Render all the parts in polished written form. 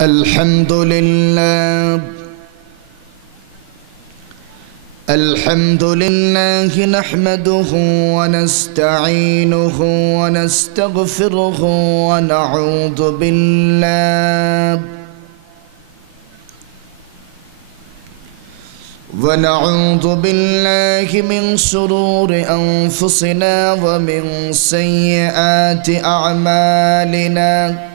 الحمد لله نحمده ونستعينه ونستغفره ونعوذ بالله من شرور أنفسنا ومن سيئات أعمالنا.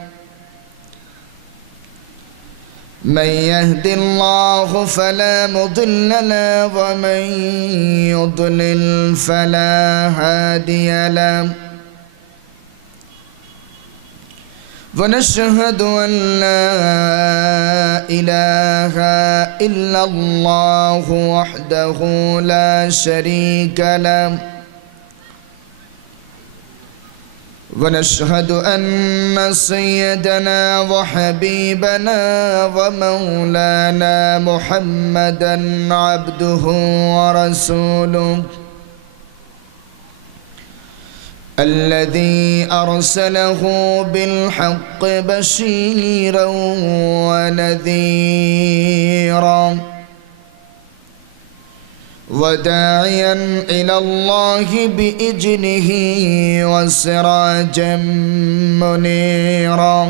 من يهد الله فلا مضل له ومن يضلل فلا هادي له. ونشهد أن لا إله إلا الله وحده لا شريك له. ونشهد أن سيدنا وحبيبنا ومولانا محمدا عبده ورسوله الذي أرسله بالحق بشيرا ونذيرا وداعيا إلى الله بإذنه وسراجا منيرا.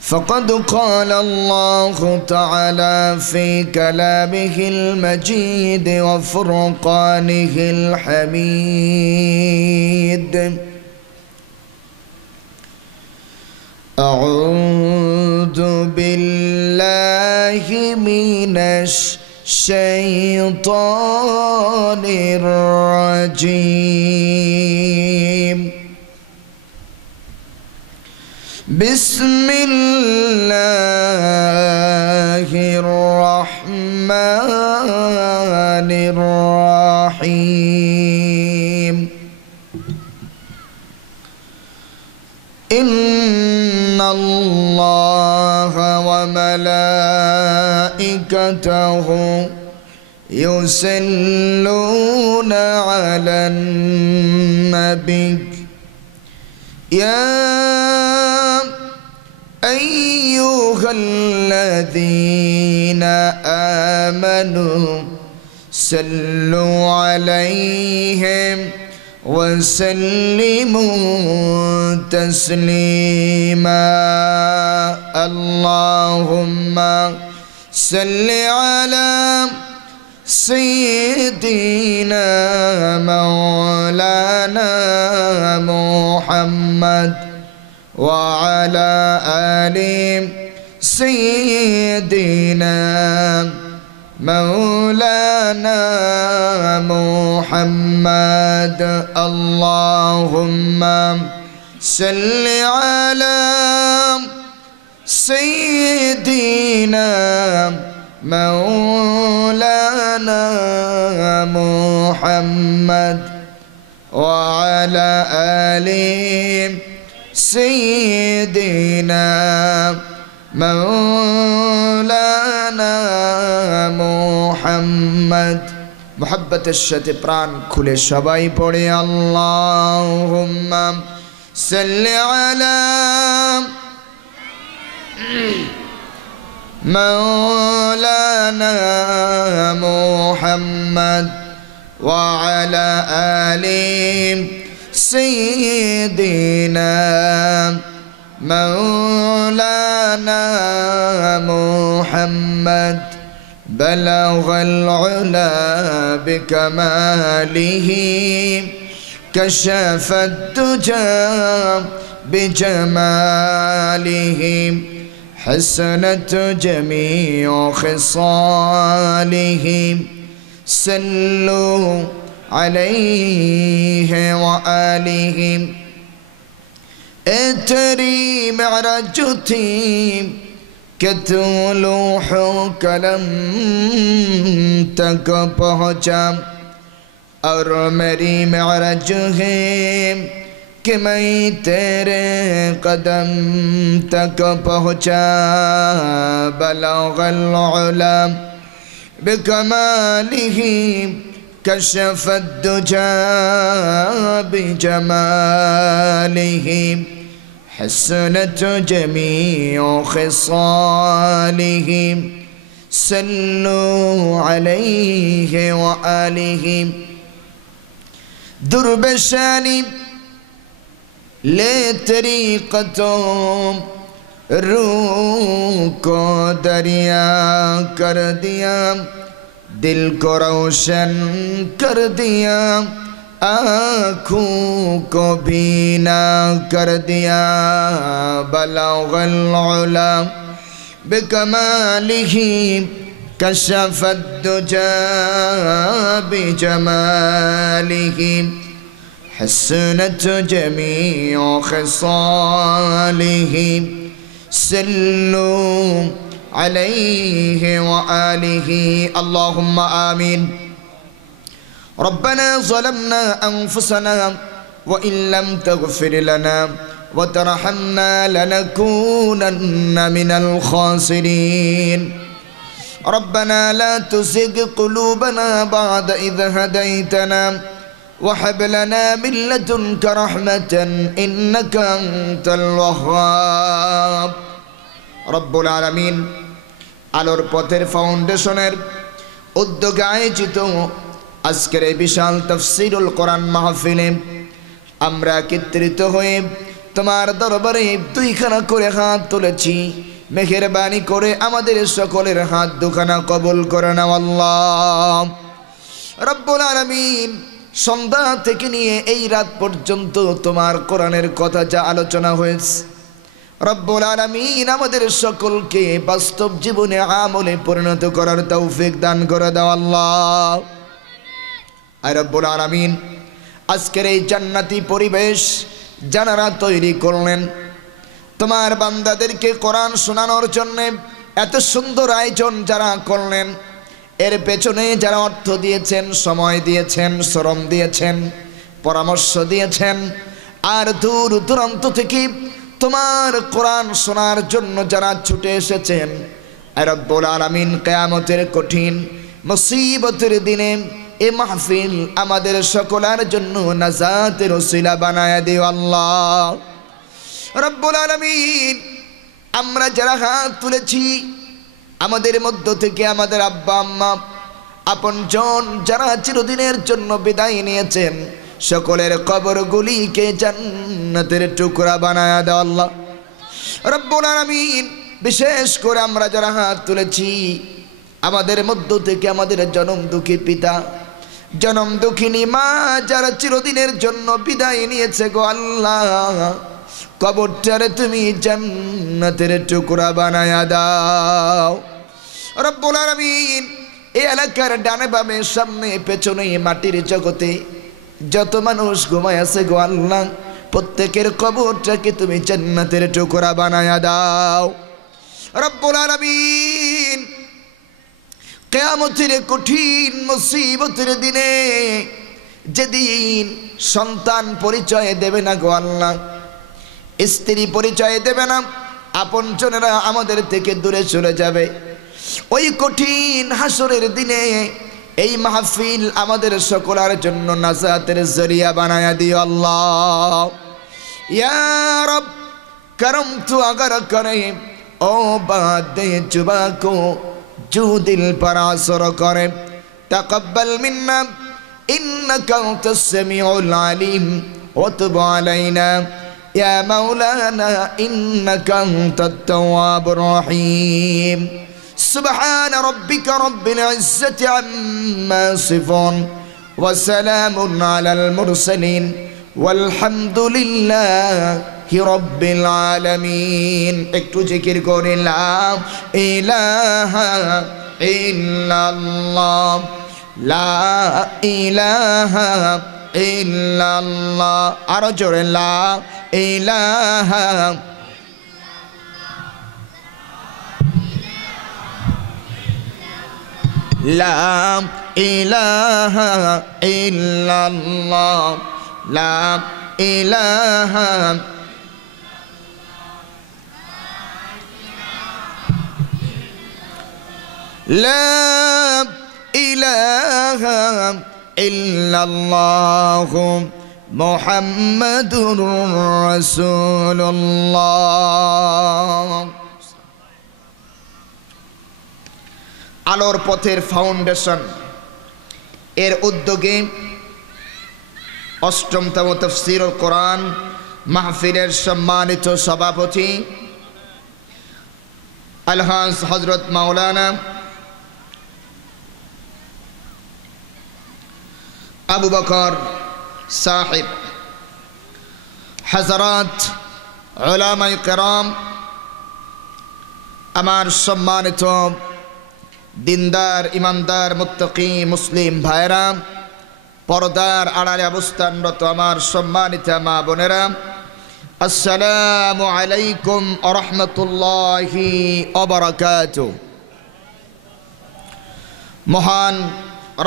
فقد قال الله تعالى في كلامه المجيد وفرقانه الحميد: أعوذ بالله من الشيطان الرجيم. بسم الله الرحمن الرحيم. إن الله وملائكته يصلون على النبي يا أيها الذين آمنوا صلوا عليهم وسلموا تسليما. اللهم صل على سيدنا مولانا محمد وعلى آل سيدنا مولانا محمد. اللهم صل على سيدنا مولانا محمد وعلى آل سيدنا مولانا محمد. محبت الشتي प्राण खुले सबाई पड़े اللهم صل على مولانا محمد وعلى آل سيدنا مولانا محمد. بلغ العلا بكماله كشف الدجى بجماله حسنت جميع خصاله. صلوا عليه وآله. اتری معراج تھی کہ تو لوح قلم تک پہنچا اور میری معراج ہے کہ میں تیرے قدم تک پہنچا. بلغ العلا بکمالہ كشف الدجى بجماله حسنت جميع خصاله صلوا عليه وآله دربشانی لے طریقتوں روح کو دریا کر دیا دل کو روشن کر دیا آنکھوں کو بینا کر دیا بلغ العلا بکمالہ کشف الدجا بجمالہ حسنت جميع خصاله صلوا عليه وآله اللهم آمين ربنا ظلمنا أنفسنا وإن لم تغفر لنا وترحمنا لنكونن من الخاسرين ربنا لا تزغ قلوبنا بعد إذ هديتنا وهب لنا من لدنك رحمة إنك أنت الوهاب رب العالمين আলোর পথের ফাউন্ডেশনের উদ্যোগে আয়োজিত আজকের এই বিশাল তাফসীরুল কোরআন মাহফিলে আমরা একত্রিত হয়ে তোমার দরবারে দুইখানা করে হাত তুলেছি মেহেরবানি করে আমাদের সকলের হাত দুখানা কবুল করে নাও আল্লাহ রব্বুল আলামিন সন্ধ্যা থেকে নিয়ে এই রাত পর্যন্ত তোমার কোরআনের কথা যা আলোচনা হয়েছে রব্বুল আলামিন আমাদের সকলকে বাস্তব জীবনে আমলে পরিণত করার তৌফিক দান করে দাও আল্লাহ আর রব্বুল আলামিন আজকের এই জান্নাতি পরিবেশ যারা তৈরি করলেন তোমার বান্দাদেরকে কোরআন শোনানোর জন্য এত সুন্দর আয়োজন যারা করলেন এর পেছনে যারা অর্থ দিয়েছেন সময় দিয়েছেন শ্রম দিয়েছেন পরামর্শ দিয়েছেন আর দূর দূরান্ত থেকে তোমার কোরআন শোনার জন্য যারা ছুটে এসেছেন রব্বুল আলামিন কিয়ামতের কঠিন মুসিবতের দিনে এই মাহফিল আমাদের সকলের জন্য নাজাতের ওসিলা বানায়া দিও আল্লাহ রব্বুল আলামিন আমরা যারা হাত তুলেছি আমাদের মধ্য থেকে আমাদের আব্বা আম্মা আপনজন যারা চিরদিনের জন্য বিদায় নিয়েছেন সকলের কবরগুলিকে জান্নাতের টুকরা বানায়া দাও আল্লাহ রব্বুল আলামিন বিশেষ করে আমরা যারা হাত তুলেছি আমাদের মধ্য থেকে আমাদের জনম দুঃখী পিতা জনম দুঃখিনী মা যারা চিরদিনের জন্য বিদায় নিয়েছে গো আল্লাহ কবরটারে তুমি জান্নাতের টুকরা বানায়া দাও রব্বুল আলামিন এই এলাকার ডানে বামে সামনে পেছনে মাটির জগতে যত মানুষ ঘুমায় আছে গো আল্লাহ প্রত্যেকের কবরটাকে তুমি জান্নাতের টুকরা বানায়া দাও রব্বুল আলামিন কিয়ামতের কঠিন মুসিবতের দিনে যেদিন সন্তান পরিচয় দেবে না গো আল্লাহ স্ত্রী পরিচয় দেবে না আপনজনেরা আমাদের থেকে দূরে চলে যাবে ওই কঠিন হাসরের দিনে এই মাহফিল আমাদের সকলের জন্য নাজাতের জরিয়া বানায়া দিও আল্লাহ ইয়া রব করম তু अगर करे ओ बात जुबा को जो दिल पर असर करे तकब्बल मिन्ना इन्नका अंतस समीउल अलीम व तुब अलैना या मौलाना इन्नका अंतत तव्वाबुर रहीम سبحان ربك رب العزة عما يصفون وسلام على المرسلين والحمد لله رب العالمين একটু জিকির করে লা ইলাহা ইল্লাল্লাহ লা ইলাহা ইল্লাল্লাহ আর জোরে লা ইলাহা لا إله إلا الله لا إله لا إله إلا الله মুহাম্মাদুর রাসূলুল্লাহ। আলোর পথের ফাউন্ডেশন এর উদ্যোগে অষ্টমতম তাফসীরুল কোরআন মাহফিলের সম্মানিত সভাপতি আলহাজ হযরত মাওলানা আবু বকর সাহেব, হযরত উলামায়ে কেরাম, আমার সম্মানিত দিনদার ইমানদার মুত্তাকি মুসলিম ভাইরা, পর্দার আড়ালে অবস্থানরত আমার সম্মানিত মা বোনেরা, আসসালামু আলাইকুম ওয়া রাহমাতুল্লাহি ওয়া বারাকাতুহু। মহান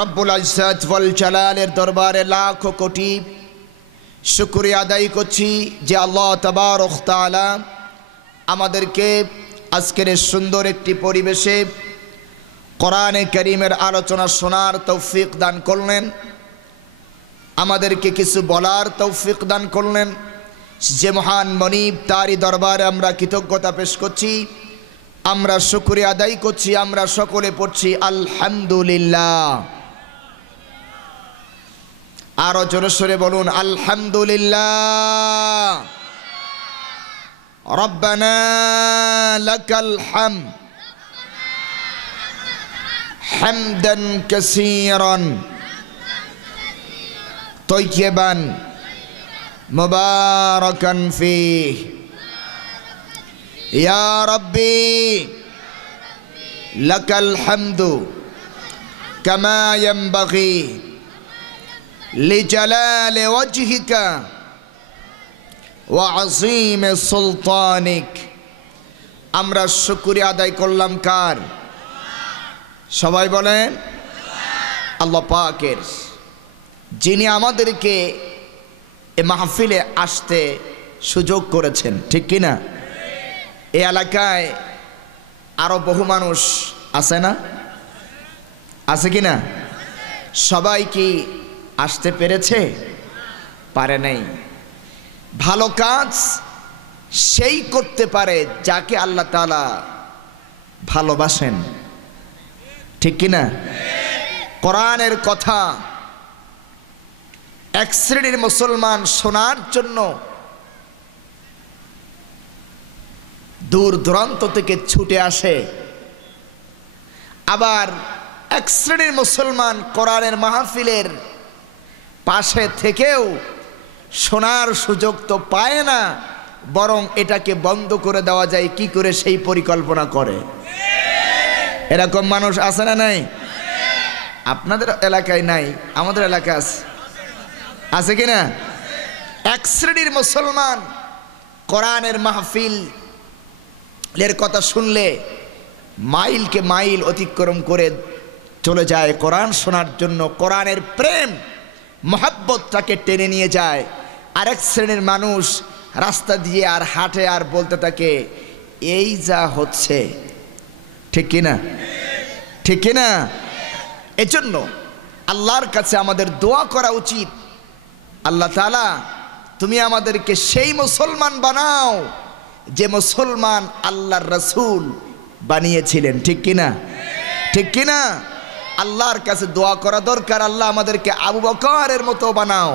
রব্বুল ইজ্জত ওয়াল জালালের দরবারে লাখো কোটি শুকরিয়া আদায় করছি যে আল্লাহ তাবারক তাআলা আমাদেরকে আজকের সুন্দর একটি পরিবেশে কোরআনে কারীমের আলোচনা শোনার তৌফিক দান করলেন, আমাদেরকে কিছু বলার তৌফিক দান করলেন। যে মহান মনিব তারই দরবারে আমরা কৃতজ্ঞতা পেশ করছি, আমরা শুকরিয়া আদায় করছি। আমরা সকলে পড়ছি আলহামদুলিল্লাহ। আরো জোরে সোরে বলুন আলহামদুলিল্লাহ। রব্বানা লাকাল হামদ হামদান কাসীরান তাইয়িবান মুবারাকান ফীহ ইয়া রাব্বি লাকাল হামদু কামা ইয়ানবাগি লিজালালি ওয়াজহিকা ওয়া আযীমি সুলতানিক। আমরা শুকরিয়া আদায় করলাম কার? সবাই বলেন আল্লাহ পাকের, যিনি আমাদেরকে এ মাহফিলে আসতে সুযোগ করেছেন, ঠিক কিনা? এই এলাকায় আরো বহু মানুষ আছে না? আছে কিনা? সবাই কি আসতে পেরেছে? পারে নাই। ভালো কাজ সেই করতে পারে যাকে আল্লাহ তাআলা ভালোবাসেন, ঠিক কিনা? কোরআনের কথা এক শ্রেণীর মুসলমান শোনার জন্য দূর দূরান্ত থেকে ছুটে আসে, আবার এক শ্রেণীর মুসলমান কোরআনের মাহফিলের পাশে থেকেও শোনার সুযোগ তো পায় না, বরং এটাকে বন্ধ করে দেওয়া যায় কি করে সেই পরিকল্পনা করে। এরকম মানুষ আছে না নাই? আপনাদের এলাকায় নাই, আমাদের এলাকায় আছে কিনা? এক শ্রেণীর মুসলমান কোরআনের মাহফিল এর কথা শুনলে মাইলকে মাইল অতিক্রম করে চলে যায় কোরআন শোনার জন্য, কোরআনের প্রেম মহব্বতটাকে টেনে নিয়ে যায়। আরেক শ্রেণীর মানুষ রাস্তা দিয়ে আর হাঁটে আর বলতে থাকে এই যা হচ্ছে, ঠিক কিনা? ঠিক কিনা? এজন্য আল্লাহর কাছে আমাদের দোয়া করা উচিত, আল্লাহ তাআলা তুমি আমাদেরকে সেই মুসলমান বানাও যে মুসলমান আল্লাহর রাসূল বানিয়েছিলেন, ঠিক কিনা? ঠিক কিনা? আল্লাহর কাছে দোয়া করা দরকার, আল্লাহ আমাদেরকে আবু বকরের মতো বানাও,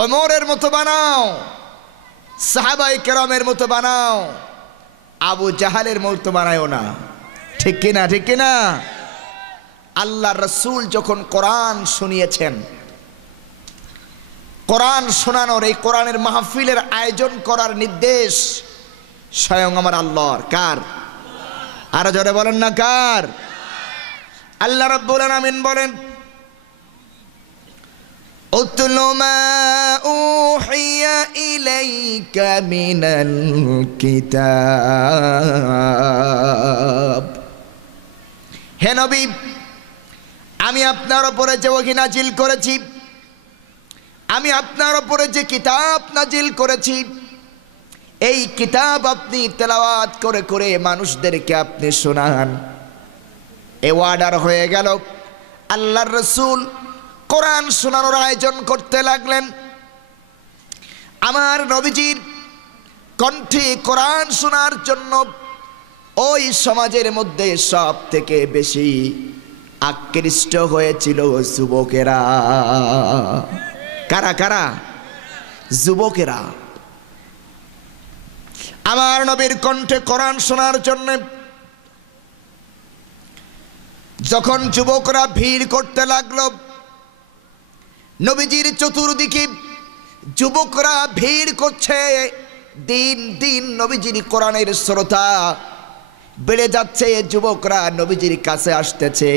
ওমরের মতো বানাও, সাহাবায়ে কেরামের মতো বানাও, আবু জাহালের মতো বানায়ও না, ঠিক কিনা? ঠিক কিনা? আল্লাহর রাসূল যখন কোরআন শুনিয়েছেন, কোরআন শোনানোর এই কোরআনের মাহফিলের আয়োজন করার নির্দেশ স্বয়ং আমার আল্লাহর। কার? আরো জোরে বলেন না কার? আল্লাহ রাব্বুল আলামিন বলেন উতলু মা উহিয়া ইলাইকা মিনাল কিতাব। হে নবী, আমি আপনার উপরে যে ওহী নাজিল করেছি, আমি আপনার উপরে যে কিতাব নাজিল করেছি, এই কিতাব আপনি তেলাওয়াত করে করে মানুষদেরকে আপনি শোনান। এ অর্ডার হয়ে গেল। আল্লাহর রাসূল কোরআন শোনানোর আয়োজন করতে লাগলেন। আমার নবীজির কণ্ঠে কোরআন শোনার জন্য ওই সমাজের মধ্যে সব থেকে বেশি আকৃষ্ট হয়েছিল যুবকেরা। কারা কারা? যুবকেরা। আমার নবীর কণ্ঠে কোরআন শোনার জন্য যখন যুবকরা ভিড় করতে লাগলো, নবীজির চতুর্দিকে যুবকরা ভিড় করছে, দিন দিন নবীজির কোরআনের শ্রোতা বেড়ে যাচ্ছে, যুবকরা নবীজির কাছে আসতেছে।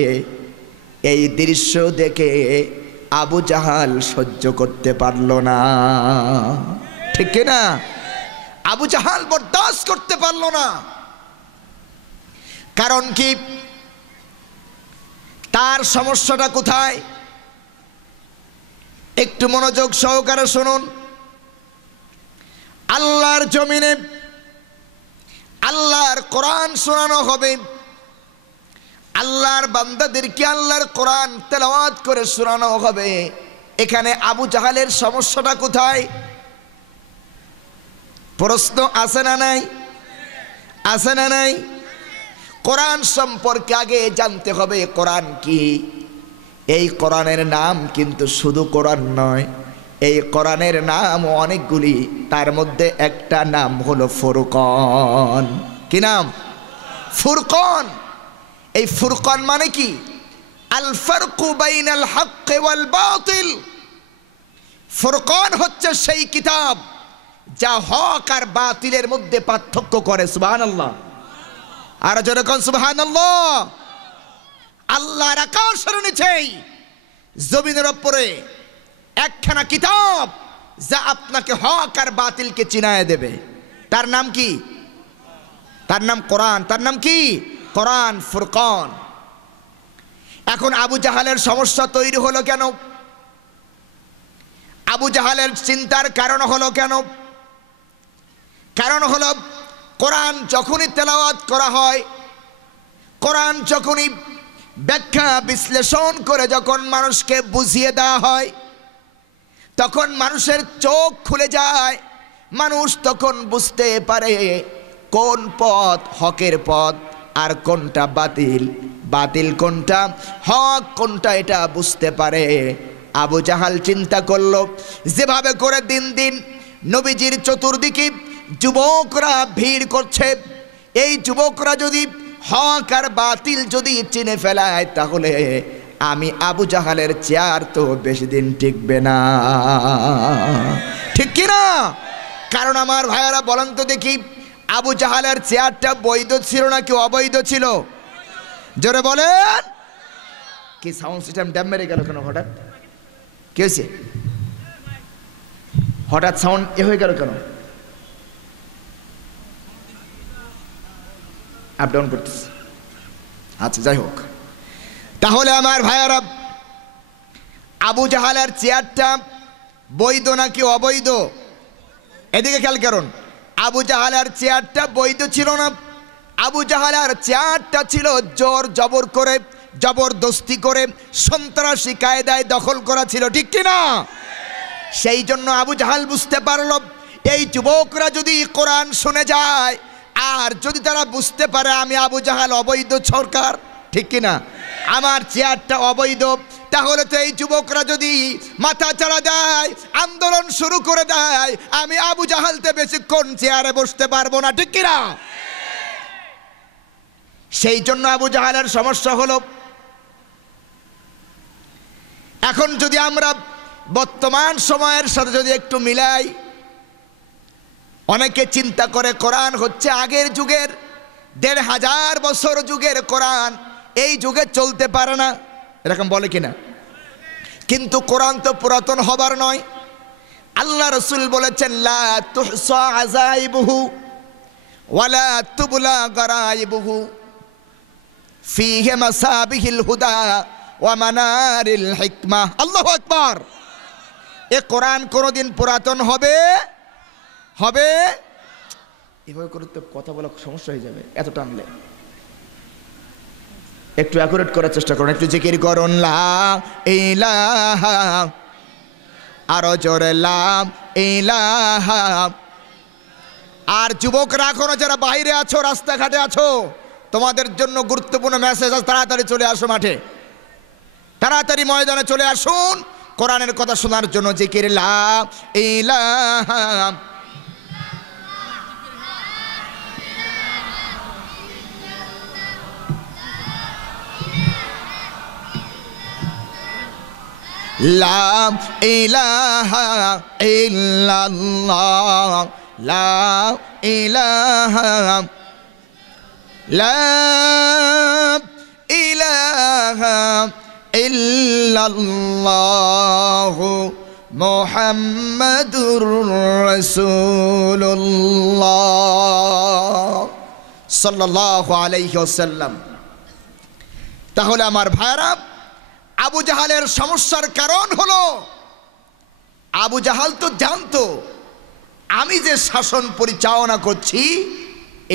এই দৃশ্য দেখে আবু জাহাল সহ্য করতে পারল না, ঠিক কিনা? আবু জাহাল বরদাস্ত করতে পারল না। কারণ কি? তার সমস্যাটা কোথায়? একটু মনোযোগ সহকারে শুনুন। আল্লাহর জমিনে আল্লাহর কোরআন শোনানো হবে, আল্লাহর বান্দাদেরকে আল্লাহর কোরআন তেলাওয়াত করে শোনানো হবে। এখানে আবু জাহালের সমস্যাটা কোথায়? প্রশ্ন আছে না নাই? আছে না নাই? কোরআন সম্পর্কে আগে জানতে হবে কোরআন কি। এই কোরআনের নাম কিন্তু শুধু কোরআন নয়, এই কোরআনের নাম অনেকগুলি, তার মধ্যে একটা নাম হলো ফুরকান। কি নাম? ফুরকান। এই ফুরকান মানে কি? আল ফারকু বাইনাল হক ওয়াল বাতিল। ফুরকান হচ্ছে সেই কিতাব যা হক আর বাতিলের মধ্যে পার্থক্য করে। সুবহানাল্লাহ। আর যেরকম সুবহানাল্লাহ। আল্লাহর আকাশের নিচে জমিনের উপরে একখানা কিতাব যা আপনাকে হক আর বাতিলকে চিনায় দেবে। তার নাম কি? তার নাম কোরআন। তার নাম কি? কোরআন, ফুরকান। এখন আবু জাহালের সমস্যা তৈরি হলো কেন? আবু জাহালের চিন্তার কারণ হলো কেন? কারণ হলো কোরআন যখনই তেলাওয়াত করা হয়, কোরআন যখনই ব্যাখ্যা বিশ্লেষণ করে যখন মানুষকে বুঝিয়ে দেওয়া হয়, তখন মানুষের চোখ খুলে যায়। মানুষ তখন বুঝতে পারে কোন পথ হকের পথ আর কোনটা বাতিল, বাতিল কোনটা, হক কোনটা, এটা বুঝতে পারে। আবু জাহাল চিন্তা করলো, যেভাবে করে দিন দিন নবীজির চতুর্দিকে যুবকরা ভিড় করছে, এই যুবকরা যদি হক আর বাতিল যদি চিনে ফেলায়, তাহলে আমি আবু জাহালের চেয়ার তো বেশি দিন টিকবে না, ঠিক কিনা? কারণ আমার ভাইয়ারা বলেন তো দেখি, আবু জাহালের চেয়ারটা বৈধ ছিল নাকি অবৈধ ছিল? জোরে বলেন। কি সাউন্ড সিস্টেম ড্যাম মেরে গেল কেন? হঠাৎ কি হয়েছে? হঠাৎ সাউন্ড এ হয়ে গেল কেন? আপ ডাউন করতেছে। আচ্ছা, যাই হোক। তাহলে আমার ভাইয়ারা, আবু জাহালের চেয়ারটা বৈধ নাকি অবৈধ? এদিকে খেয়াল করুন। আবু জাহালের চেয়ারটা বৈধ ছিল না। আবু জাহালের চেয়ারটা ছিল জোর জবর করে, জবরদস্তি করে, সন্ত্রাসী কায়দায় দখল করা ছিল, ঠিক কিনা? সেই জন্য আবু জাহাল বুঝতে পারল, এই যুবকরা যদি কোরআন শুনে যায় আর যদি তারা বুঝতে পারে আমি আবু জাহাল অবৈধ সরকার, ঠিক কিনা, আমার চেয়ারটা অবৈধ, তাহলে তো এই যুবকরা যদি মাথা চাড়া দেয়, আন্দোলন শুরু করে দেয়, আমি আবু জাহালতে বেশিক্ষণ চেয়ারে বসতে পারবো না, ঠিক কিনা? সেই জন্য আবু জাহালের সমস্যা হলো। এখন যদি আমরা বর্তমান সময়ের সাথে যদি একটু মিলাই, অনেকে চিন্তা করে কোরআন হচ্ছে আগের যুগের, ১৫০০ বছর যুগের কোরআন, এই যুগে চলতে পারে না, এরকম বলে কিনা? কিন্তু কোরআন তো পুরাতন হবার নয়। আল্লাহ রাসূল বলেছেন, লা তুহসা আযাইবুহু ওয়ালা তুবলা গারাইবুহু ফীহি মাসাবিহিল হুদা ওয়া মানারিল হিকমাহ। আল্লাহু আকবার। এ কোরআন কোনদিন পুরাতন হবে? হবে? এভাবে করে তো কথা বলা সমস্যা হয়ে যাবে, এত টানলে। একটু অ্যাকুরেট করার চেষ্টা করুন, একটু জিকির করুন, লা ইলাহা, আরো জোরে লা ইলাহা। আর যুবকরা এখনো যারা বাইরে আছো, রাস্তাঘাটে আছো, তোমাদের জন্য গুরুত্বপূর্ণ মেসেজ আছে, তাড়াতাড়ি চলে আসো মাঠে, তাড়াতাড়ি ময়দানে চলে আসুন কোরআনের কথা শোনার জন্য। জিকির লা ইলাহা লা ইলাহা ইল্লাল্লাহ, লা ইলাহা, লা ইলাহা ইল্লাল্লাহ মুহাম্মাদুর রাসূলুল্লাহ সাল্লাল্লাহু আলাইহি ওয়াসাল্লাম। তাহলে আমার ভাইরা, আবু জাহালের সমস্যার কারণ হলো আবু জাহাল তো জানতো আমি যে শাসন পরিচালনা করছি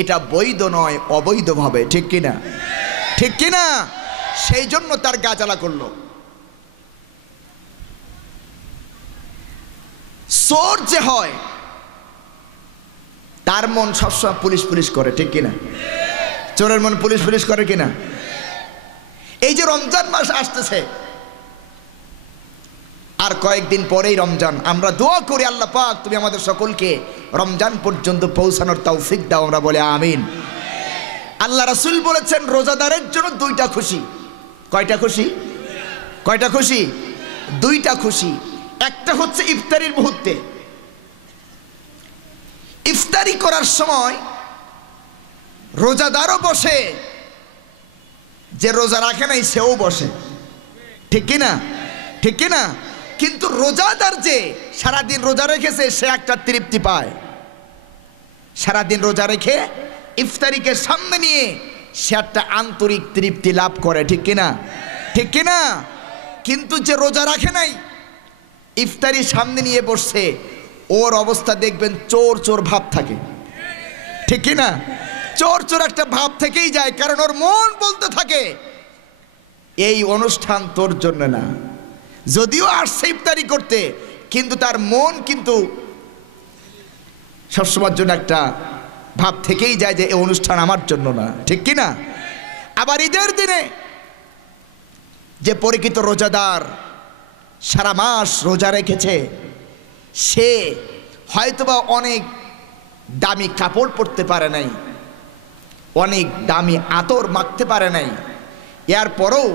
এটা বৈধ নয়, অবৈধভাবে, ঠিক কিনা? ঠিক কিনা? সেই জন্য তার গা জ্বালা করলো। চোর যে হয় তার মন সবসময় পুলিশ পুলিশ করে, ঠিক কিনা? চোরের মন পুলিশ পুলিশ করে কিনা? এই যে রমজান মাস আসতেছে, আর কয়েকদিন পরেই রমজান, আমরা দোয়া করি আল্লাহ পাক তুমি আমাদের সকলকে রমজান পর্যন্ত পৌঁছানোর তৌফিক দাও, আমরা বলে আমিন। আল্লাহ রাসূল বলেছেন রোজাদারের জন্য দুইটা খুশি। কয়টা খুশি? কয়টা খুশি? দুইটা খুশি। একটা হচ্ছে ইফতারির মুহূর্তে, ইফতারি করার সময় রোজাদারও বসে, যে রোজা রাখে নাই সেও বসে, ঠিক কিনা? ঠিক কিনা? কিন্তু রোজাদার যে সারাদিন রোজা রেখেছে সে একটা তৃপ্তি পায়, সারাদিন রোজা রেখে ইফতারিকে সামনে নিয়ে সে একটা আন্তরিক তৃপ্তি লাভ করে, ঠিক কিনা? ঠিক কিনা? কিন্তু যে রোজা রাখে নাই ইফতারি সামনে নিয়ে বসছে, ওর অবস্থা দেখবেন চোর চোর ভাব থাকে, ঠিক কিনা? চোর চোর একটা ভাব থেকেই যায়, কারণ ওর মন বলতে থাকে এই অনুষ্ঠান তোর জন্য না। যদিও আসছে ইফতারি করতে, কিন্তু তার মন কিন্তু সবসময়ের জন্য একটা ভাব থেকেই যায় যে এই অনুষ্ঠান আমার জন্য না, ঠিক কিনা? আবার ঈদের দিনে যে পরিচিত রোজাদার সারা মাস রোজা রেখেছে, সে হয়তোবা অনেক দামি কাপড় পরতে পারে নাই, অনেক দামি আতর মাখতে পারে নাই, এরপরও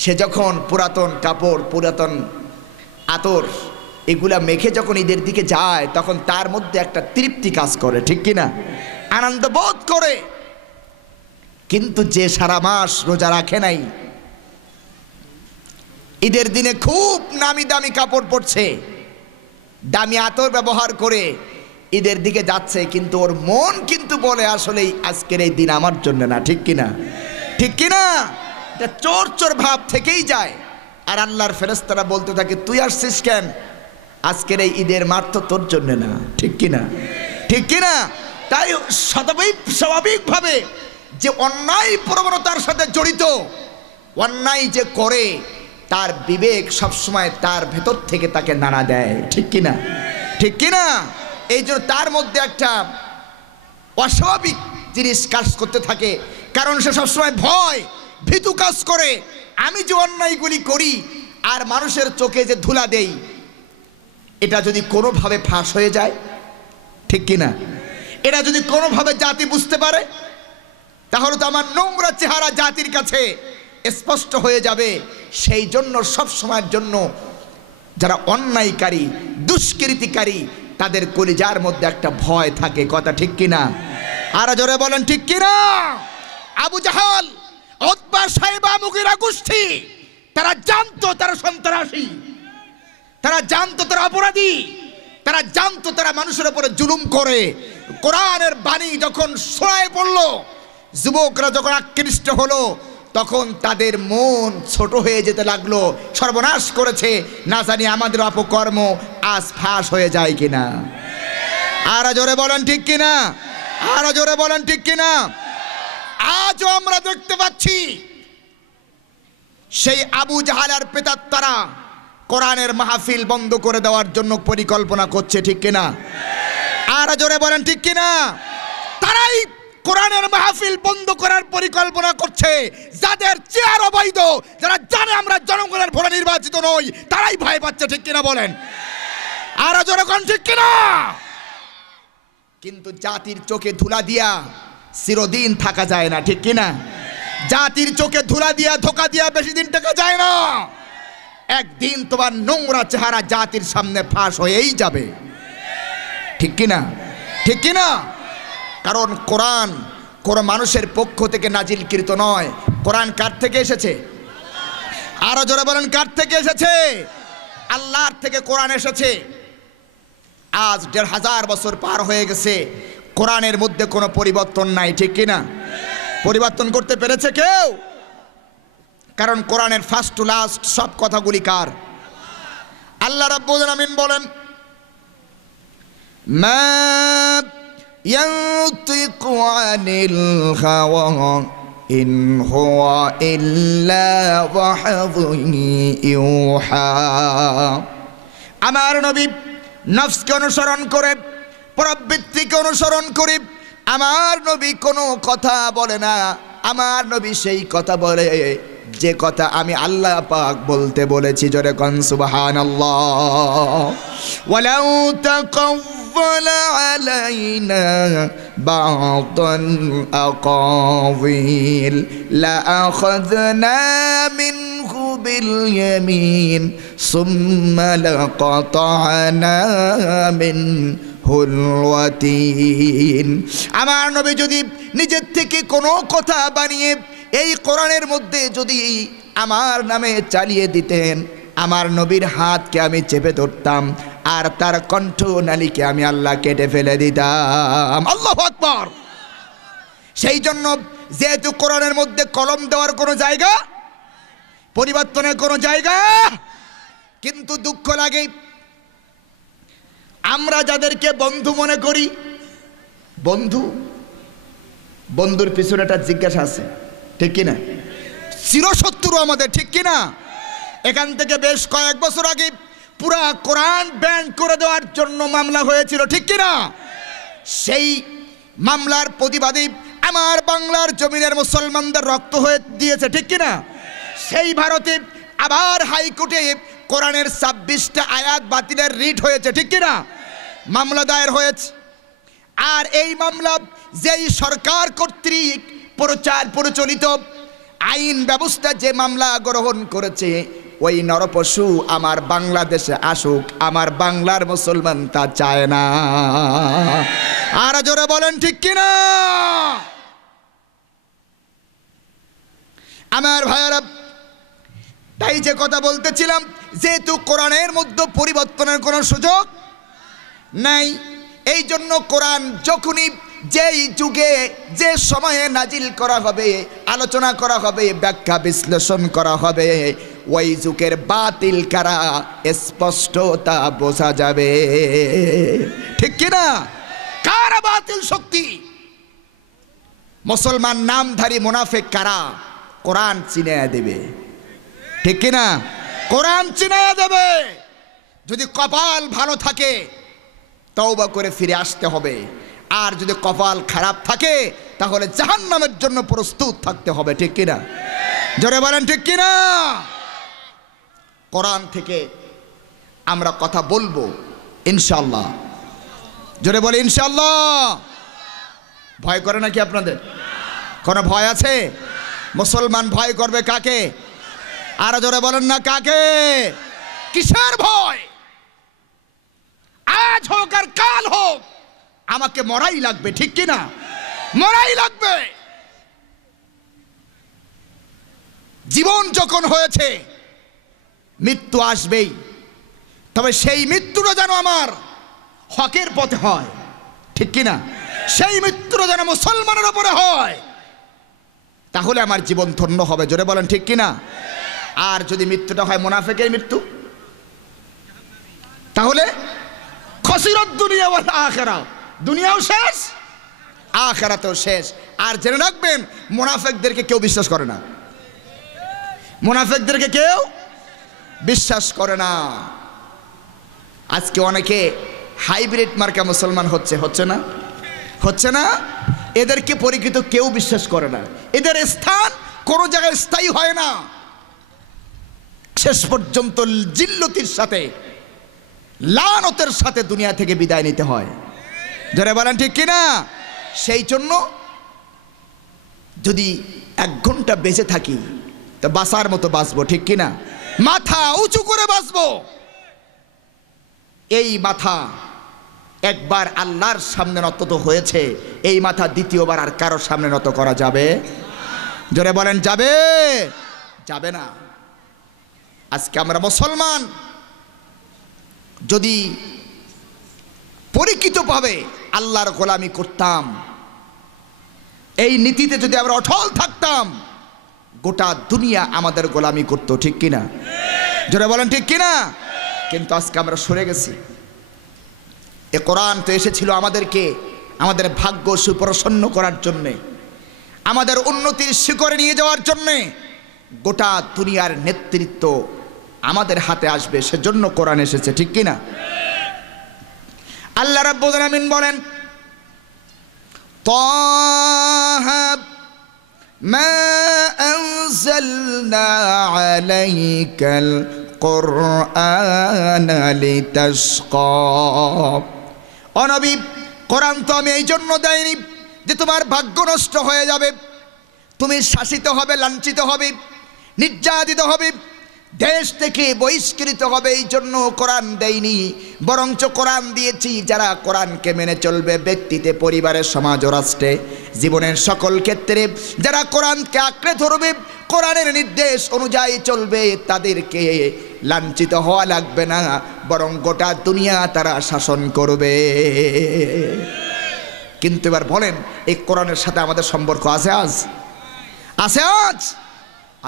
সে যখন পুরাতন কাপড়, পুরাতন আতর এগুলা মেখে যখন ঈদের দিকে যায়, তখন তার মধ্যে একটা তৃপ্তি কাজ করে, ঠিক কিনা? আনন্দ বোধ করে। কিন্তু যে সারা মাস রোজা রাখে নাই, ঈদের দিনে খুব নামি দামি কাপড় পরছে, দামি আতর ব্যবহার করে ঈদের দিকে যাচ্ছে, কিন্তু ওর মন কিন্তু বলে আসলেই আজকের এই দিন আমার জন্য না, ঠিক কিনা? ঠিক কিনা? এটা চোর চোর ভাব থেকেই যায়। আর আল্লাহর ফেরেশতারা বলতে থাকে তুই আসছিস কেন? আজকের এই ঈদের মাঠ তো তোর জন্য না, ঠিক কিনা? ঠিক কিনা? তাই স্বাভাবিকভাবে যে অন্যায় প্রবণতার সাথে জড়িত, অন্যায় যে করে তার বিবেক সবসময় তার ভেতর থেকে তাকে নাড়া দেয়, ঠিক কিনা? ঠিক কিনা? এই জন্য তার মধ্যে একটা অস্বাভাবিক জিনিস কাজ করতে থাকে, কারণ সে সবসময় ভয় ভীতু কাজ করে। আমি যে অন্যায়গুলি করি আর মানুষের চোখে যে ধুলা দেই, এটা যদি কোনোভাবে ফাঁস হয়ে যায়, ঠিক কিনা? এটা যদি কোনোভাবে জাতি বুঝতে পারে, তাহলে তো আমার নোংরা চেহারা জাতির কাছে স্পষ্ট হয়ে যাবে। সেই জন্য সব সময়ের জন্য যারা অন্যায়কারী, দুষ্কৃতিকারী, তাদের কলিজার মধ্যে একটা ভয় থাকে, কথা ঠিক কিনা? আর জোরে বলেন ঠিক কিনা? আবু জাহাল, উতবা, সাইবা, মুগীরা গোষ্ঠী তারা জানতো তারা সন্ত্রাসী, তারা জানতো তারা অপরাধী, তারা জানতো তারা মানুষের উপরে জুলুম করে। কোরআনের বাণী যখন শোনায় পড়লো, যুবকরা যখন আকৃষ্ট হলো, তখন তাদের মন ছোট হয়ে যেতে লাগলো। সর্বনাশ করেছে, না জানি আমাদের অপকর্ম আজ ফাঁস হয়ে যায় কিনা। আর জোরে বলেন ঠিক কিনা? আর জোরে বলেন ঠিক কিনা? আজও আমরা দেখতে পাচ্ছি সেই আবু জাহাল আর প্রেতাত্মারা কোরআনের মাহফিল বন্ধ করে দেওয়ার জন্য পরিকল্পনা করছে, ঠিক কিনা? আর জোরে বলেন ঠিক কিনা? তারাই কোরআনের মাহফিল বন্ধ করার পরিকল্পনা করছে, যাদের চেয়ার অবৈধ, যারা জানে আমরা জনগণের ভোটে নির্বাচিত নই, তারাই ভয় পাচ্ছে, ঠিক কিনা বলেন? আর জোরে কোন ঠিক কিনা? কিন্তু জাতির চোখে ধুলা দিয়া চিরদিন থাকা যায় না, ঠিক কিনা? জাতির চোখে ধুলা দিয়া ধোকা দিয়া বেশি দিন থাকা যায় না। একদিন তোমার নোংরা চেহারা জাতির সামনে ফাঁস হয়েই যাবে, ঠিক কিনা? ঠিক কিনা? কারণ কোরআন কোন মানুষের পক্ষ থেকে নাজিলকৃত নয়। কোরআন কার থেকে এসেছে? আরো জোরে বলেন, কার থেকে এসেছে? আল্লাহর থেকে কোরআন এসেছে। আজ ১৫০০ বছর পার হয়ে গেছে, কোরআনের মধ্যে কোনো পরিবর্তন নাই, ঠিক কিনা? পরিবর্তন করতে পেরেছে কেউ? কারণ কোরআনের ফার্স্ট টু লাস্ট সব কথাগুলি কার? আল্লাহ রাব্বুল আলামিন বলেন, মা ইয়ানতিকু আনিল হাওয়া ইন হুয়া ইল্লা ওয়াহয়ুন ইউহা। আমার নবী নফসকে অনুসরণ করে, প্রবৃত্তিকে অনুসরণ করে আমার নবী কোনো কথা বলে না। আমার নবী সেই কথা বলে যে কথা আমি আল্লাহ পাক বলতে বলেছি। জোরে কোন সুবহানাল্লাহ। ওয়ালাউ তাকাওয়ালা আলাইনা বা'দাল আকাওয়িল লা আখাযনা মিনহু বিল ইয়ামিন সুম্মা লাকাতা'না মিনহু হুলওয়াতিন। আমার নবী যদি নিজের থেকে কোনো কথা বানিয়ে এই কোরআনের মধ্যে যদি আমার নামে চালিয়ে দিতেন, আমার নবীর হাতকে আমি চেপে ধরতাম আর তার কণ্ঠ নালীকে আমি আল্লাহ কেটে ফেলে দিতাম। আল্লাহু আকবার। সেই জন্য যেহেতু কোরআনের মধ্যে কলম দেওয়ার কোনো জায়গা, পরিবর্তনের কোনো জায়গা, কিন্তু দুঃখ লাগে আমরা যাদেরকে বন্ধু মনে করি, বন্ধুর পিছনে একটা জিজ্ঞাসা আছে, ঠিক কিনা? চিরশত্রু আমাদের, ঠিক কিনা? এখান থেকে বেশ কয়েক বছর আগে পুরা কোরআন ব্যান করে দেওয়ার জন্য মামলা হয়েছিল, ঠিক কিনা? সেই মামলার প্রতিবাদী আমার বাংলার জমিনের মুসলমানদের রক্ত হয়ে দিয়েছে, ঠিক কিনা? সেই ভারতে আবার হাইকোর্টে কোরআনের ২৬টা আয়াত বাতিলের রিট হয়েছে, ঠিক কিনা? মামলা দায়ের হয়েছে। আর এই মামলা যেই সরকার কর্তৃক প্রচলিত আইন ব্যবস্থা যে মামলা গ্রহণ করেছে, ওই নরপশু আমার বাংলাদেশে আসুক, আমার বাংলার মুসলমান তা চায় না। আর জোরে বলেন ঠিক কিনা? আমার ভাইয়েরা, তাই যে কথা বলতেছিলাম, যেহেতু কোরআনের মধ্যে পরিবর্তনের কোনো সুযোগ নাই, এই জন্য কোরআন যখনই যেই যুগে যে সময়ে নাজিল করা হবে, আলোচনা করা হবে, ব্যাখ্যা বিশ্লেষণ করা হবে, ওই যুগের বাতিল কারা স্পষ্টতা বোঝা যাবে, ঠিক কিনা? কারা বাতিল শক্তি? মুসলমান নামধারী মুনাফিক কারা? কোরআন চিনিয়ে দেবে, ঠিক কিনা? কোরআন চিনিয়ে দেবে। যদি কপাল ভালো থাকে তওবা করে ফিরে আসতে হবে, আর যদি কপাল খারাপ থাকে তাহলে জাহান্নামের জন্য প্রস্তুত থাকতে হবে, ঠিক কিনা? জোরে বলেন ঠিক কিনা? কোরআন থেকে আমরা কথা বলবো ইনশাআল্লাহ। জোরে বলে ইনশাআল্লাহ। ভয় করে নাকি আপনাদের? কোনো ভয় আছে? মুসলমান ভয় করবে কাকে? আর জোরে বলেন না, কাকে? কিসের ভয়? আজ হোক আর কাল হোক আমাকে মরাই লাগবে, ঠিক কিনা? মরাই লাগবে। জীবন যখন হয়েছে মৃত্যু আসবেই, তবে সেই মৃত্যুটা যেন আমার হকের পথে হয়, ঠিক কিনা? সেই মৃত্যুটা যেন মুসলমানের উপরে হয়, তাহলে আমার জীবন ধন্য হবে। জোরে বলেন ঠিক কিনা? আর যদি মৃত্যুটা হয় মুনাফিকের মৃত্যু, তাহলে খসিরত দুনিয়া ওয়াল আখিরা, দুনিয়াও শেষ, আখিরাতেও শেষ। আর জেনে রাখবেন, মুনাফিকদেরকে কেউ বিশ্বাস করে না। মুনাফিকদেরকে কেউ বিশ্বাস করে না। আজকে অনেকে হাইব্রিড মার্কা মুসলমান হচ্ছে না, হচ্ছে না। এদেরকে পরিচিত কেউ বিশ্বাস করে না, এদের স্থান কোনো জায়গায় স্থায়ী হয় না, শেষ পর্যন্ত জিল্লতির সাথে, লানতের সাথে দুনিয়া থেকে বিদায় নিতে হয়। যারা বলেন ঠিক কিনা? সেই জন্য যদি 1 ঘন্টা বেঁচে থাকি তো বাঁচার মতো বাঁচবো, ঠিক কিনা? মাথা উঁচু করে বাঁচবো। এই মাথা একবার আল্লাহর সামনে নত তো হয়েছে, এই মাথা দ্বিতীয়বার আর কারোর সামনে নত করা যাবে? জোরে বলেন যাবে? যাবে না। আজকে আমরা মুসলমান যদি পরিচিতভাবে আল্লাহর গোলামি করতাম, এই নীতিতে যদি আমরা অটল থাকতাম, গোটা দুনিয়া আমাদের গোলামি করতো, ঠিক কিনা? জোরে বলেন ঠিক কিনা? কিন্তু আজকে আমরা সরে গেছি। এ কোরআন তো এসেছিল আমাদেরকে, আমাদের ভাগ্য সুপ্রসন্ন করার জন্যে, আমাদের উন্নতির শিখরে নিয়ে যাওয়ার জন্যে। গোটা দুনিয়ার নেতৃত্ব আমাদের হাতে আসবে, সেজন্য কোরআন এসেছে, ঠিক কিনা? আল্লাহ রাব্বুল আলামিন বলেন, তাহা মা আনজালনা আলাইকাল কুরআনা লিতাশকা। ও নবী, কোরআন তো আমি এই জন্য দেইনি যে তোমার ভাগ্য নষ্ট হয়ে যাবে, তুমি শাসিত হবে, লাঞ্ছিত হবে, নির্যাতিত হবে, দেশ থেকে বহিষ্কৃত হবে, এই জন্য কোরআন দেইনি। বরঞ্চ কোরআন দিয়েছি যারা কোরআনকে মেনে চলবে, ব্যক্তিতে, পরিবারের, সমাজ ও রাষ্ট্রে, জীবনের সকল ক্ষেত্রে যারা কোরআনকে আঁকড়ে ধরবে, কোরআনের নির্দেশ অনুযায়ী চলবে, তাদেরকে লাঞ্ছিত হওয়া লাগবে না, বরং গোটা দুনিয়া তারা শাসন করবে। কিন্তু এবার বলেন, এই কোরআনের সাথে আমাদের সম্পর্ক আছে আজ? আছে আজ?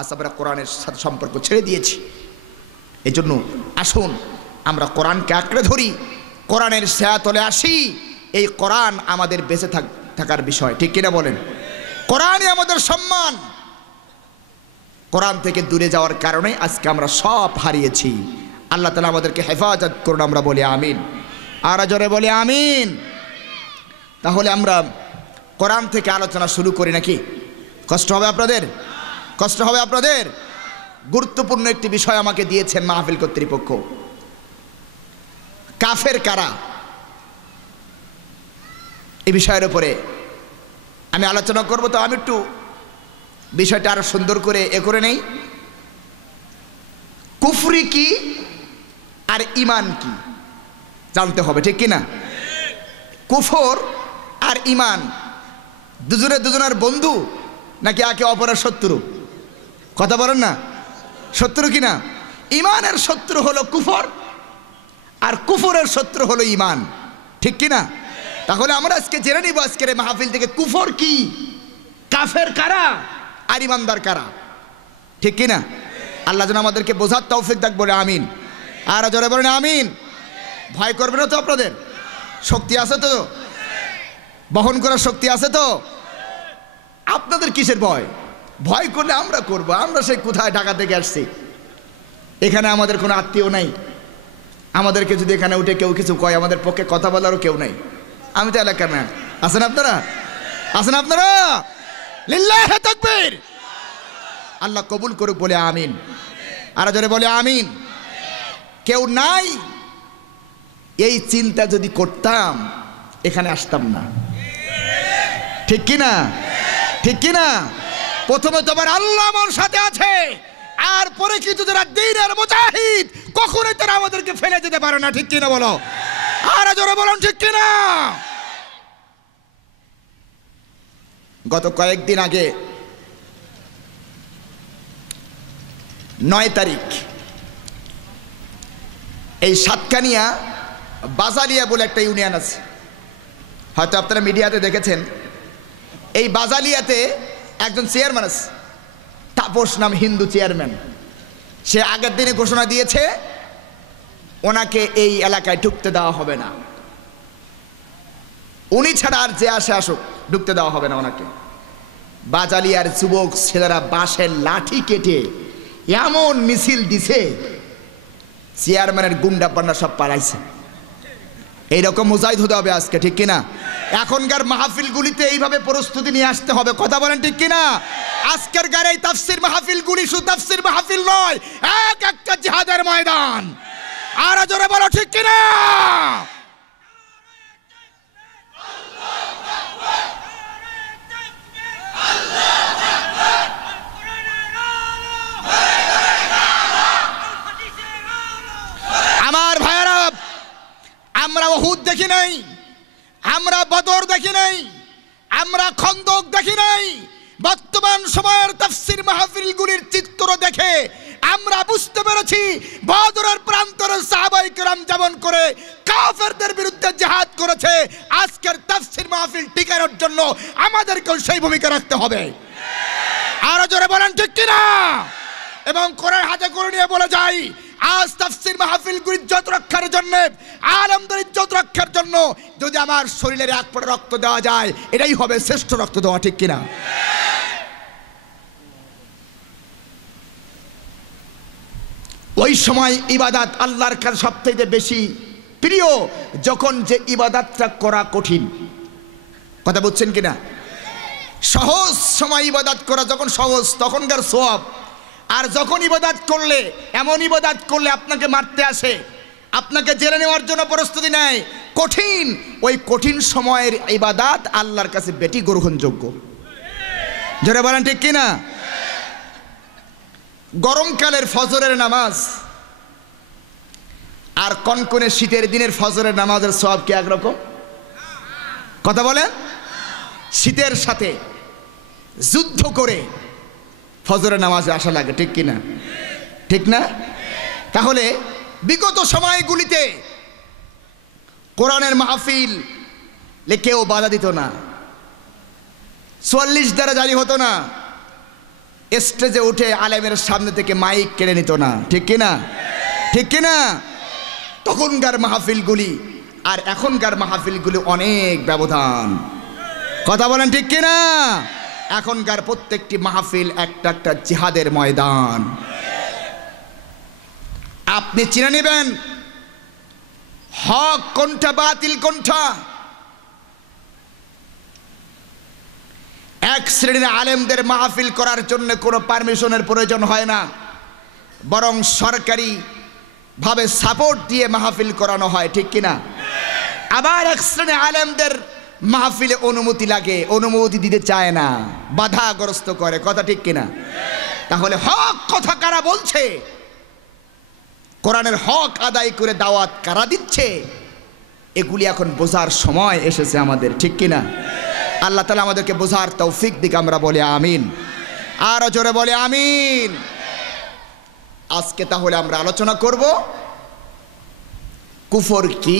আজ আমরা কোরআনের সাথে সম্পর্ক ছেড়ে দিয়েছি। এই জন্য আসুন আমরা কোরআনকে আঁকড়ে ধরি, কোরআনের ছায়াতলে আসি। এই কোরআন আমাদের বেঁচে থাকার বিষয়, ঠিক কিনা বলেন? কোরআনই আমাদের সম্মান। কোরআন থেকে দূরে যাওয়ার কারণে আজকে আমরা সব হারিয়েছি। আল্লাহ তাআলা আমাদেরকে হেফাজত করুন, আমরা বলি আমিন। আর জোরে বলি আমিন। তাহলে আমরা কোরআন থেকে আলোচনা শুরু করি নাকি? কষ্ট হবে আপনাদের? কষ্ট হবে আপনাদের? গুরুত্বপূর্ণ একটি বিষয় আমাকে দিয়েছেন মাহফিল কর্তৃপক্ষ। কাফের কারা, এই বিষয়ের উপরে আমি আলোচনা করব। তো আমি একটু বিষয়টা আরো সুন্দর করে করে নেই। কুফরি কি আর ঈমান কি জানতে হবে, ঠিক কিনা? কুফর আর ঈমান দুজনের বন্ধু নাকি একে অপরের শত্রু? কথা বলেন না, শত্রু কিনা? ঈমানের শত্রু হলো কুফর, আর কুফরের শত্রু হলো ঈমান, ঠিক কিনা? তাহলে আমরা আজকে জেনে নিব আজকের মাহফিল থেকে কুফর কি, কাফের কারা, আর ঈমানদার কারা, ঠিক কিনা? আল্লাহ যেন আমাদেরকে বোঝার তৌফিক দান, বলে আমিন। আর জোরে বলেন আমিন। ভয় করবে না তো? আপনাদের শক্তি আছে তো? বহন করার শক্তি আছে তো? আপনাদের কিসের ভয়? ভয় করলে আমরা করব। আমরা সেই কোথায় ঢাকা থেকে আসছি, এখানে আমাদের কোনো আত্মীয় নাই। আমাদেরকে যদি এখানে উঠে কেউ কিছু কয়, আমাদের পক্ষে কথা বলারও কেউ নাই। আমি তো এলাকার না। আছেন আপনারা? আছেন আপনারা? লিল্লাহি তাকবীর। আল্লাহ কবুল করুক, বলে আমিন। আর জোরে বলে আমিন। কেউ নাই, এই চিন্তা যদি করতাম এখানে আসতাম না, ঠিক কিনা? ঠিক কিনা? প্রথমে তোমার আল্লাহ আমার সাথে আছে, আর পরে কিন্তু যারা দ্বীনের মুজাহিদ, কখনোই তারা আমাদেরকে ফেলে যেতে পারে না, ঠিক কিনা বলো? আর জোরে বলুন ঠিক কিনা? গত কয়েকদিন আগে 9 তারিখ এই সাতকানিয়া বাজালিয়া বলে একটা ইউনিয়ন আছে, হয়তো আপনারা মিডিয়াতে দেখেছেন। এই বাজালিয়াতে একজন চেয়ারম্যান আছে, তাপস নাম, হিন্দু চেয়ারম্যান। সে আগের দিনে ঘোষণা দিয়েছে ওনাকে এই এলাকায় ঢুকতে দেওয়া হবে না, উনি ছাড়া আর যে আসে আসুক ঢুকতে দেওয়া হবে না ওনাকে। বাজালিয়ার যুবক ছেলেরা বাঁশের লাঠি কেটে এমন মিছিল দিছে, চেয়ারম্যানের গুন্ডা পান্ডা সব পালাইছে। এইরকম মুজাহিদ হতে হবে আজকে, ঠিক কিনা? এখনকার মাহফিলগুলিতে এইভাবে প্রস্তুতি নিয়ে আসতে হবে, কথা বলেন ঠিক কিনা? আজকের গারে এই তাফসির মাহফিলগুলি শুধু তাফসির মাহফিল নয়, এক একটা জিহাদের ময়দান। আর জোরে বলো ঠিক কিনা? আমার ভাইয়েরা, আমরা উহুদ দেখি নাই, আমরা বদর দেখি নাই, আমরা খন্দক দেখি নাই। বর্তমান সময়ের তাফসীর মাহফিলগুলির চিত্র দেখে আমরা বুঝতে পেরেছি বদরের প্রান্তরে সাহাবায়ে কেরাম যেমন করে কাফেরদের বিরুদ্ধে জিহাদ করেছে, আজকের তাফসীর মাহফিল টিকানোর জন্য আমাদেরকেও সেই ভূমিকা রাখতে হবে। আরো জোরে বলেন ঠিক কিনা? এবং কোরআন হাতে করে নিয়ে বলে যাই, আজ তাফসীর মাহফিলগুলির ইজ্জত রক্ষার জন্য, আলেমদের ইজ্জত রক্ষার জন্য যদি আমার শরীরের এক ফোঁটা রক্ত দেওয়া যায়, এটাই হবে শ্রেষ্ঠ রক্ত দেওয়া, ঠিক কিনা? ওই সময় ইবাদত আল্লাহর কাছে সবথেকে বেশি প্রিয়, যখন যে ইবাদতটা করা কঠিন। কথা বুঝছেন কিনা? সহজ সময় ইবাদত করা যখন সহজ, তখনকার সওয়াব। আর যখন ইবাদত করলে, এমন ইবাদত করলে আপনাকে মারতে আসে, আপনাকে জেলে নেওয়ার জন্য প্রস্তুতি নেয়, কঠিন, ওই কঠিন সময়ের ইবাদত আল্লাহর কাছে বেশি গ্রহণযোগ্য। জোরে বলেন ঠিক কিনা? গরমকালের ফজরের নামাজ আর কনকনে শীতের দিনের ফজরের নামাজের সওয়াব কি একরকম? কথা বলেন। শীতের সাথে যুদ্ধ করে ফজরের নামাজে আসা লাগে, ঠিক কিনা? ঠিক না? তাহলে বিগত সময়গুলিতে কোরআনের মাহফিল কেউ বাধা দিত না, ৪৪ দ্বারা জারি হতো না, স্টেজে উঠে আলেমের সামনে থেকে মাইক কেড়ে নিত না, ঠিক কিনা? ঠিক কিনা? তখনকার মাহফিলগুলি আর এখনকার মাহফিলগুলি অনেক ব্যবধান। কথা বলেন ঠিক কিনা? এখনকার প্রত্যেকটি মাহফিল একটা একটা জিহাদের ময়দান। আপনি চিনে নেবেন হক কোনটা, বাতিল কোনটা। এক শ্রেণীর আলেমদের মাহফিল করার জন্য কোনো পারমিশনের প্রয়োজন হয় না, বরং সরকারি ভাবে সাপোর্ট দিয়ে মাহফিল করানো হয়, ঠিক কিনা? আবার এক শ্রেণীর আলেমদের মাহফিলে অনুমতি লাগে, অনুমতি দিতে চায় না, বাধাগ্রস্ত করে, কথা ঠিক কিনা? তাহলে হক কথা কারা বলছে, কোরআনের হক আদায় করে দাওয়াত কারা দিচ্ছে, এগুলি এখন বোঝার সময় এসেছে আমাদের, ঠিক কিনা? আল্লাহ তাআলা আমাদেরকে বোঝার তৌফিক দিক, আমরা বলি আমিন। আর জোরে বলি আমিন। আজকে তাহলে আমরা আলোচনা করব কুফর কি,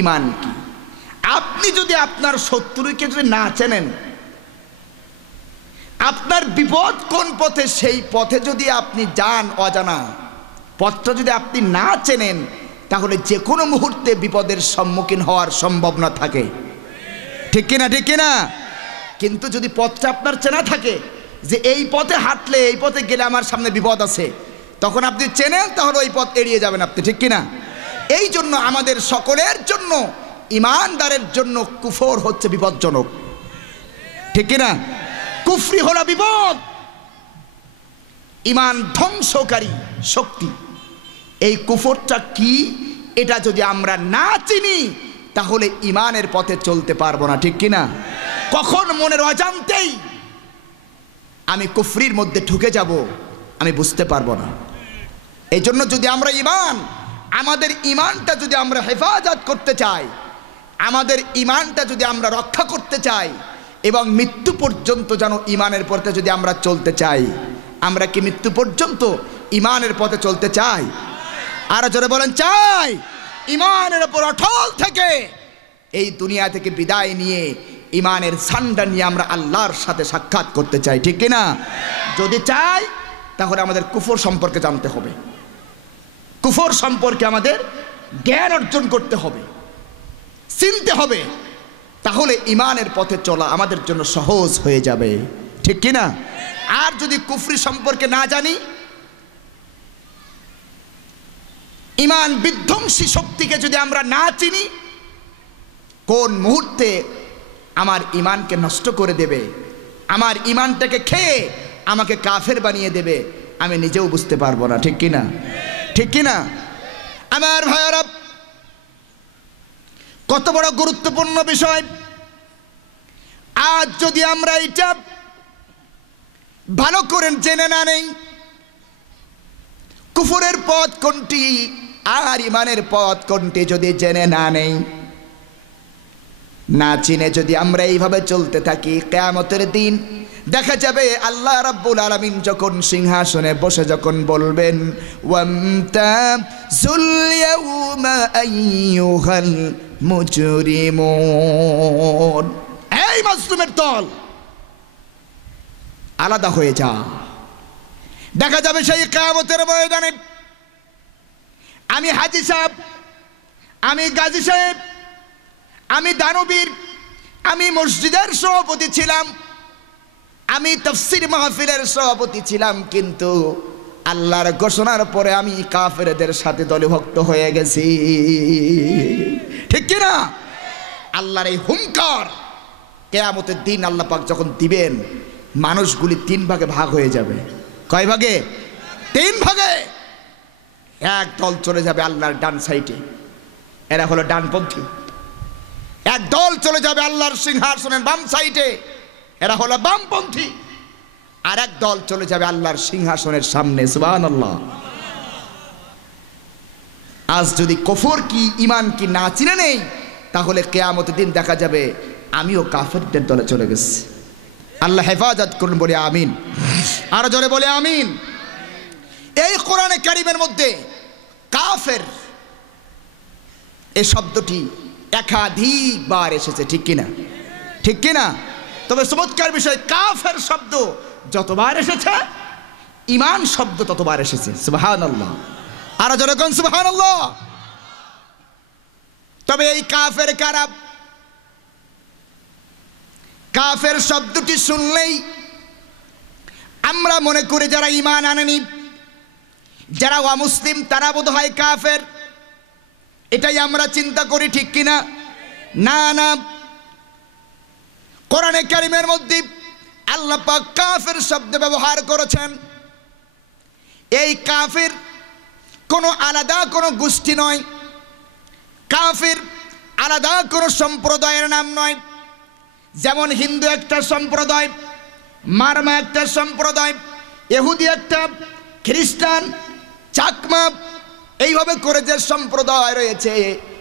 ঈমান কি। আপনি যদি আপনার শত্রুকে যদি না চেনেন, আপনার বিপদ কোন পথে, সেই পথে যদি আপনি যান, অজানা পথটা যদি আপনি না চেনেন, তাহলে যে কোনো মুহূর্তে বিপদের সম্মুখীন হওয়ার সম্ভাবনা থাকে, ঠিক কিনা? ঠিক কিনা? কিন্তু যদি পথটা আপনার চেনা থাকে যে এই পথে হাঁটলে, এই পথে গেলে আমার সামনে বিপদ আছে, তখন আপনি চেনেন, তাহলে ওই পথ এড়িয়ে যাবেন আপনি, ঠিক কিনা? এই জন্য আমাদের সকলের জন্য, ঈমানদারের জন্য কুফর হচ্ছে বিপজ্জনক, ঠিক কিনা? কুফরি হলো বিপদ, ঈমান ধ্বংসকারী শক্তি। এই কুফরটা কি, এটা যদি আমরা না চিনি, তাহলে ঈমানের পথে চলতে পারবো না, ঠিক কিনা? কখন মনের অজান্তেই আমি কুফরির মধ্যে ঢুকে যাব, আমি বুঝতে পারবো না। এই জন্য যদি আমরা আমাদের ঈমানটা যদি আমরা হেফাজত করতে চাই, আমাদের ঈমানটা যদি আমরা রক্ষা করতে চাই, এবং মৃত্যু পর্যন্ত যেন ঈমানের পথে যদি আমরা চলতে চাই, আমরা কি মৃত্যু পর্যন্ত ঈমানের পথে চলতে চাই? আর জোরে বলেন চাই। ঈমানের উপর অটল থেকে এই দুনিয়া থেকে বিদায় নিয়ে ঈমানের ঝান্ডা নিয়ে আমরা আল্লাহর সাথে সাক্ষাৎ করতে চাই, ঠিক কিনা? যদি চাই, তাহলে আমাদের কুফর সম্পর্কে জানতে হবে, কুফর সম্পর্কে আমাদের জ্ঞান অর্জন করতে হবে, চিনতে হবে, তাহলে ঈমানের পথে চলা আমাদের জন্য সহজ হয়ে যাবে, ঠিক কিনা? আর যদি কুফরি সম্পর্কে না জানি, ইমান বিধ্বংসী শক্তিকে যদি আমরা না চিনি, কোন মুহূর্তে আমার ইমানকে নষ্ট করে দেবে, আমার ইমানটাকে খেয়ে আমাকে কাফের বানিয়ে দেবে, আমি নিজেও বুঝতে পারবো না। ঠিক কিনা? ঠিক কিনা? আমার ভাইয়েরা, কত বড় গুরুত্বপূর্ণ বিষয়। আজ যদি আমরা এটা ভালো করে জেনে না নেই, কুফরের পথ কোনটি আর ইমানের পথ কোনটি যদি জেনে না নেই, না চিনে যদি আমরা এইভাবে চলতে থাকি, কিয়ামতের দিন দেখা যাবে আল্লাহ রাব্বুল আলামিন যখন সিংহাসনে বসে যখন বলবেন, ওয়ামতাযুল ইয়াউমা আইয়ুহাল মুজরিমুন, এই মাজলুমের দল আলাদা হয়ে যা। দেখা যাবে সেই কিয়ামতের ময়দানে আমি হাজী সাহেব, আমি গাজী সাহেব, আমি দানবীর, আমি মসজিদের সভাপতি ছিলাম, আমি তাফসীর মাহফিলের সভাপতি ছিলাম, কিন্তু আল্লাহর ঘোষণার পরে আমি কাফেরদের সাথে দলভুক্ত হয়ে গেছি। ঠিক কি না? আল্লাহর এই হুঙ্কার কিয়ামতের দিন আল্লাহ পাক যখন দিবেন, মানুষগুলি তিন ভাগে ভাগ হয়ে যাবে। কয় ভাগে? তিন ভাগে। এক দল চলে যাবে আল্লাহর ডান সাইডে, এরা হলো ডানপন্থী। এক দল চলে যাবে আল্লাহর সিংহাসনের বাম সাইডে, এরা হলো বামপন্থী। আর এক দল চলে যাবে আল্লাহর সিংহাসনের সামনে। সুবহানাল্লাহ। আজ যদি কুফর কি ঈমান কি না চিনে নেই, তাহলে কিয়ামতের দিন দেখা যাবে আমিও কাফেরদের দলে চলে গেছি। আল্লাহ হেফাজত করুন, বলে আমিন। আরো জোরে বলে আমিন। এই কোরআনে কারীমের মধ্যে কাফের এই শব্দটি একাধিকবার এসেছে। ঠিক কিনা? ঠিক কিনা? তবে চমৎকার বিষয়, কাফের শব্দ যতবার এসেছে, ঈমান শব্দ ততবার এসেছে। সুবহানাল্লাহ। আরো জোরে কোন সুবহানাল্লাহ। তবে এই কাফের কারা? কাফের শব্দটি শুনলেই আমরা মনে করি যারা ঈমান আনেনি, যারা অমুসলিম, তারা বোধহয় কাফের, এটাই আমরা চিন্তা করি। ঠিক কিনা? না না, কোরআনে কারীমের মধ্যে আল্লাহ পাক কাফের শব্দ ব্যবহার করেছেন। এই কাফের কোনো আলাদা কোনো গোষ্ঠী নয়, কাফের আলাদা কোনো সম্প্রদায়ের নাম নয়। যেমন হিন্দু একটা সম্প্রদায়, মারমা একটা সম্প্রদায়, ইহুদি একটা, খ্রিস্টান, চাকমা, এইভাবে করে যে সম্প্রদায় রয়েছে,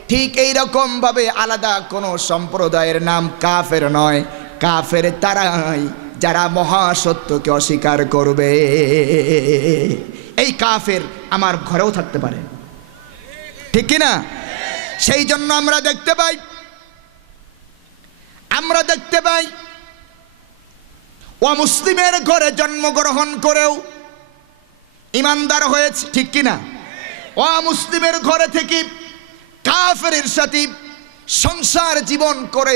ঠিক এইরকম ভাবে আলাদা কোনো সম্প্রদায়ের নাম কাফের নয়। কাফের তারাই যারা মহাসত্যকে অস্বীকার করবে। এই কাফের আমার ঘরেও থাকতে পারে। ঠিক কিনা? সেই জন্য আমরা দেখতে পাই অমুসলিমের ঘরে জন্মগ্রহণ করেও ইমানদার হয়েছে। ঠিক কিনা? অমুসলিমের ঘরে থেকে কাফেরের সাথে সংসার জীবন করে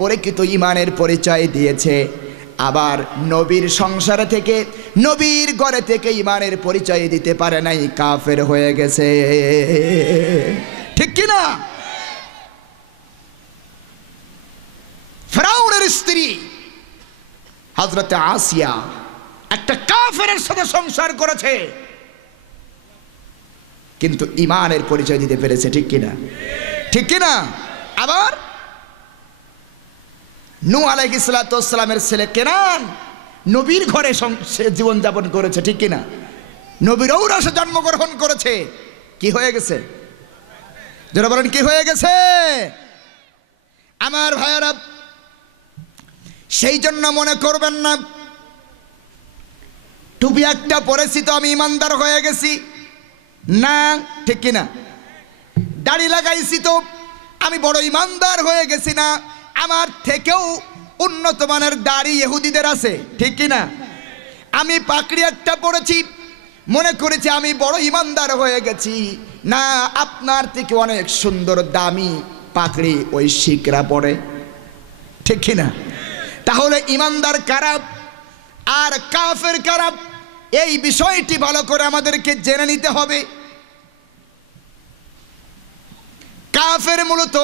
পরিচিত ইমানের পরিচয় দিয়েছে। আবার নবীর সংসার থেকে, নবীর ঘরে থেকে ইমানের পরিচয় দিতে পারে নাই, কাফের হয়ে গেছে। ঠিক কিনা? ফিরআউনের স্ত্রী হযরত আসিয়া একটা কাফেরের সাথে সংসার করেছে, কিন্তু ইমানের পরিচয় দিতে পেরেছে। ঠিক কিনা? ঠিক কিনা? আবার নূহ আলাইহিস সালাতু ওয়াস সালামের ছেলে কেনান নবীর ঘরে জীবন যাপন করেছে। ঠিক কিনা? নবীর ঔরসে জন্মগ্রহণ করেছে। কি হয়ে গেছে? যারা বলেন কি হয়ে গেছে? আমার ভাইয়েরা, সেই জন্য মনে করবেন না টুপি একটা পরেছি তো আমি ইমানদার হয়ে গেছি, না। ঠিক কিনা? দাড়ি লাগাইছি তো আমি বড় ইমানদার হয়ে গেছি, না। আমার থেকেও উন্নত মানের দাড়ি ইহুদিদের আছে। ঠিক কিনা? আমি পাকড়ি একটা পরেছি, মনে করেছি আমি বড় ইমানদার হয়ে গেছি, না। আপনার থেকে অনেক সুন্দর দামি পাকড়ি ওই শিখরা পরে। ঠিক কিনা? তাহলে ইমানদার কারা আর কাফের কারা, এই বিষয়টি ভালো করে আমাদেরকে জেনে নিতে হবে। কাফের মূলত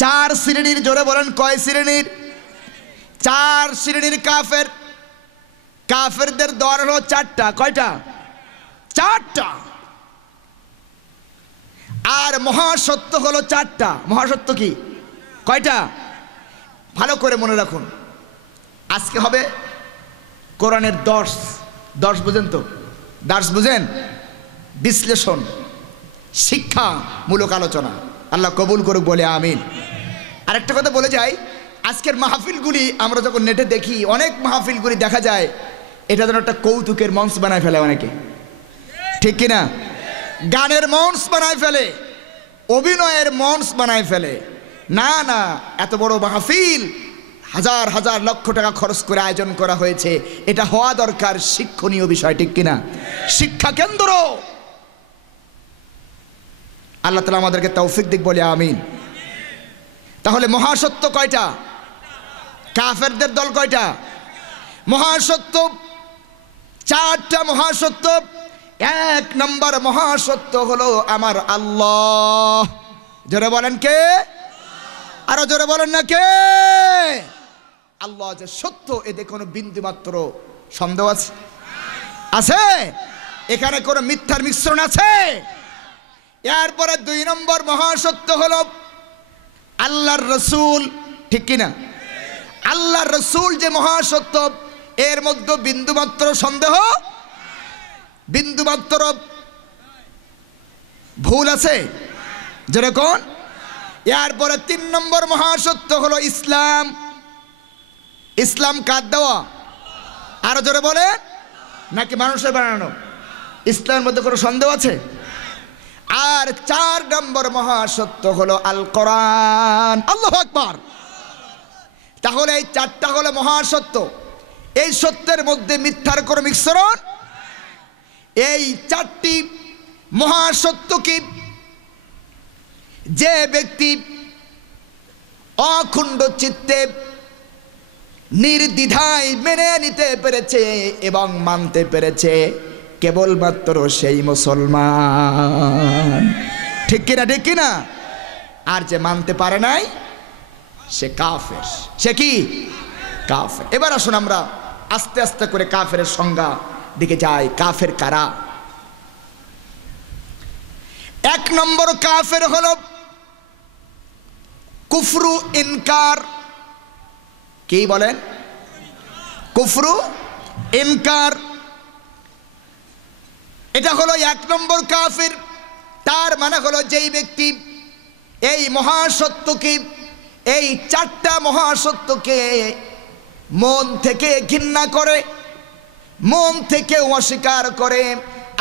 চার শ্রেণীর। জোরে বলেন কয় শ্রেণীর? চার শ্রেণীর কাফের। কাফেরদের দল হলো চারটা। কয়টা? চারটা। আর মহাসত্য হলো চারটা। মহাসত্য কি? কয়টা? ভালো করে মনে রাখুন। আজকে হবে কোরআনের দর্শ বুঝেন তো? দার্স বুঝেন? বিশ্লেষণ, শিক্ষামূলক আলোচনা। আল্লাহ কবুল করুক বলে আমিন। আরেকটা কথা বলে যাই, আজকের মাহফিলগুলি আমরা যখন নেটে দেখি, অনেক মাহফিলগুলি দেখা যায় এটা যেন একটা কৌতুকের মঞ্চ বানায় ফেলে অনেকে, ঠিক কিনা? গানের মঞ্চ বানায় ফেলে, অভিনয়ের মঞ্চ বানায় ফেলে। না না, এত বড় মাহফিল, হাজার হাজার লক্ষ টাকা খরচ করে আয়োজন করা হয়েছে, এটা হওয়া দরকার শিক্ষণীয় বিষয়, ঠিক কিনা? শিক্ষা কেন্দ্র। আল্লাহ তাআলা আমাদেরকে তৌফিক দিক বলে আমিন। তাহলে মহাসত্য কয়টা? কাফেরদের দল কয়টা? মহাসত্য চারটা। মহাসত্য, এক নম্বর মহাসত্য হলো আমার আল্লাহ। জোরে বলেন কে? আরো জোরে বলেন না কে? আল্লাহ যে সত্য, এতে কোনো বিন্দু মাত্র সন্দেহ আছে? আছে? এখানে কোনো মিথ্যার মিশ্রণ আছে? এরপরে দুই নম্বর মহাসত্য হলো আল্লাহর রসুল, ঠিক কিনা? আল্লাহর রসুল যে মহাসত্য, এর মধ্যে বিন্দুমাত্র সন্দেহ, বিন্দুমাত্র ভুল আছে? যেরকম এরপরে তিন নম্বর মহাসত্য হলো ইসলাম। ইসলাম কার দেওয়া? আরো জোরে বলে, নাকি মানুষের বানানো? ইসলামের মধ্যে কোনো সন্দেহ আছে? আর চার নম্বর মহাসত্য হলো আল কোরআন। আল্লাহু আকবার। তাহলে এই চারটা হলো মহাসত্য। এই সত্যের মধ্যে মিথ্যার কোনো মিশ্রণ। এই চারটি মহাসত্যকে যে ব্যক্তি অখণ্ড চিত্তে নির্দ্বিধায় মেনে নিতে পেরেছে এবং মানতে পেরেছে, কেবলমাত্র সেই মুসলমান, ঠিক কিনা? ঠিক কিনা? আর যে মানতে পারে নাই সে কাফের। সে কি? কাফের। এবার আসুন আমরা আস্তে আস্তে করে কাফের সংজ্ঞা দিকে যাই। কাফের কারা? এক নম্বর কাফের হলো কুফরু ইনকার। কি বলেন? কুফরু ইনকার। এটা হলো এক নম্বর কাফির। তার মানে হলো যেই ব্যক্তি এই মহাসত্যকে, এই চারটা মহাসত্যকে মন থেকে ঘৃণা করে, মন থেকে অস্বীকার করে,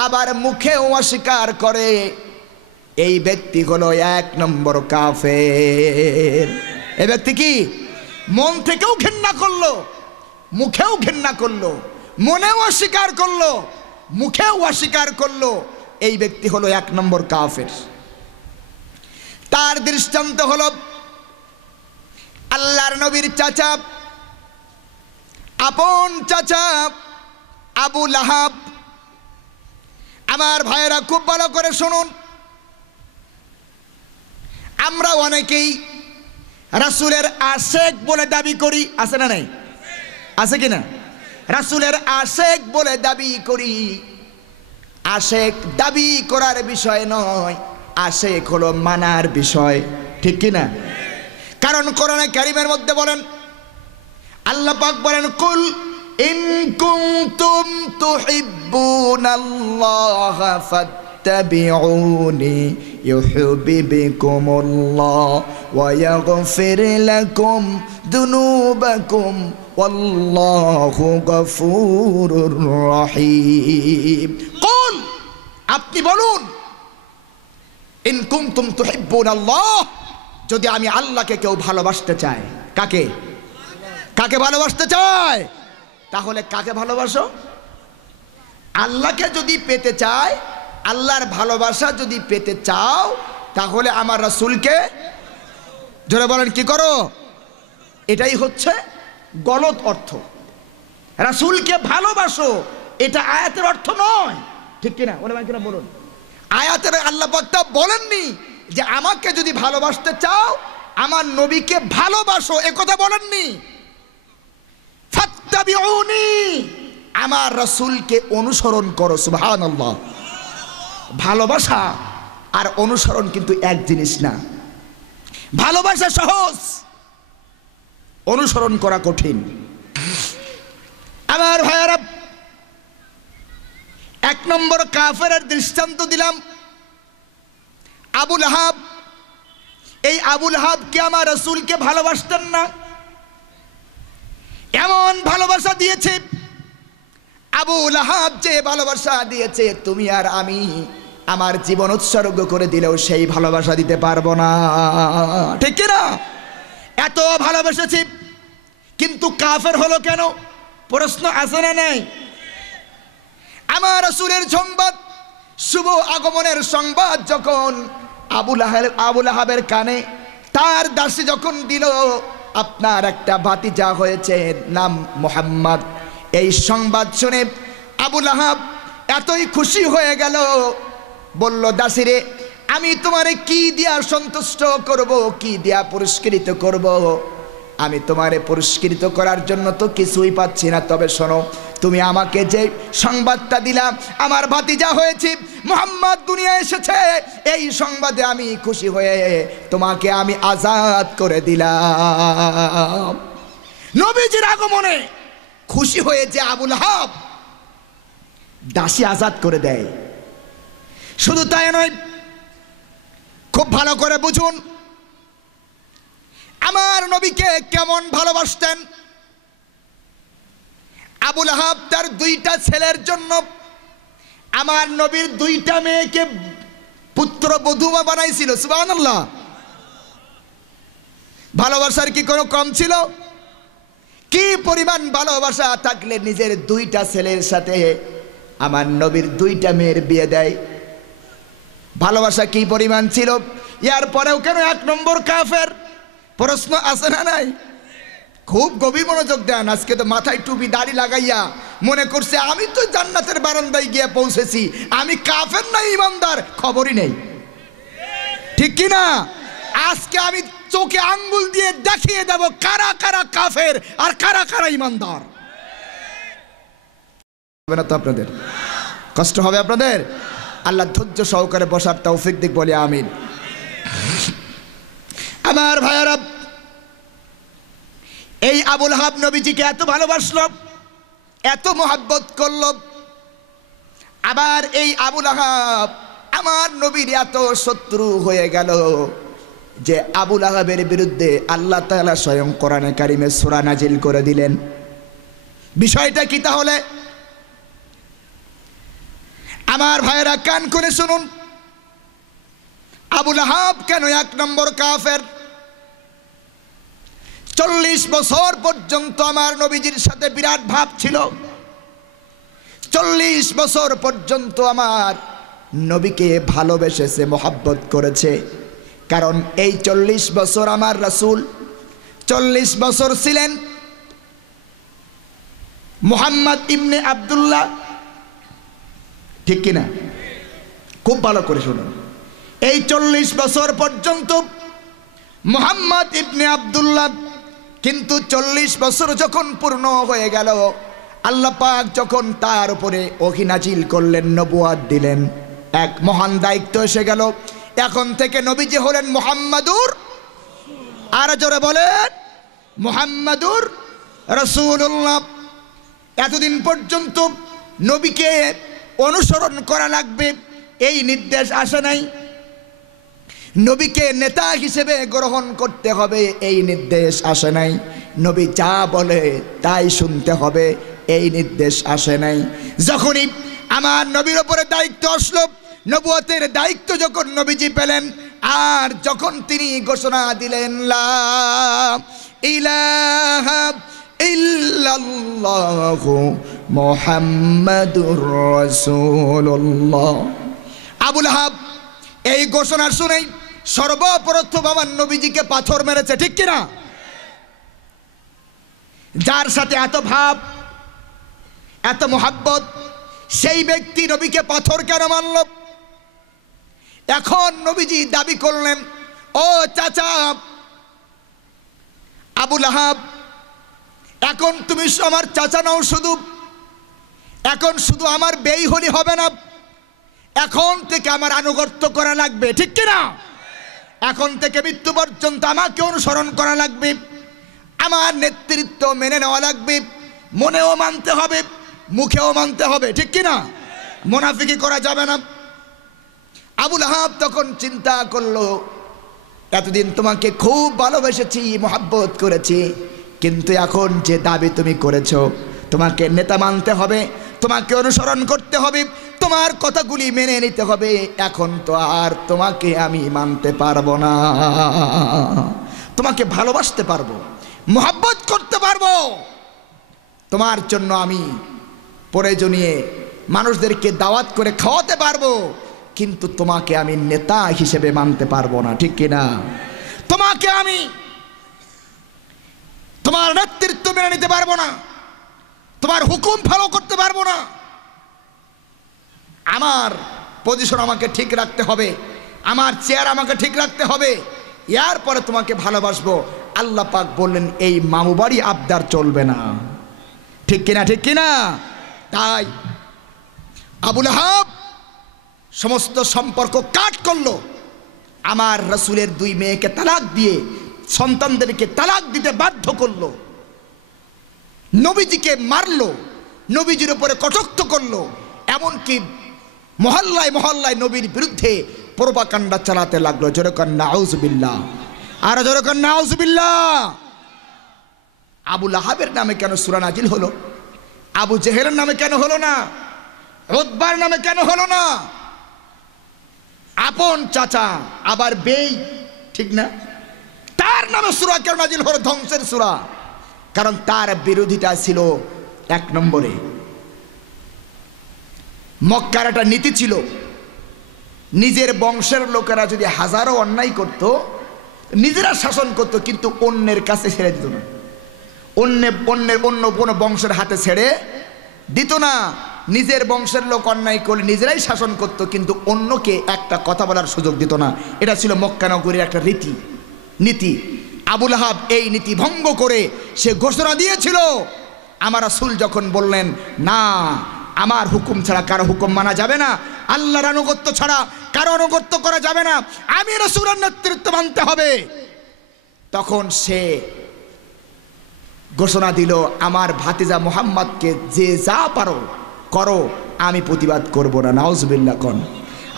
আবার মুখেও অস্বীকার করে, এই ব্যক্তি হলো এক নম্বর কাফের। এই ব্যক্তি কি? মন থেকেও ঘৃণা করলো, মুখেও ঘৃণা করলো, মনেও অস্বীকার করলো, মুখেও অস্বীকার করলো, এই ব্যক্তি হলো এক নম্বর কাফের। তার দৃষ্টান্ত হলো আল্লাহর নবীর চাচা, আপন চাচা আবু লাহাব। আমার ভাইয়েরা খুব ভালো করে শুনুন, আমরা অনেকেই রাসূলের আশেক বলে দাবি করি, আছে না নাই? আছে কিনা? রাসূলের আশেক বলে দাবি করি। আশেক দাবি করার বিষয় নয়, আশেক হলো মানার বিষয়, ঠিক কিনা? কারণ কোরআনে কারীমের মধ্যে বলেন, আল্লাহ পাক বলেন, কুল ইন কুনতুম তুহিব্বুনাল্লাহা ফাত্তাবিউনি ইউহিব্বুকুমুল্লাহ ওয়া ইয়াগফির লাকুম যুনুবাকুম ওয়াল্লাহু গফুরুর রহিম। কুল, আপনি বলুন, ইন কুনতুম তুহিব্বুনাল্লাহ, যদি আমি আল্লাহকে কেউ ভালোবাসতে চায়। কাকে? কাকে ভালোবাসতে চায়? তাহলে কাকে ভালোবাসো? আল্লাহকে যদি পেতে চায়, আল্লাহর ভালোবাসা যদি পেতে চাও, তাহলে আমার রাসূলকে জোরে বলেন কি করো? এটাই হচ্ছে গলত অর্থ। রাসূলকে ভালোবাসো, এটা আয়াতের অর্থ নয়, ঠিক কিনা? বলে ভাই কিনা বলুন। আয়াতের আল্লাহ পাক তা বলেননি যে আমাকে যদি ভালোবাসতে চাও আমার নবীকে ভালোবাসো, একথা বলেননি। ফাত্তাবিউনি, আমার রাসূলকে অনুসরণ করো। সুবহানাল্লাহ। ভালোবাসা আর অনুসরণ কিন্তু এক জিনিস না। ভালোবাসা সহজ, অনুসরণ করা কঠিন। আমার ভাইয়ারা, এক নম্বর কাফেরের দৃষ্টান্ত দিলাম আবুল আহাব। এই আবুল আহাব কি আমার রাসূলকে ভালোবাসতেন না? এমন ভালোবাসা দিয়েছে আবুল আহাব, যে ভালোবাসা দিয়েছে তুমি আর আমি আমার জীবন উৎসর্গ করে দিলেও সেই ভালোবাসা দিতে পারবো না, ঠিক কি না? এত ভালোবেসেছি, কিন্তু কাফের হলো কেন? প্রশ্ন আছে না নাই? আমার রাসূলের সংবাদ, শুভ আগমনের সংবাদ যখন আবুল আহাবের কানে তার দাসী যখন দিল, আপনার একটা ভাতিজা হয়েছে, নাম মুহাম্মদ, এই সংবাদ শুনে আবুল আহাব এতই খুশি হয়ে গেল, বলল, দাসীরে আমি তোমারে কি দিয়া সন্তুষ্ট করব, কি দিয়া পুরস্কৃত করব? আমি তোমারে পুরস্কৃত করার জন্য তো কিছুই পাচ্ছি না, তবে শোনো, তুমি আমাকে যে সংবাদটা দিলাম আমার ভাতিজা হয়েছে মুহাম্মদ দুনিয়া এসেছে, এই সংবাদে আমি খুশি হয়ে তোমাকে আমি আজাদ করে দিলাম। নবীজির আগমনে খুশি হয়ে যে আবুল আহাব দাসী আজাদ করে দেয়, শুধু তাই নয়, খুব ভালো করে বুঝুন আমার নবীকে কেমন ভালোবাসতেন। আবুল আহাব তার দুইটা ছেলের জন্য আমার নবীর দুইটা মেয়েকে পুত্র বধূ বানাইছিল। সুবহানাল্লাহ। ভালোবাসার কি কোনো কম ছিল? কি পরিমাণ ভালোবাসা থাকলে নিজের দুইটা ছেলের সাথে আমার নবীর দুইটা মেয়ের বিয়ে দেয়? ভালোবাসা কি পরিমাণ ছিল? এর পরেও কেন এক নম্বর কাফের? প্রশ্ন আছে না নাই? খুব গভীর মনোযোগ দেন। আজকে তো মাথায় টুপি দাড়ি লাগাইয়া মনে করছে আমি তো জান্নাতের বারান্দায় গিয়ে পৌঁছেছি, আমি কাফের না ইমানদার খবরই নেই, ঠিক কি না? আজকে আমি চোখে আঙ্গুল দিয়ে দেখিয়ে দেব কারা কারা কাফের আর কারা কারা ইমানদার। হবে না তো আপনাদের? কষ্ট হবে আপনাদের? আল্লাহ ধৈর্য সহকারে বসার তৌফিক দিক, বলে আমিন। আমার ভাইয়ারা, এই আবুল আহাব নবীজিকে এত ভালোবাসলো, এত মোহাব্বত করলো, আবার এই আবুল আহাব আমার নবীর এত শত্রু হয়ে গেল যে আবুল আহাবের বিরুদ্ধে আল্লাহ তাআলা স্বয়ং কোরআনে কারিমে সূরা নাজিল করে দিলেন। বিষয়টা কি তাহলে? আমার ভাইয়েরা কান করে শুনুন, আবুল আহাব কেন এক নম্বর কাফের? 40 বছর পর্যন্ত আমার নবীজির সাথে বিরাট ভাব ছিল। 40 বছর পর্যন্ত আমার নবীকে ভালোবেসেছে, মোহাব্বত করেছে। কারণ এই 40 বছর আমার রাসূল 40 বছর ছিলেন মুহাম্মদ ইবনে আব্দুল্লাহ, ঠিক কিনা? খুব ভালো করে শুনুন, এই 40 বছর পর্যন্ত মুহাম্মদ ইবনে আব্দুল্লাহ, কিন্তু 40 বছর যখন পূর্ণ হয়ে গেল, আল্লাহ পাক যখন তার উপরে ওহী নাজিল করলেন, নবুয়ত দিলেন, এক মহান দায়িত্ব এসে গেল। এখন থেকে নবীজি হলেন মুহাম্মাদুর, আর জোরে বলেন মুহাম্মাদুর রাসূলুল্লাহ। এতদিন পর্যন্ত নবীকে অনুসরণ করা লাগবে এই নির্দেশ আসে নাই, নবীকে নেতা হিসেবে গ্রহণ করতে হবে এই নির্দেশ আসে নাই, নবী যা বলে তাই শুনতে হবে এই নির্দেশ আসে নাই। যখনই আমার নবীর উপরে দায়িত্ব আসলো, নবুয়তের দায়িত্ব যখন নবীজি পেলেন, আর যখন তিনি ঘোষণা দিলেন লা ইলাহা ইল্লাল্লাহু মুহাম্মাদুর রাসূলুল্লাহ, আবুল আহাব এই ঘোষণা শুনেই সর্বপ্রথম আমার নবীজিকে পাথর মেরেছে, ঠিক কিনা? যার সাথে এত ভাব, এত মোহাব্বত, সেই ব্যক্তি নবীকে পাথর কেন মারল? এখন নবীজি দাবি করলেন, ও চাচা আবু লাহাব, এখন তুমি আমার চাচা নাও, শুধু এখন শুধু আমার বেই হলি হবে না, এখন থেকে আমার আনুগত্য করা লাগবে, ঠিক কিনা? এখন থেকে মৃত্যু পর্যন্ত আমাকে অনুসরণ করা লাগবে, আমার নেতৃত্ব মেনে নেওয়া লাগবে, মনেও মানতে হবে, মুখেও মানতে হবে, ঠিক কিনা? মুনাফিকি করা যাবে না। আবু লাহাব তখন চিন্তা করলো, এতদিন তোমাকে খুব ভালোবেসেছি, মহব্বত করেছি, কিন্তু এখন যে দাবি তুমি করেছো, তোমাকে নেতা মানতে হবে, তোমাকে অনুসরণ করতে হবে, তোমার কথাগুলি মেনে নিতে হবে, এখন তো আর তোমাকে আমি মানতে পারবো না। তোমাকে ভালোবাসতে পারবো, মহব্বত করতে পারবো, তোমার জন্য আমি প্রয়োজনীয় মানুষদেরকে দাওয়াত করে খাওয়াতে পারবো, কিন্তু তোমাকে আমি নেতা হিসেবে মানতে পারবো না, ঠিক কিনা? তোমাকে আমি তোমার নেতৃত্ব মেনে নিতে পারবো না, তোমার হুকুম ফলো করতে পারবো না, আমার পজিশন আমাকে ঠিক রাখতে হবে, আমার চেয়ার আমাকে ঠিক রাখতে হবে, এরপরে তোমাকে ভালোবাসবো। আল্লাহ পাক বললেন, এই মামুবাড়ি আবদার চলবে না, ঠিক কিনা? ঠিক কিনা? তাই আবু লাহাব সমস্ত সম্পর্ক কাট করলো, আমার রাসূলের 2 মেয়েকে তালাক দিয়ে সন্তানদেরকে তালাক দিতে বাধ্য করলো, নবীজিকে মারলো, নবীজির উপরে কটাক্ষ করলো, এমনকি মহল্লায় মহল্লায় নবীর বিরুদ্ধে প্রোপাগান্ডা চালাতে লাগলো। যেরকম নাউজুবিল্লাহ, আর যেরকম নাউজুবিল্লাহ। আবু লাহাবের নামে কেন সূরা নাজিল হলো? আবু জেহেলের নামে কেন হলো না? উতবার নামে কেন হলো না? আপন চাচা আবার বেই, ঠিক না? তার নামে সূরা কেন নাজিল হলো? ধ্বংসের সূরা। কারণ তার বিরোধিতা ছিল 1 নম্বরে, মক্কার একটা নীতি ছিল, নিজের বংশের লোকেরা যদি হাজারো অন্যায় করত, নিজেরা শাসন করত, কিন্তু অন্যের কাছে ছেড়ে দিত না, অন্য কোনো বংশের হাতে ছেড়ে দিত না। নিজের বংশের লোক অন্যায় করলে নিজেরাই শাসন করত, কিন্তু অন্যকে একটা কথা বলার সুযোগ দিত না। এটা ছিল মক্কা নগরীর একটা নীতি। আবু লাহাব এই নীতি ভঙ্গ করে সে ঘোষণা দিয়েছিল, আমার রাসূল যখন বললেন, না, আমার হুকুম ছাড়া কারো হুকুম মানা যাবে না, আল্লাহর আনুগত্য ছাড়া কারো আনুগত্য করা যাবে না, আমি রাসূলের নেতৃত্ব মানতে হবে, তখন সে ঘোষণা দিল, আমার ভাতিজা মুহাম্মদকে যে যা পারো করো, আমি প্রতিবাদ করব না। নাউজুবিল্লাহ কোন,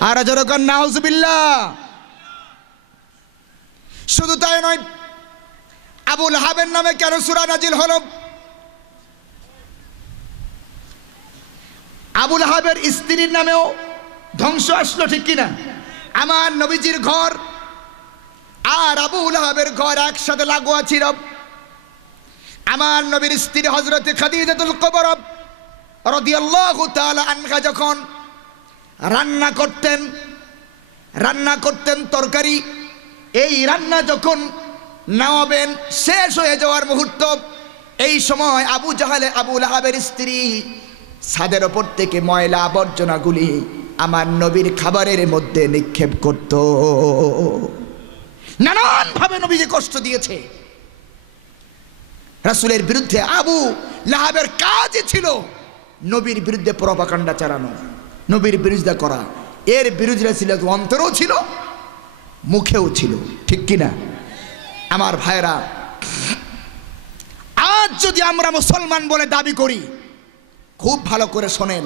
আর যেরকম নাউজুবিল্লাহ। শুধু তাই নয়, আবু লাহাবের নামে কেন সূরা নাজিল হলো? আবু লাহাবের স্ত্রীর নামেও ধ্বংস আসলো, ঠিক কিনা? আমার নবীজির ঘর আর আবু লাহাবের ঘর একসাথে লাগোয়া ছিল। আমার নবীর স্ত্রী হযরত খাদিজাতুল কুবরা রাদিয়াল্লাহু তাআলা আনহা যখন রান্না করতেন তরকারি, এই রান্না যখন নামাবেন, শেষ হয়ে যাওয়ার মুহূর্ত, এই সময় আবু জাহালে আবু লাহাবের স্ত্রী ছাদের ওপর থেকে ময়লা আবর্জনাগুলি আমার নবীর খাবারের মধ্যে নিক্ষেপ করত। নানান ভাবে নবীকে কষ্ট দিয়েছে। রাসূলের বিরুদ্ধে আবু লাহাবের কাজই ছিল নবীর বিরুদ্ধে প্রোপাগান্ডা চালানো, নবীর বিরোধিতা করা। এর বিরোধিতা ছিল অন্তরেও ছিল, মুখেও ছিল, ঠিক কিনা? আমার ভাইরা, আজ যদি আমরা মুসলমান বলে দাবি করি, খুব ভালো করে শোনেন,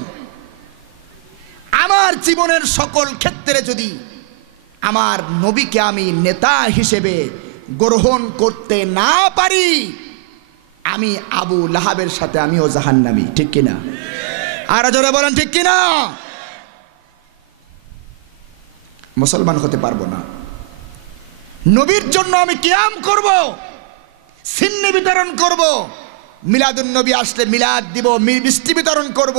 আমার জীবনের সকল ক্ষেত্রে যদি আমার নবীকে আমি নেতা হিসেবে গ্রহণ করতে না পারি, আমি আবু লাহাবের সাথে আমিও জাহান্নামী, ঠিক কিনা? আর জোরে বলেন, ঠিক কিনা? মুসলমান হতে পারবো না। নবীর জন্য আমি কিয়াম করব, সিন্নি বিতরণ করব, মিলাদুন নবী আসলে মিলাদ দিব, মিষ্টি বিতরণ করব,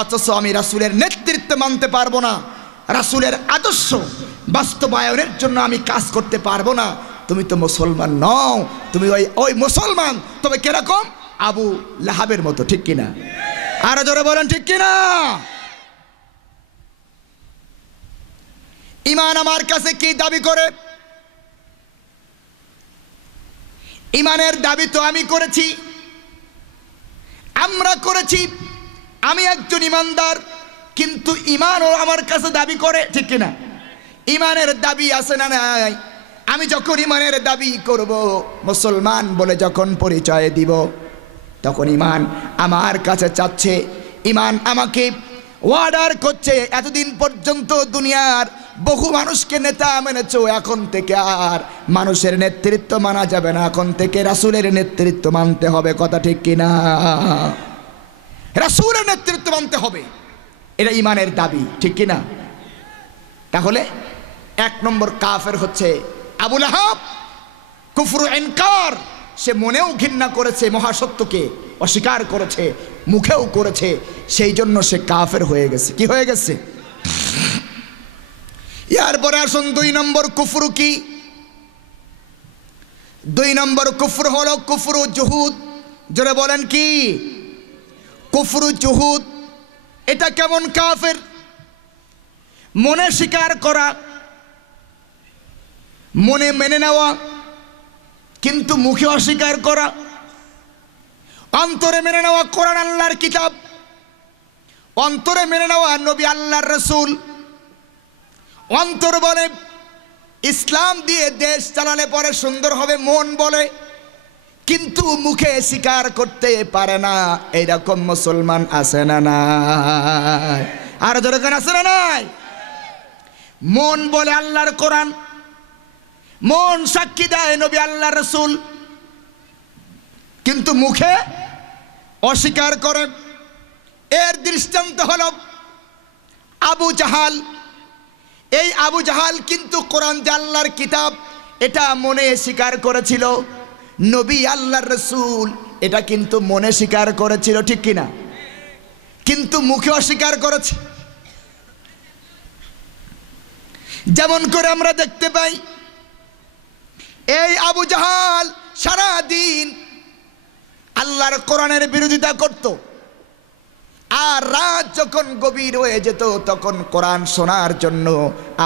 অথচ আমি রাসূলের নেতৃত্ব মানতে পারবো না, রাসূলের আদর্শ বাস্তবায়নের জন্য আমি কাজ করতে পারবো না। তুমি তো মুসলমান নও, তুমি ওই মুসলমান, তবে কিরকম? আবু লাহাবের মতো, ঠিক কিনা? আর জোরে বলেন, ঠিক কিনা? ঈমান আমার কাছে কি দাবি করে? ঈমানের দাবি তো আমি করেছি, আমরা করেছি, আমি একজন ঈমানদার, কিন্তু ঈমানও আমার কাছে দাবি করে, ঠিক কিনা? ঈমানের দাবি আছে না নাই? আমি যখন ঈমানের দাবি করব, মুসলমান বলে যখন পরিচয় দিব, তখন ঈমান আমার কাছে চাচ্ছে, ঈমান আমাকে অর্ডার করছে, এতদিন পর্যন্ত দুনিয়ার বহু মানুষকে নেতা মেনেছো, এখন থেকে আর মানুষের নেতৃত্ব মানা যাবে না, এখন থেকে রাসূলের নেতৃত্ব মানতে হবে। কথা ঠিক কিনা? রাসূলের নেতৃত্ব মানতে হবে, এটা ঈমানের দাবি, ঠিক কিনা? তাহলে এক নম্বর কাফের হচ্ছে আবু লাহাব, কুফরু ইনকার, সে মনেও ঘৃণা করেছে, মহাসত্যকে অস্বীকার করেছে, মুখেও করেছে, সেই জন্য সে কাফের হয়ে গেছে। কি হয়ে গেছে? এরপরে আসুন 2 নম্বর কুফরু কি? 2 নম্বর কুফর হলো কুফরু জুহুদ। জোরে বলেন কি? কুফরু জুহুদ। এটা কেমন কাফের? মনে স্বীকার করা, মনে মেনে নেওয়া, কিন্তু মুখে অস্বীকার করা, অন্তরে মেনে নেওয়া কোরআন আল্লাহর কিতাব, অন্তরে মেনে নেওয়া নবী আল্লাহর রাসূল, অন্তর বলে ইসলাম দিয়ে দেশ চালালে পরে সুন্দর হবে, মন বলে, কিন্তু মুখে স্বীকার করতে পারে না। এইরকম মুসলমান আছে না নাই? আর যেরকম আছে না নাই? মন বলে আল্লাহর কোরআন, মন সাক্ষী দেয় নবী আল্লাহর রাসূল, কিন্তু মুখে অস্বীকার করে। এর দৃষ্টান্ত হলো আবু জাহাল। এই আবু জাহাল কিন্তু কোরআন যে আল্লাহর কিতাব এটা মনে স্বীকার করেছিল, নবী আল্লাহর রাসূল এটা কিন্তু মনে স্বীকার করেছিল, ঠিক কিনা? কিন্তু মুখে অস্বীকার করেছে। যেমন করে আমরা দেখতে পাই, এই আবু জাহাল সারা দিন আল্লাহর কোরআনের বিরোধিতা করত, আর রাত যখন গভীর হয়ে যেত তখন কোরআন শোনার জন্য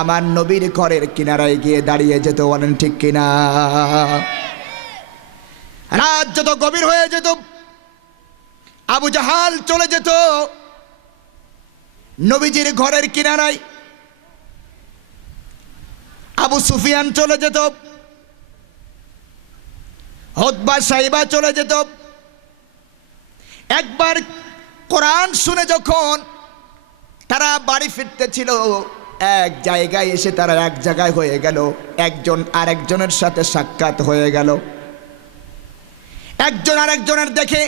আমার নবীর ঘরের কিনারায় গিয়ে দাঁড়িয়ে যেত। বলেন ঠিক কিনা? রাত যত গভীর হয়ে যেত আবু জাহাল চলে যেত নবীজির ঘরের কিনারায়, আবু সুফিয়ান চলে যেত, উতবা সাইবা চলে যেত। একবার কোরআন শুনে যখন তারা বাড়ি ফিরতেছিল, এক জায়গায় এসে তারা এক জায়গায় হয়ে গেল, একজন আরেকজনের সাথে সাক্ষাৎ হয়ে গেল। একজন আরেকজনের দেখে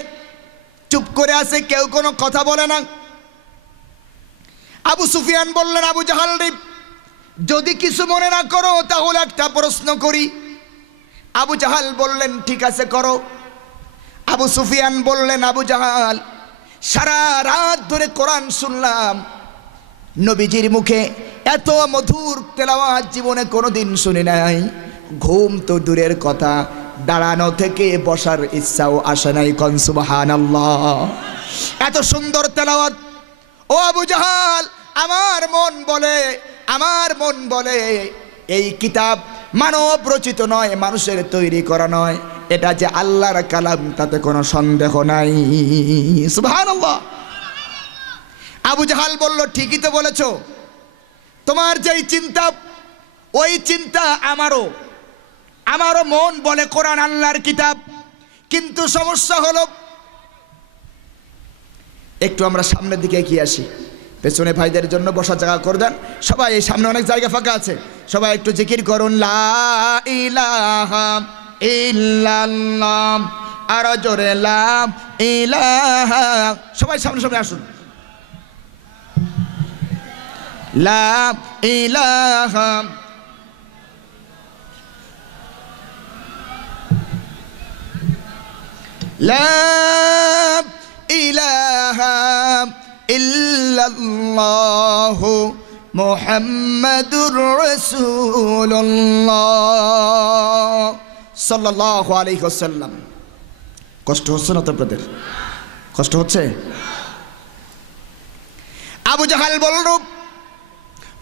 চুপ করে আছে, কেউ কোনো কথা বলে না। আবু সুফিয়ান বললেন, আবু জাহাল রে, যদি কিছু মনে না করো তাহলে একটা প্রশ্ন করি। আবু জাহাল বললেন, ঠিক আছে করো। আবু সুফিয়ান বললেন, আবু জাহাল, সারা রাত ধরে কোরআন শুনলাম, নবীজির মুখে এত মধুর তেলাওয়াত জীবনে কোনোদিন শুনি নাই। ঘুম তো দূরের কথা, দাঁড়ানো থেকে বসার ইচ্ছাও আসে নাই। কোন সুবহানাল্লাহ! এত সুন্দর তেলাওয়াত। ও আবু জাহাল, আমার মন বলে এই কিতাব মানব রচিত নয়, মানুষের তৈরি করা নয়, এটা যে আল্লাহর কালাম তাতে কোনো সন্দেহ নাই। সুবহানাল্লাহ! আবু জাহাল বলল, ঠিকই তো বলেছ, তোমার যেই চিন্তা ওই চিন্তা আমারও মন বলে কোরআন আল্লাহর কিতাব, কিন্তু সমস্যা হলো একটু আমরা সামনের দিকে এগিয়ে আসি, পেছনে ভাইদের জন্য বসার জায়গা করে দেন। সবাই এই সামনে অনেক জায়গা ফাঁকা আছে, সবাই একটু জিকির করুন, লা ইলাহা ইল্লাল্লাহ, আরো জোরে লা ইলাহা। সবাই সামনে সামনে আসুন। লা ইলাহা লা ইলাহা ইল্লাল্লাহু মুহাম্মাদুর রাসূলুল্লাহ সাল্লাল্লাহু আলাইহি ওয়াসাল্লাম। কষ্ট হচ্ছে না তো আপনাদের? কষ্ট হচ্ছে? আবু জাহাল বলল,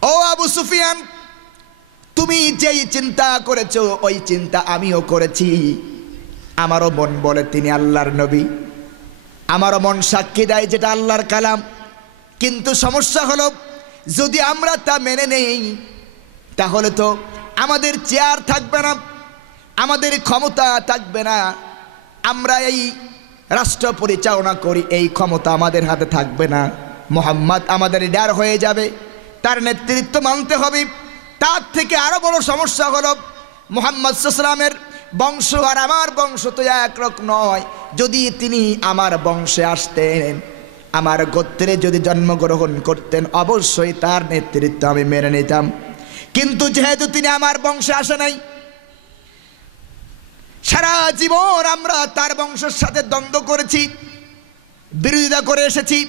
ও আবু সুফিয়ান, তুমি যেই চিন্তা করেছো ওই চিন্তা আমিও করেছি। আমারও মন বলে তিনি আল্লাহর নবী, আমারও মন সাক্ষী দেয় যেটা আল্লাহর কালাম। কিন্তু সমস্যা হলো যদি আমরা তা মেনে নেই তাহলে তো আমাদের চেয়ার থাকবে না, আমাদের ক্ষমতা থাকবে না, আমরা এই রাষ্ট্র পরিচালনা করি এই ক্ষমতা আমাদের হাতে থাকবে না। মুহাম্মদ আমাদের লিডার হয়ে যাবে, তার নেতৃত্ব মানতে হবে। তার থেকে আরো বড় সমস্যা হলো মুহাম্মদ সাল্লাল্লাহু আলাইহি ওয়াসাল্লামের বংশ আর আমার বংশ তো একরকম নয়। যদি তিনি আমার বংশে আসতেন, আমার গোত্রে যদি জন্মগ্রহণ করতেন, অবশ্যই তার নেতৃত্ব আমি মেনে নিতাম। কিন্তু যেহেতু তিনি আমার বংশে আসে নাই, সারা জীবন আমরা তার বংশের সাথে দ্বন্দ্ব করেছি, বিরোধিতা করে এসেছি,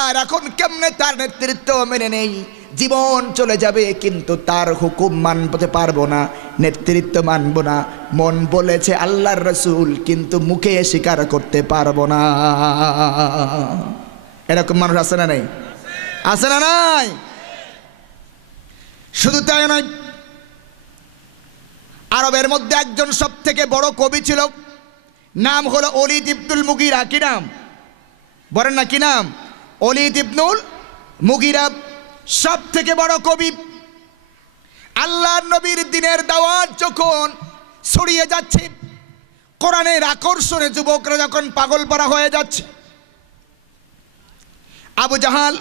আর এখন কেমনে তার নেতৃত্ব মেনে নেই? জীবন চলে যাবে কিন্তু তার হুকুম মানতে পারবো না, নেতৃত্ব মানবো না। মন বলেছে আল্লাহর রসুল, কিন্তু মুখে স্বীকার করতে পারবো না। এরকম মানুষ আছে না নাই? আছে না নাই? শুধু তাই নয়, আরবের মধ্যে একজন সব থেকে বড় কবি ছিল, নাম হলো ওলীদ ইবনুল মুগীরা। কি নাম বলেন না? কি নাম? ওলীদ ইবনুল মুগীরা, সব থেকে বড় কবি। আল্লাহর নবীর দ্বীনের দাওয়াত যখন ছড়িয়ে যাচ্ছে, কোরআনের আকর্ষণে যুবকরা যখন পাগল পারা হয়ে যাচ্ছে, আবু জাহাল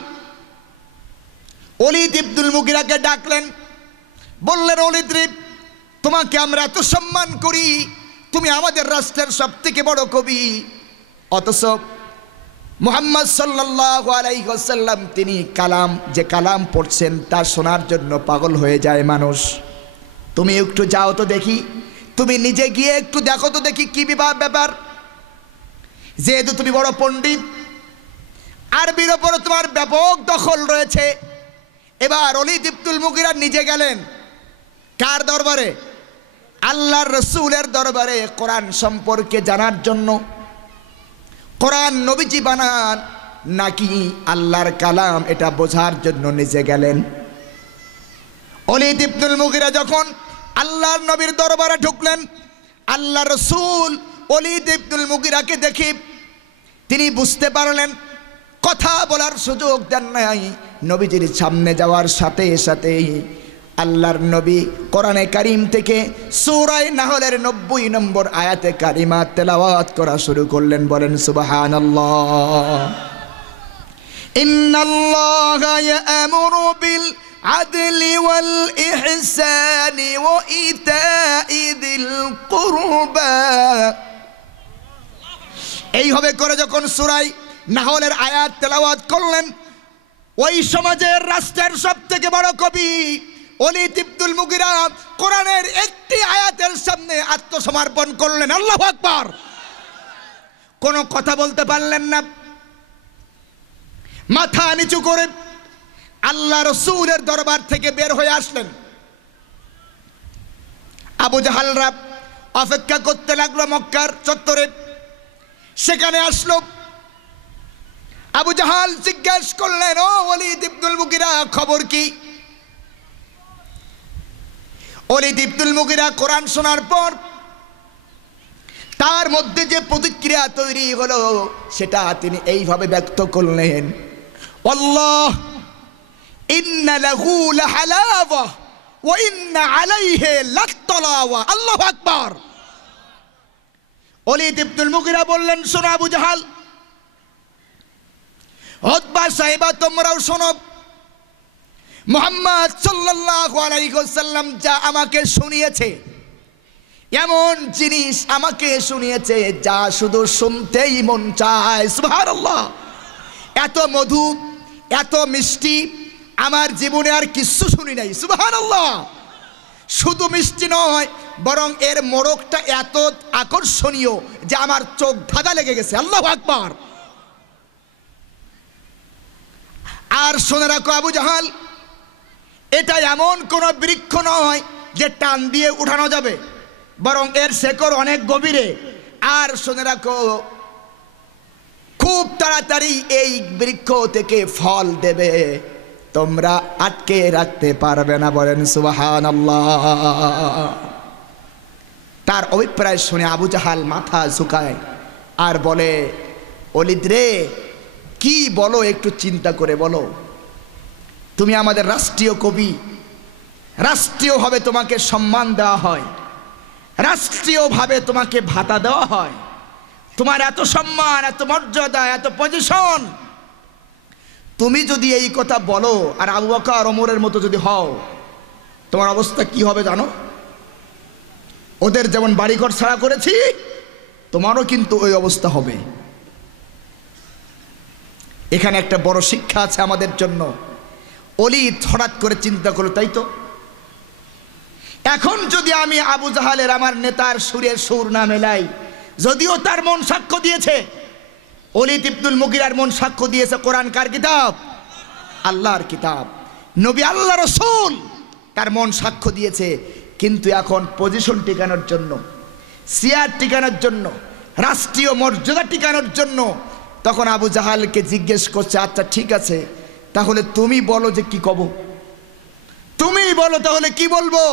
ওলীদ ইবনুল মুগীরাকে ডাকলেন, বললেন, ওলীদ রে, তোমাকে আমরা এত সম্মান করি, তুমি আমাদের রাষ্ট্রের সব থেকে বড় কবি, অথচ মুহাম্মদ সাল্লাল্লাহু আলাইহি ওয়াসাল্লাম তিনি কালাম, যে কালাম পড়ছেন তা শোনার জন্য পাগল হয়ে যায় মানুষ। তুমি একটু যাও তো দেখি, তুমি নিজে গিয়ে একটু দেখো তো দেখি কি ব্যাপার। যেহেতু তুমি বড় পণ্ডিত, আরবির ওপর তোমার ব্যাপক দখল রয়েছে, এবার ওলীদ ইবনুল মুগীরা নিজে গেলেন কার দরবারে? আল্লাহর রসুলের দরবারে, কোরআন সম্পর্কে জানার জন্য। কোরআন নবীজি বানান নাকি আল্লাহর কালাম এটা বোঝার জন্য নিজে গেলেন। ওলীদ ইবনুল মুগীরা যখন আল্লাহর নবীর দরবারে ঢুকলেন, আল্লাহ রসুল ওলীদ ইবনুল মুগীরাকে দেখে তিনি বুঝতে পারলেন, কথা বলার সুযোগ দেন নাই। নবীজির সামনে যাওয়ার সাথে সাথেই আল্লাহর নবী কোরআনে কারীম থেকে সূরা নাহলের ৯০ নম্বর আয়াতে কারিমা তেলাওয়াত করা শুরু করলেন। বলেন সুবহানাল্লাহ। ইন্নাল্লাহা ইয়া'মুরু বিল আদলি ওয়াল ইহসানি ওয়া ইতা'i যিল কুরবা। এইভাবে করে যখন সূরা নাহলের আয়াত তেলাওয়াত করলেন, ওই সমাজের রাষ্ট্রের সব থেকে বড় কবি ওলীদ ইবনুল মুগীরা কোরআনের একটি আয়াতের সামনে আত্মসমর্পণ করলেন। আল্লাহু আকবার। কোনো কথা বলতে পারলেন না, মাথা নিচু করে আল্লাহ রসুলের দরবার থেকে বের হয়ে আসলেন। আবু জাহালরা অপেক্ষা করতে লাগলো মক্কার চত্বরে। সেখানে আসলো, আবু জাহাল জিজ্ঞেস করলেন, ও ওলীদ ইবনুল মুগীরা, খবর কি? ওলীদ ইবনুল মুগীরা কোরআন শোনার পর তার মধ্যে যে প্রতিক্রিয়া তৈরি হলো সেটা তিনি এইভাবে ব্যক্ত করলেন, আল্লাহ ইন্না লাহু লাহালাওয়া ওয়া ইন্না আলাইহি লাত্তালাওয়া। আল্লাহু আকবার। ওলীদ ইবনুল মুগীরা বললেন, শোনো আবু জাহাল, উতবা সাহেবা তোমরাও শোনো, মুহাম্মদ সাল্লাল্লাহু আলাইহি ওয়াসাল্লাম যা আমাকে শুনিয়েছে, এমন জিনিস আমাকে শুনিয়েছে যা শুধু শুনতেই মন চায়। সুবহানাল্লাহ। এত মধু, এত মিষ্টি আমার জীবনে আর কিছু শুনি নাই। সুবহানাল্লাহ। শুধু মিষ্টি নয়, বরং এর মোড়কটা এত আকর্ষণীয় যে আমার চোখ ধাঁধা লেগে গেছে। আল্লাহু আকবার। আর শুনে রাখো আবু জাহাল, এটা এমন কোন বৃক্ষ নয় যে টান দিয়ে উঠানো যাবে, বরং এর শেকড় অনেক গভীরে। আর শুনে রাখো, খুব তাড়াতাড়ি এই বৃক্ষ থেকে ফল দেবে। তোমরা আটকে রাখতে পারবে না, বলেন সুবহানাল্লাহ। তার অভিপ্রায় শুনে আবু জাহাল মাথা ঝুঁকায় আর বলে, ওলীদ রে, কি বলো, একটু চিন্তা করে বলো। তুমি আমাদের রাষ্ট্রীয় কবি, রাষ্ট্রীয়ভাবে তোমাকে সম্মান দেওয়া হয়, রাষ্ট্রীয়ভাবে তোমাকে ভাতা দেওয়া হয়, তোমার এত সম্মান, এত মর্যাদা, এত পজিশন, তুমি যদি এই কথা বলো আর আবু বকর ওমরের মতো যদি হও, তোমার অবস্থা কি হবে জানো? ওদের যেমন বাড়িঘর ছাড়া করেছি, তোমারও কিন্তু ওই অবস্থা হবে। এখানে একটা বড় শিক্ষা আছে আমাদের জন্য। ওলীদ হঠাৎ করে চিন্তা করলো, তাই তো, এখন যদি আমি আবু জাহালের, আমার নেতার সুরের সুর না মেলাই, যদিও তার মন সাক্ষ্য দিয়েছে, ওলীদ ইবনুল মুগীরার মন সাক্ষ্য দিয়েছে কোরআন কার কিতাব? আল্লাহর কিতাব। নবী আল্লাহ রাসূল তার মন সাক্ষ্য দিয়েছে, কিন্তু এখন পজিশন টিকানোর জন্য, চেয়ার টিকানোর জন্য, রাষ্ট্রীয় মর্যাদা টিকানোর জন্য তখন আবু জাহালকে জিজ্ঞেস করছে, আচ্ছা ঠিক আছে, তাহলে তুমি বলো যে কি কব, তুমি বলো তাহলে কি বলবো?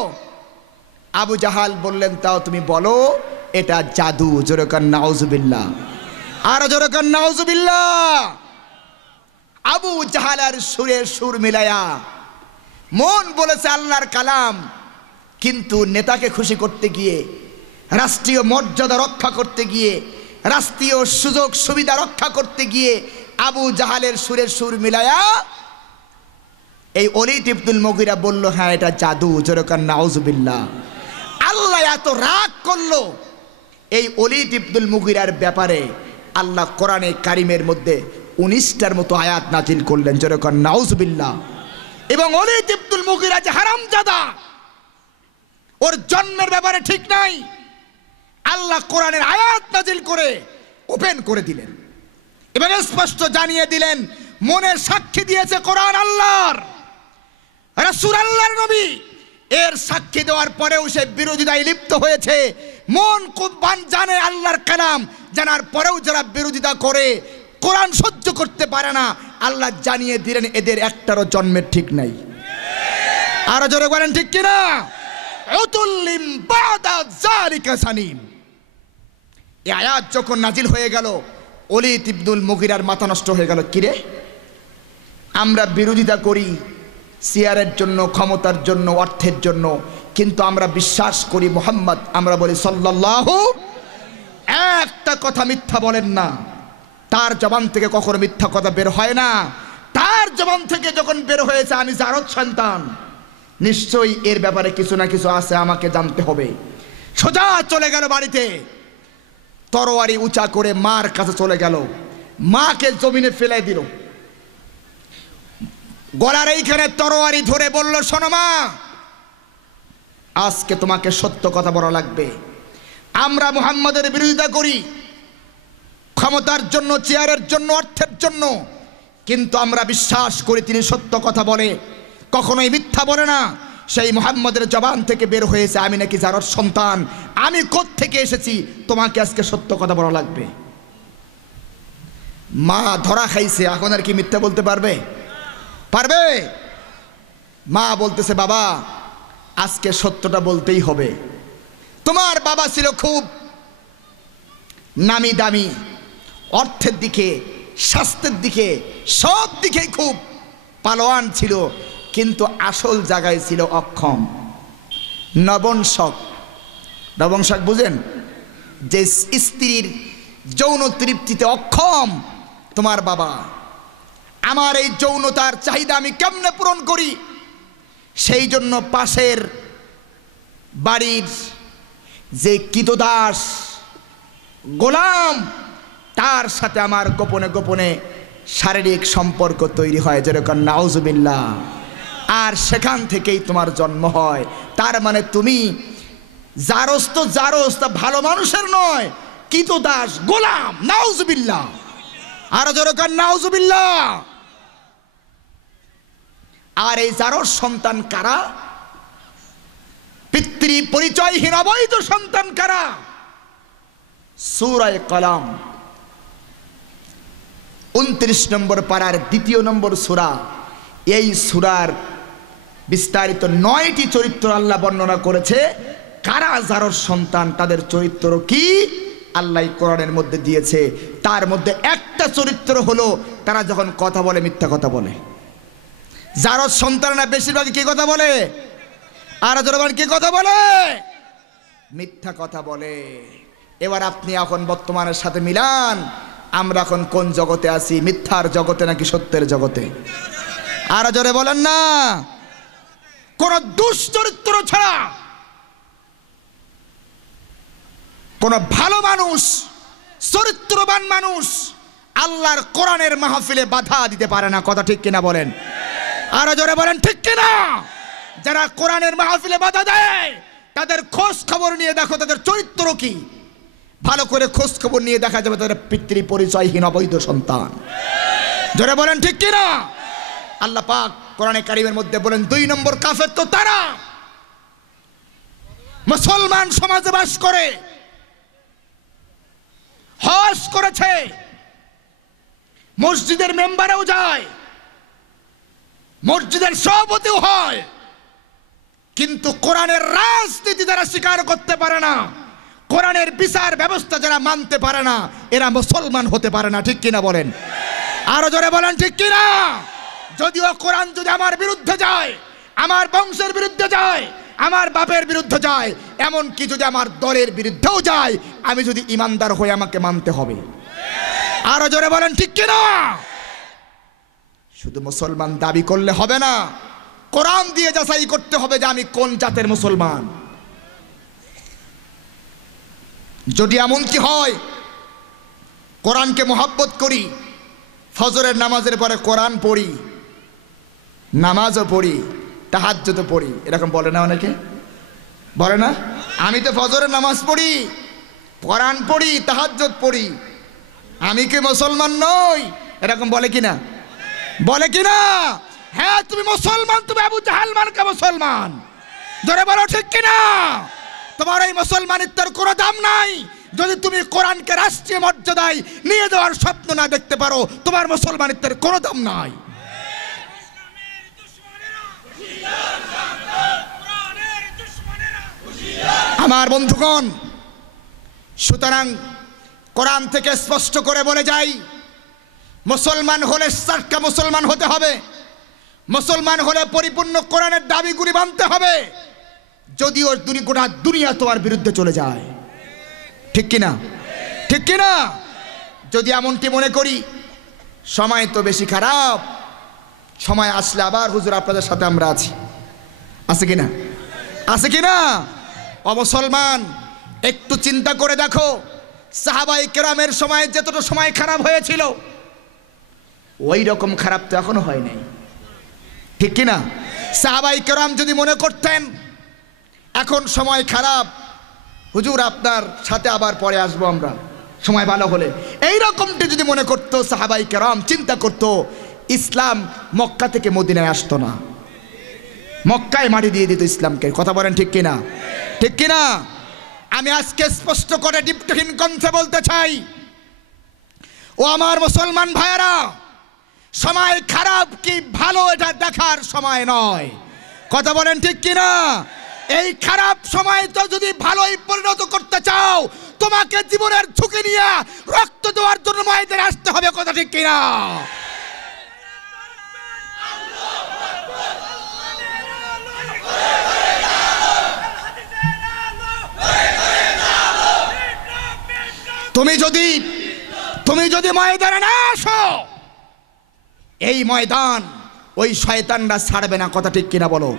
আবু জাহাল বললেন, তাও তুমি বলো এটা জাদু। জোরে কান নাউজুবিল্লাহ, আর জোরে কান নাউজুবিল্লাহ। আবু জাহাল আর সুরের সুর মিলায়া মন বলেছে আল্লাহর কালাম, কিন্তু নেতাকে খুশি করতে গিয়ে, রাষ্ট্রীয় মর্যাদা রক্ষা করতে গিয়ে, রাষ্ট্রীয় সুযোগ সুবিধা রক্ষা করতে গিয়ে আবু জাহালের সুরের সুর মিলায়া এই ওলীদ ইবনুল মুগীরা বলল, হ্যাঁ এটা জাদু। জোরে কান নাউজুবিল্লাহ। আল্লাহ এত রাগ করলো এই ওলীদ ইবনুল মুগীরার ব্যাপারে, আল্লাহ কোরআনে কারিমের মধ্যে 19টার মতো আয়াত নাজিল করলেন। জোরে কান নাউজুবিল্লাহ। এবং ওলীদ ইবনুল মুগীরা যে হারামজাদা, ওর জন্মের ব্যাপারে ঠিক নাই, আল্লাহ কোরআনের আয়াত নাজিল করে ওপেন করে দিলেন এবং স্পষ্ট জানিয়ে দিলেন, মনের সাক্ষী দিয়েছে কোরআন আল্লাহর, রাসূল আল্লাহর নবী, এর সাক্ষী দেওয়ার পরেও সে বিরোধিতায় লিপ্ত হয়েছে। মন কুরবান জানে আল্লাহর কালাম, জানার পরেও যারা বিরোধিতা করে, কোরআন সহ্য করতে পারে না, আল্লাহ জানিয়ে দিলেন এদের একটারও জন্মের ঠিক নাই। আরো জোরে বলেন ঠিক কিনা? উতুল্লিম বাদা যালিকা সানিম। এই আয়াত যখন নাজিল হয়ে গেল, ওলীদ ইবনুল মুগীরার মাথা নষ্ট হয়ে গেল। কিরে, আমরা বিরোধিতা করি চেয়ারের জন্য, ক্ষমতার জন্য, অর্থের জন্য, কিন্তু আমরা বিশ্বাস করি মুহাম্মদ, আমরা বলি সাল্লাল্লাহু, একটা কথা মিথ্যা বলেন না, তার জবান থেকে কখনো মিথ্যা কথা বের হয় না। তার জবান থেকে যখন বের হয়েছে আমি জারদ সন্তান, নিশ্চয়ই এর ব্যাপারে কিছু না কিছু আছে, আমাকে জানতে হবে। সোজা চলে গেল বাড়িতে, তরবারি উঁচা করে মার কাছে চলে গেল, মাকে জমিনে ফেলে দিল, গলার এইখানে তরবারি ধরে বলল, শোনো মা, আজকে তোমাকে সত্য কথা বলা লাগবে। আমরা মুহাম্মদের বিরোধিতা করি ক্ষমতার জন্য, চেয়ারের জন্য, অর্থের জন্য, কিন্তু আমরা বিশ্বাস করি তিনি সত্য কথা বলে, কখনোই মিথ্যা বলে না। সেই মুহাম্মদের জবান থেকে বের হয়েছে আমি নাকি জারদ সন্তান, আমি কোত্থেকে এসেছি, তোমাকে আজকে সত্য কথা বলা লাগবে। মা ধরা খাইছে, এখন আর কি মিথ্যা বলতে পারবে? পারবে? মা বলতেছে, বাবা আজকে সত্যটা বলতেই হবে। তোমার বাবা ছিল খুব নামি দামি, অর্থের দিকে, স্বাস্থ্যের দিকে, সব দিকেই খুব পালোয়ান ছিল, কিন্তু আসল জায়গায় ছিল অক্ষম, নবংশক। নবংশক বুঝেন? যে স্ত্রীর যৌন তৃপ্তিতে অক্ষম তোমার বাবা। আমার এই যৌনতার চাহিদা আমি কেমনে পূরণ করি, সেই জন্য পাশের বাড়ির যে কৃতদাস গোলাম, তার সাথে আমার গোপনে গোপনে শারীরিক সম্পর্ক তৈরি হয়, যেরকম নাউজুবিল্লাহ। আর সেখান থেকেই তোমার জন্ম হয়। তার মানে তুমি জারজ তো জারজ, তা ভালো মানুষের নয়, কৃতদাস, গোলাম। নাউজুবিল্লাহ, আরো যেরকম নাউজুবিল্লাহ। আর এই জারজ সন্তান কারা? পিতৃ পরিচয়হীন অবৈধ সন্তান কারা? সূরা কলম 29 নম্বর পারার 2 নম্বর সূরা, এই সূরার বিস্তারিত 9টি চরিত্র আল্লাহ বর্ণনা করেছে। কারা যারর সন্তান, তাদের চরিত্র কি আল্লাহ কোরআনের মধ্যে দিয়েছে। তার মধ্যে একটা চরিত্র হলো তারা যখন কথা বলে মিথ্যা কথা বলে। যারর সন্তানরা বেশিরভাগ কি কথা বলে? আর জনগণ কি কথা বলে? মিথ্যা কথা বলে। এবার আপনি এখন বর্তমানের সাথে মিলান, আমরা এখন কোন জগতে আছি? মিথ্যার জগতে নাকি সত্যের জগতে? আর জোরে বলেন না। কোন দুশ্চরিত্র ছাড়া কোন ভালো মানুষ, চরিত্রবান মানুষ আল্লাহর কোরআনের মাহফিলে বাধা দিতে পারে না। কথা ঠিক কিনা বলেন? আর জোরে বলেন ঠিক কিনা? যারা কোরআনের মাহফিলে বাধা দেয় তাদের খোঁজ খবর নিয়ে দেখো তাদের চরিত্র কি। ভালো করে খোঁজ খবর নিয়ে দেখা যাবে তাদের পিতৃ পরিচয়হীন অবৈধ সন্তান। জোরে বলেন ঠিক কিনা? আল্লাহ পাক কোরআনে কারিমের মধ্যে বলেন 2 নম্বর কাফের তো তারা মুসলমান সমাজে বাস করে, হজ করেছে, মসজিদের মেম্বারেও যায়, মসজিদের সভাপতিও হয়, কিন্তু কোরআনের রাজনীতি যারা স্বীকার করতে পারে না, কোরআনের বিচার ব্যবস্থা যারা মানতে পারে না, এরা মুসলমান হতে পারে না। ঠিক কিনা বলেন? আরো জোরে বলেন ঠিক কিনা? যদিও কোরআন যদি আমার বিরুদ্ধে যায়, আমার বংশের বিরুদ্ধে যায়, আমার বাপের বিরুদ্ধে যায়, এমন কি যদি আমার দলের বিরুদ্ধেও যায়, আমি যদি ইমানদার হই আমাকে মানতে হবে। আরো জোরে বলেন ঠিক কিনা? শুধু মুসলমান দাবি করলে হবে না, কোরআন দিয়ে যাচাই করতে হবে যে আমি কোন জাতের মুসলমান। যদি এমন কি হয় কোরআনকে মহব্বত করি, ফজরের নামাজের পরে কোরআন পড়ি, নামাজও পড়ি, তাহাজ্জুদও পড়ি, এরকম বলে না অনেকে? বলে না? আমি তো ফজরের নামাজ পড়ি, কোরআন পড়ি, তাহাজ্জুদ পড়ি, আমি কি মুসলমান নই? এরকম বলে কিনা? বলে কিনা? হ্যাঁ তুমি মুসলমান, তুমি আবু জাহাল মার্কা মুসলমান। জোরে বলো ঠিক কিনা? তোমার এই মুসলমানিত্বের কোনো দাম নাই যদি তুমি কোরআনকে রাষ্ট্রীয় মর্যাদায় নিয়ে যাওয়ার স্বপ্ন না দেখতে পারো। তোমার মুসলমানিত্বের কোনো দাম নাই। আমার বন্ধুগণ, সুতরাং কোরআন থেকে স্পষ্ট করে বলে যাই, মুসলমান হলে সার্কা মুসলমান হতে হবে, মুসলমান হলে পরিপূর্ণ কোরআনের দাবিগুলি মানতে হবে, যদিও গোটা দুনিয়া তোমার বিরুদ্ধে চলে যায়। ঠিক কিনা? ঠিক কিনা? যদি এমনটি মনে করি সময় তো বেশি খারাপ, সময় আসলে আবার হুজুর আপনাদের সাথে আমরা আছি, আছে কিনা? আছে কিনা? অমুসলমান, একটু চিন্তা করে দেখো, সাহাবায়ে কেরামের সময় যতটা সময় খারাপ হয়েছিল ওই রকম খারাপ তো এখনো হয় নাই। ঠিক কিনা? সাহাবায়ে কেরাম যদি মনে করতেন এখন সময় খারাপ, হুজুর আপনার সাথে আবার পরে আসবো আমরা সময় ভালো হলে, এই রকমটি যদি মনে করতো সাহাবায়ে কেরাম, চিন্তা করতো, ইসলাম মক্কা থেকে মদিনায় আসতো না, মক্কায় মাটি দিয়ে দিত ইসলামকে। কথা বলেন ঠিক কিনা? ঠিক কিনা? আমি আজকে স্পষ্ট করে ডিপটহীন কণ্ঠে বলতে চাই, ও আমার মুসলমান ভাইয়েরা, সময় খারাপ কি ভালো এটা দেখার সময় নয়। কথা বলেন ঠিক কিনা? এই খারাপ সময় তো যদি ভালোই পরিণত করতে চাও, তোমাকে জীবনের ঝুঁকি নিয়ে রক্ত দেওয়ার জন্য ময়দানে আসতে হবে। কথা ঠিক কিনা? তুমি যদি ময়দানে না আসো, এই ময়দান ওই শয়তানরা ছাড়বে না। কথা ঠিক কিনা বলো?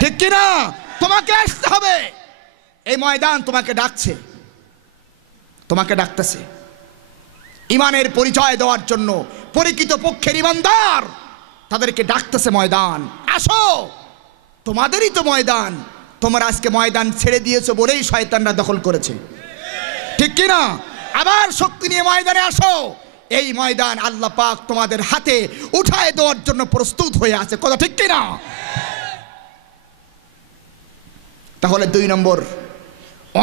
ঠিক কিনা? তোমাকে আসতে হবে। এই ময়দান তোমাকে ডাকছে, তোমাকে ডাকতেছে ইমানের পরিচয় দেওয়ার জন্য। পরিচিত পক্ষের ইমানদার তাদেরকে ডাকতেছে, ময়দান আসো, তোমাদেরই তো ময়দান। তোমরা আজকে ময়দান ছেড়ে দিয়েছো বলেই শয়তানরা দখল করেছে। ঠিক কিনা? আবার শক্তি নিয়ে ময়দানে আসো, এই ময়দান আল্লাহ পাক তোমাদের হাতে উঠায় দেওয়ার জন্য প্রস্তুত হয়ে আছে। কথা ঠিক কিনা? তাহলে 2 নম্বর,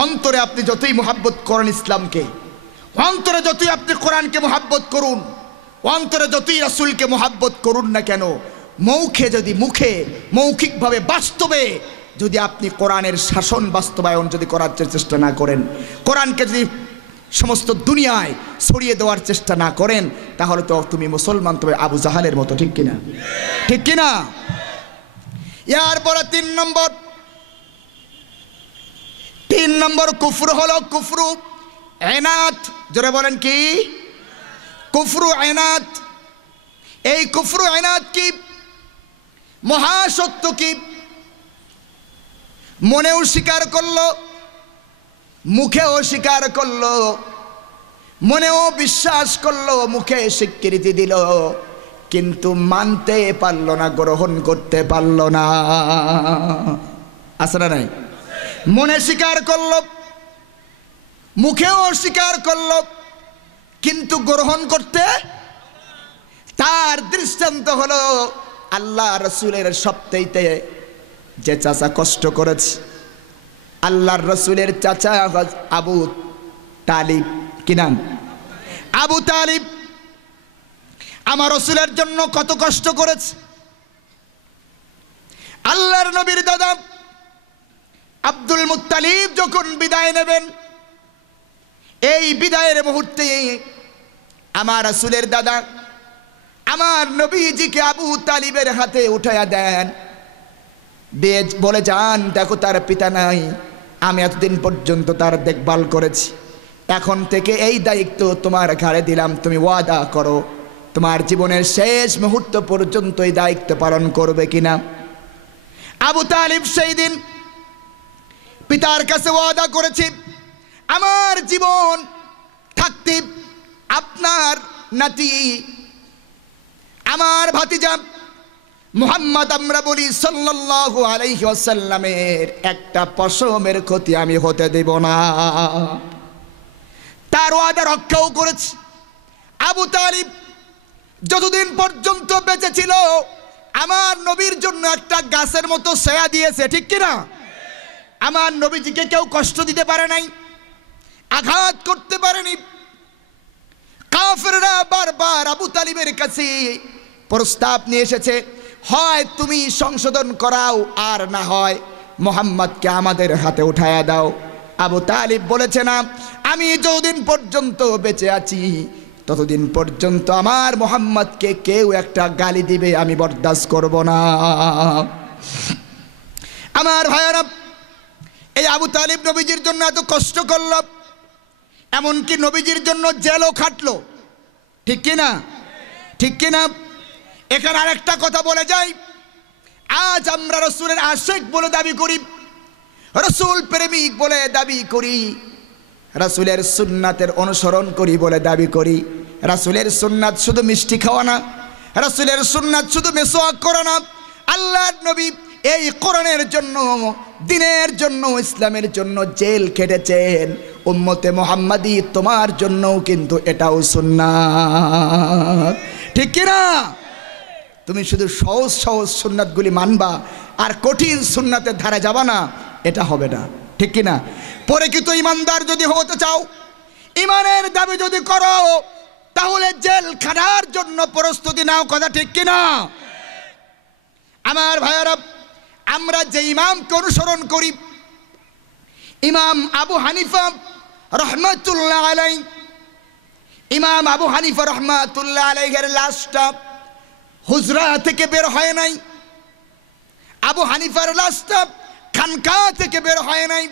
অন্তরে আপনি যতই মহাব্বত করেন ইসলামকে, অন্তরে যতই আপনি কোরআনকে মহাব্বত করুন, অন্তরে যতই রাসূলকে মহাব্বত করুন না কেন, মুখে মৌখিকভাবে বাস্তবে যদি আপনি কোরআনের শাসন বাস্তবায়ন যদি করার চেষ্টা না করেন, কোরআনকে যদি সমস্ত দুনিয়ায় ছড়িয়ে দেওয়ার চেষ্টা না করেন, তাহলে তো তুমি মুসলমান, তবে আবু জাহালের মতো। ঠিক কিনা? ঠিক কিনা? এরপরে 3 নম্বর কুফর হলো কুফরু ইনাত। জোরে বলেন কি? কুফরু ইনাত। এই কুফরু ইনাত কি? মহাসত্য কি? মনেও স্বীকার করলো, মুখেও স্বীকার করলো, মনেও বিশ্বাস করলো, মুখে স্বীকৃতি দিল, কিন্তু মানতে পারলো না, গ্রহণ করতে পারলো না। আছে না নাই? মনে স্বীকার করলো, মুখেও স্বীকার করলো, কিন্তু গ্রহণ করতে। তার দৃষ্টান্ত হলো আল্লাহ রসুলের সবচাইতে যে চাচা কষ্ট করেছে, আল্লাহর রসুলের চাচা আবু তালিব। কি নাম? আবু তালিব। আমার রসুলের জন্য কত কষ্ট করেছে। আল্লাহর নবীর দাদা আব্দুল মুত্তালিব যখন বিদায় নেবেন, এই বিদায়ের মুহূর্তে আমার রসুলের দাদা আমার নবীজিকে আবু তালিবের হাতে উঠাইয়া দেন, দিয়ে বলে যান, দেখো তার পিতা নাই, আমি এতদিন পর্যন্ত তার দেখভাল করেছি, এখন থেকে এই দায়িত্ব তোমার ঘাড়ে দিলাম, তুমি ওয়াদা করো তোমার জীবনের শেষ মুহূর্ত পর্যন্ত এই দায়িত্ব পালন করবে কিনা। আবু তালিব সেই দিন পিতার কাছে ওয়াদা করেছি, আমার জীবন থাকতে আপনার নাতি আমার ভাতিজা মুহাম্মদ, আমরা বলি সাল্লাল্লাহু আলাইহি ওয়াসাল্লামের একটা পশমের ক্ষতি আমি হতে দেব না। তার ওয়াদা রক্ষাও করেছে। আবু তালিব যতদিন পর্যন্ত বেঁচে ছিল আমার নবীর জন্য একটা গাছের মতো ছায়া দিয়েছে। ঠিক কিনা? আমার নবীজিকে কেউ কষ্ট দিতে পারে নাই, আঘাত করতে পারেনি। কাফেররা বারবার আবু তালিবের কাছে প্রস্তাব নিয়ে এসেছে, হয় তুমি সংশোধন করাও, আর না হয় মুহাম্মদকে আমাদের হাতে উঠায়া দাও। আবু তালিব বলেছে, না, আমি যতদিন পর্যন্ত বেঁচে আছি ততদিন পর্যন্ত আমার মুহাম্মদকে কেউ একটা গালি দিবে আমি বরদাস্ত করব না। আমার ভাইয়েরা, এই আবু তালিব নবীজির জন্য এত কষ্ট করল, এমনকি নবীজির জন্য জেলও খাটলো। ঠিক কিনা? ঠিক কিনা? এখানে আরেকটা কথা বলে যাই, আজ আমরা রসুলের আশিক বলে দাবি করি, রসুল প্রেমিক বলে দাবি করি, রসুলের সুন্নাতের অনুসরণ করি বলে দাবি করি। রসুলের সুন্নাত শুধু মিষ্টি খাওয়া না, রসুলের সুন্নাত শুধু মেসওয়াক করা না। আল্লাহর নবী এই কোরআনের জন্য, দ্বীনের জন্য, ইসলামের জন্য জেল খেটেছেন। উম্মতে মুহাম্মাদি তোমার জন্যও কিন্তু এটাও সুন্নাত। ঠিক কিনা? তুমি শুধু সহজ সহজ সুন্নাতগুলি মানবা আর কঠিন সুন্নাতের ধারে যাবা না, এটা হবে না। ঠিক কিনা? পরে কিন্তু ইমানদার যদি হতে চাও, ইমানের দাবি যদি করো, তাহলে জেল খাটার জন্য প্রস্তুতি নাও। কথা ঠিক কিনা? আমার ভাইয়েরা, আমরা যে ইমামকে অনুসরণ করি, ইমাম আবু হানিফা রহমাতুল্লাহ আলাই, ইমাম আবু হানিফা রহমাতুল্লাহ আলাইহির লাশটা হুজরা থেকে বের হয় নাই, আবু হানিফার লাশটা খানকা থেকে বের হয় নাই।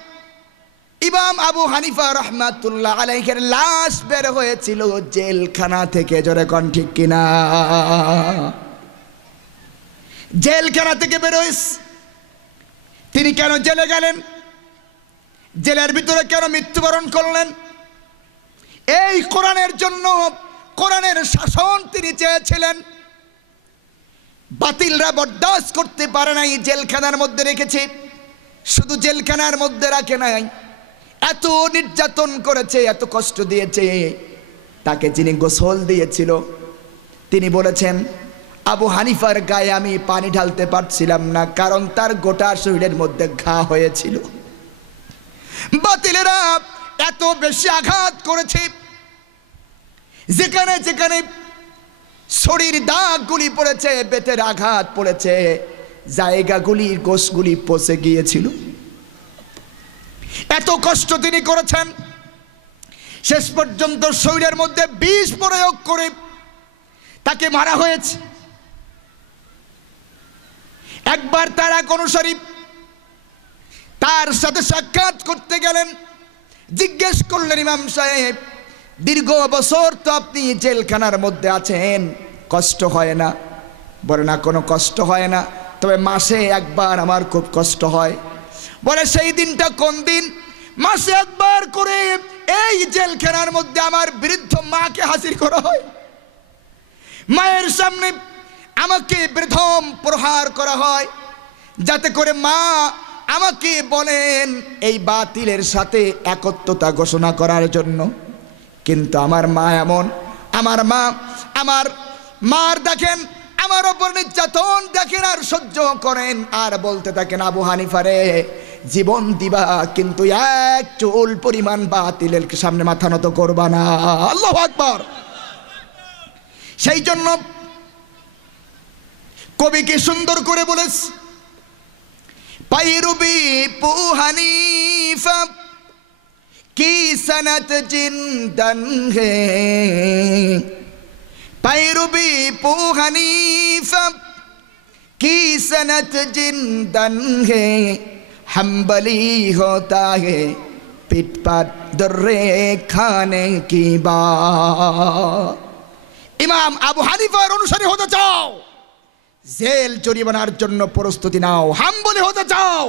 ইমাম আবু হানিফা রহমাতুল্লাহ আলাইহির লাশ বের হয়েছিল জেলখানা থেকে। জোরে কোন ঠিক কিনা? জেলখানা থেকে বের হয়েছে। তিনি কেন জেলে গেলেন? জেলের ভিতরে কেন মৃত্যুবরণ করলেন? এই কোরআনের জন্য, কোরআনের শাসন তিনি চেয়েছিলেন। বাতিলরা বরদাস্ত করতে পারে নাই, জেলখানার মধ্যে রেখেছে। শুধু জেলখানার মধ্যে রাখে নাই, এত নির্যাতন করেছে, এত কষ্ট দিয়েছে। তাকে যিনি গোসল দিয়েছিল তিনি বলেছেন, আবু হানিফার গায়ে আমি পানি ঢালতে পারছিলাম না, কারণ তার গোটা শরীরের মধ্যে ঘা হয়েছিল। বাতিলেরা এত বেশি আঘাত করেছে, যেখানে যেখানে ছড়ির দাগগুলি পড়েছে, বেতের আঘাত পড়েছে, জায়গাগুলি গোশগুলি পচে গিয়েছিল। এত কষ্ট তিনি করেছেন, শেষ পর্যন্ত শরীরের মধ্যে বিষ প্রয়োগ করে তাকে মারা হয়েছে। একবার তার এক অনুসারী তার সাথে সাক্ষাৎ করতে গেলেন, জিজ্ঞেস করলেন, ইমাম সাহেব, দীর্ঘ বছর তো আপনি জেলখানার মধ্যে আছেন, কষ্ট হয় না? বলে, না, কোনো কষ্ট হয় না, তবে মাসে একবার আমার খুব কষ্ট হয়। বলে, সেই দিনটা কোন দিন? মাসে একবার করে এই জেলখানার মধ্যে আমার বৃদ্ধ মাকে হাজির করা হয়, মায়ের সামনে আমাকে বেধম প্রহার করা হয়, যাতে করে মা আমাকে বলেন এই বাতিলের সাথে একত্বতা ঘোষণা করার জন্য। কিন্তু আমার মা এমন, আমার মার দেখেন, আমার ওপর নির্যাতন দেখেন আর সহ্য করেন, আর বলতে থাকেন, আবু হানিফারে জীবন দিবা কিন্তু এক চুল পরিমাণ বাতিলের সামনে মাথা নত করবা না। আল্লাহু আকবার। সেই জন্য কবি কি সুন্দর করে বলেছে, पैरुबी पू हनीफा की सनत जिंदन है, पैरुबी पू हनीफा की सनत जिंदन है, हम्बली होता है पिट पर दर्रे खाने की बात। इमाम আবু হানিফার অনুসারী হতে চাও, জেল জরিমানার জন্য প্রস্তুতি নাও। হাম্বলি হতে চাও,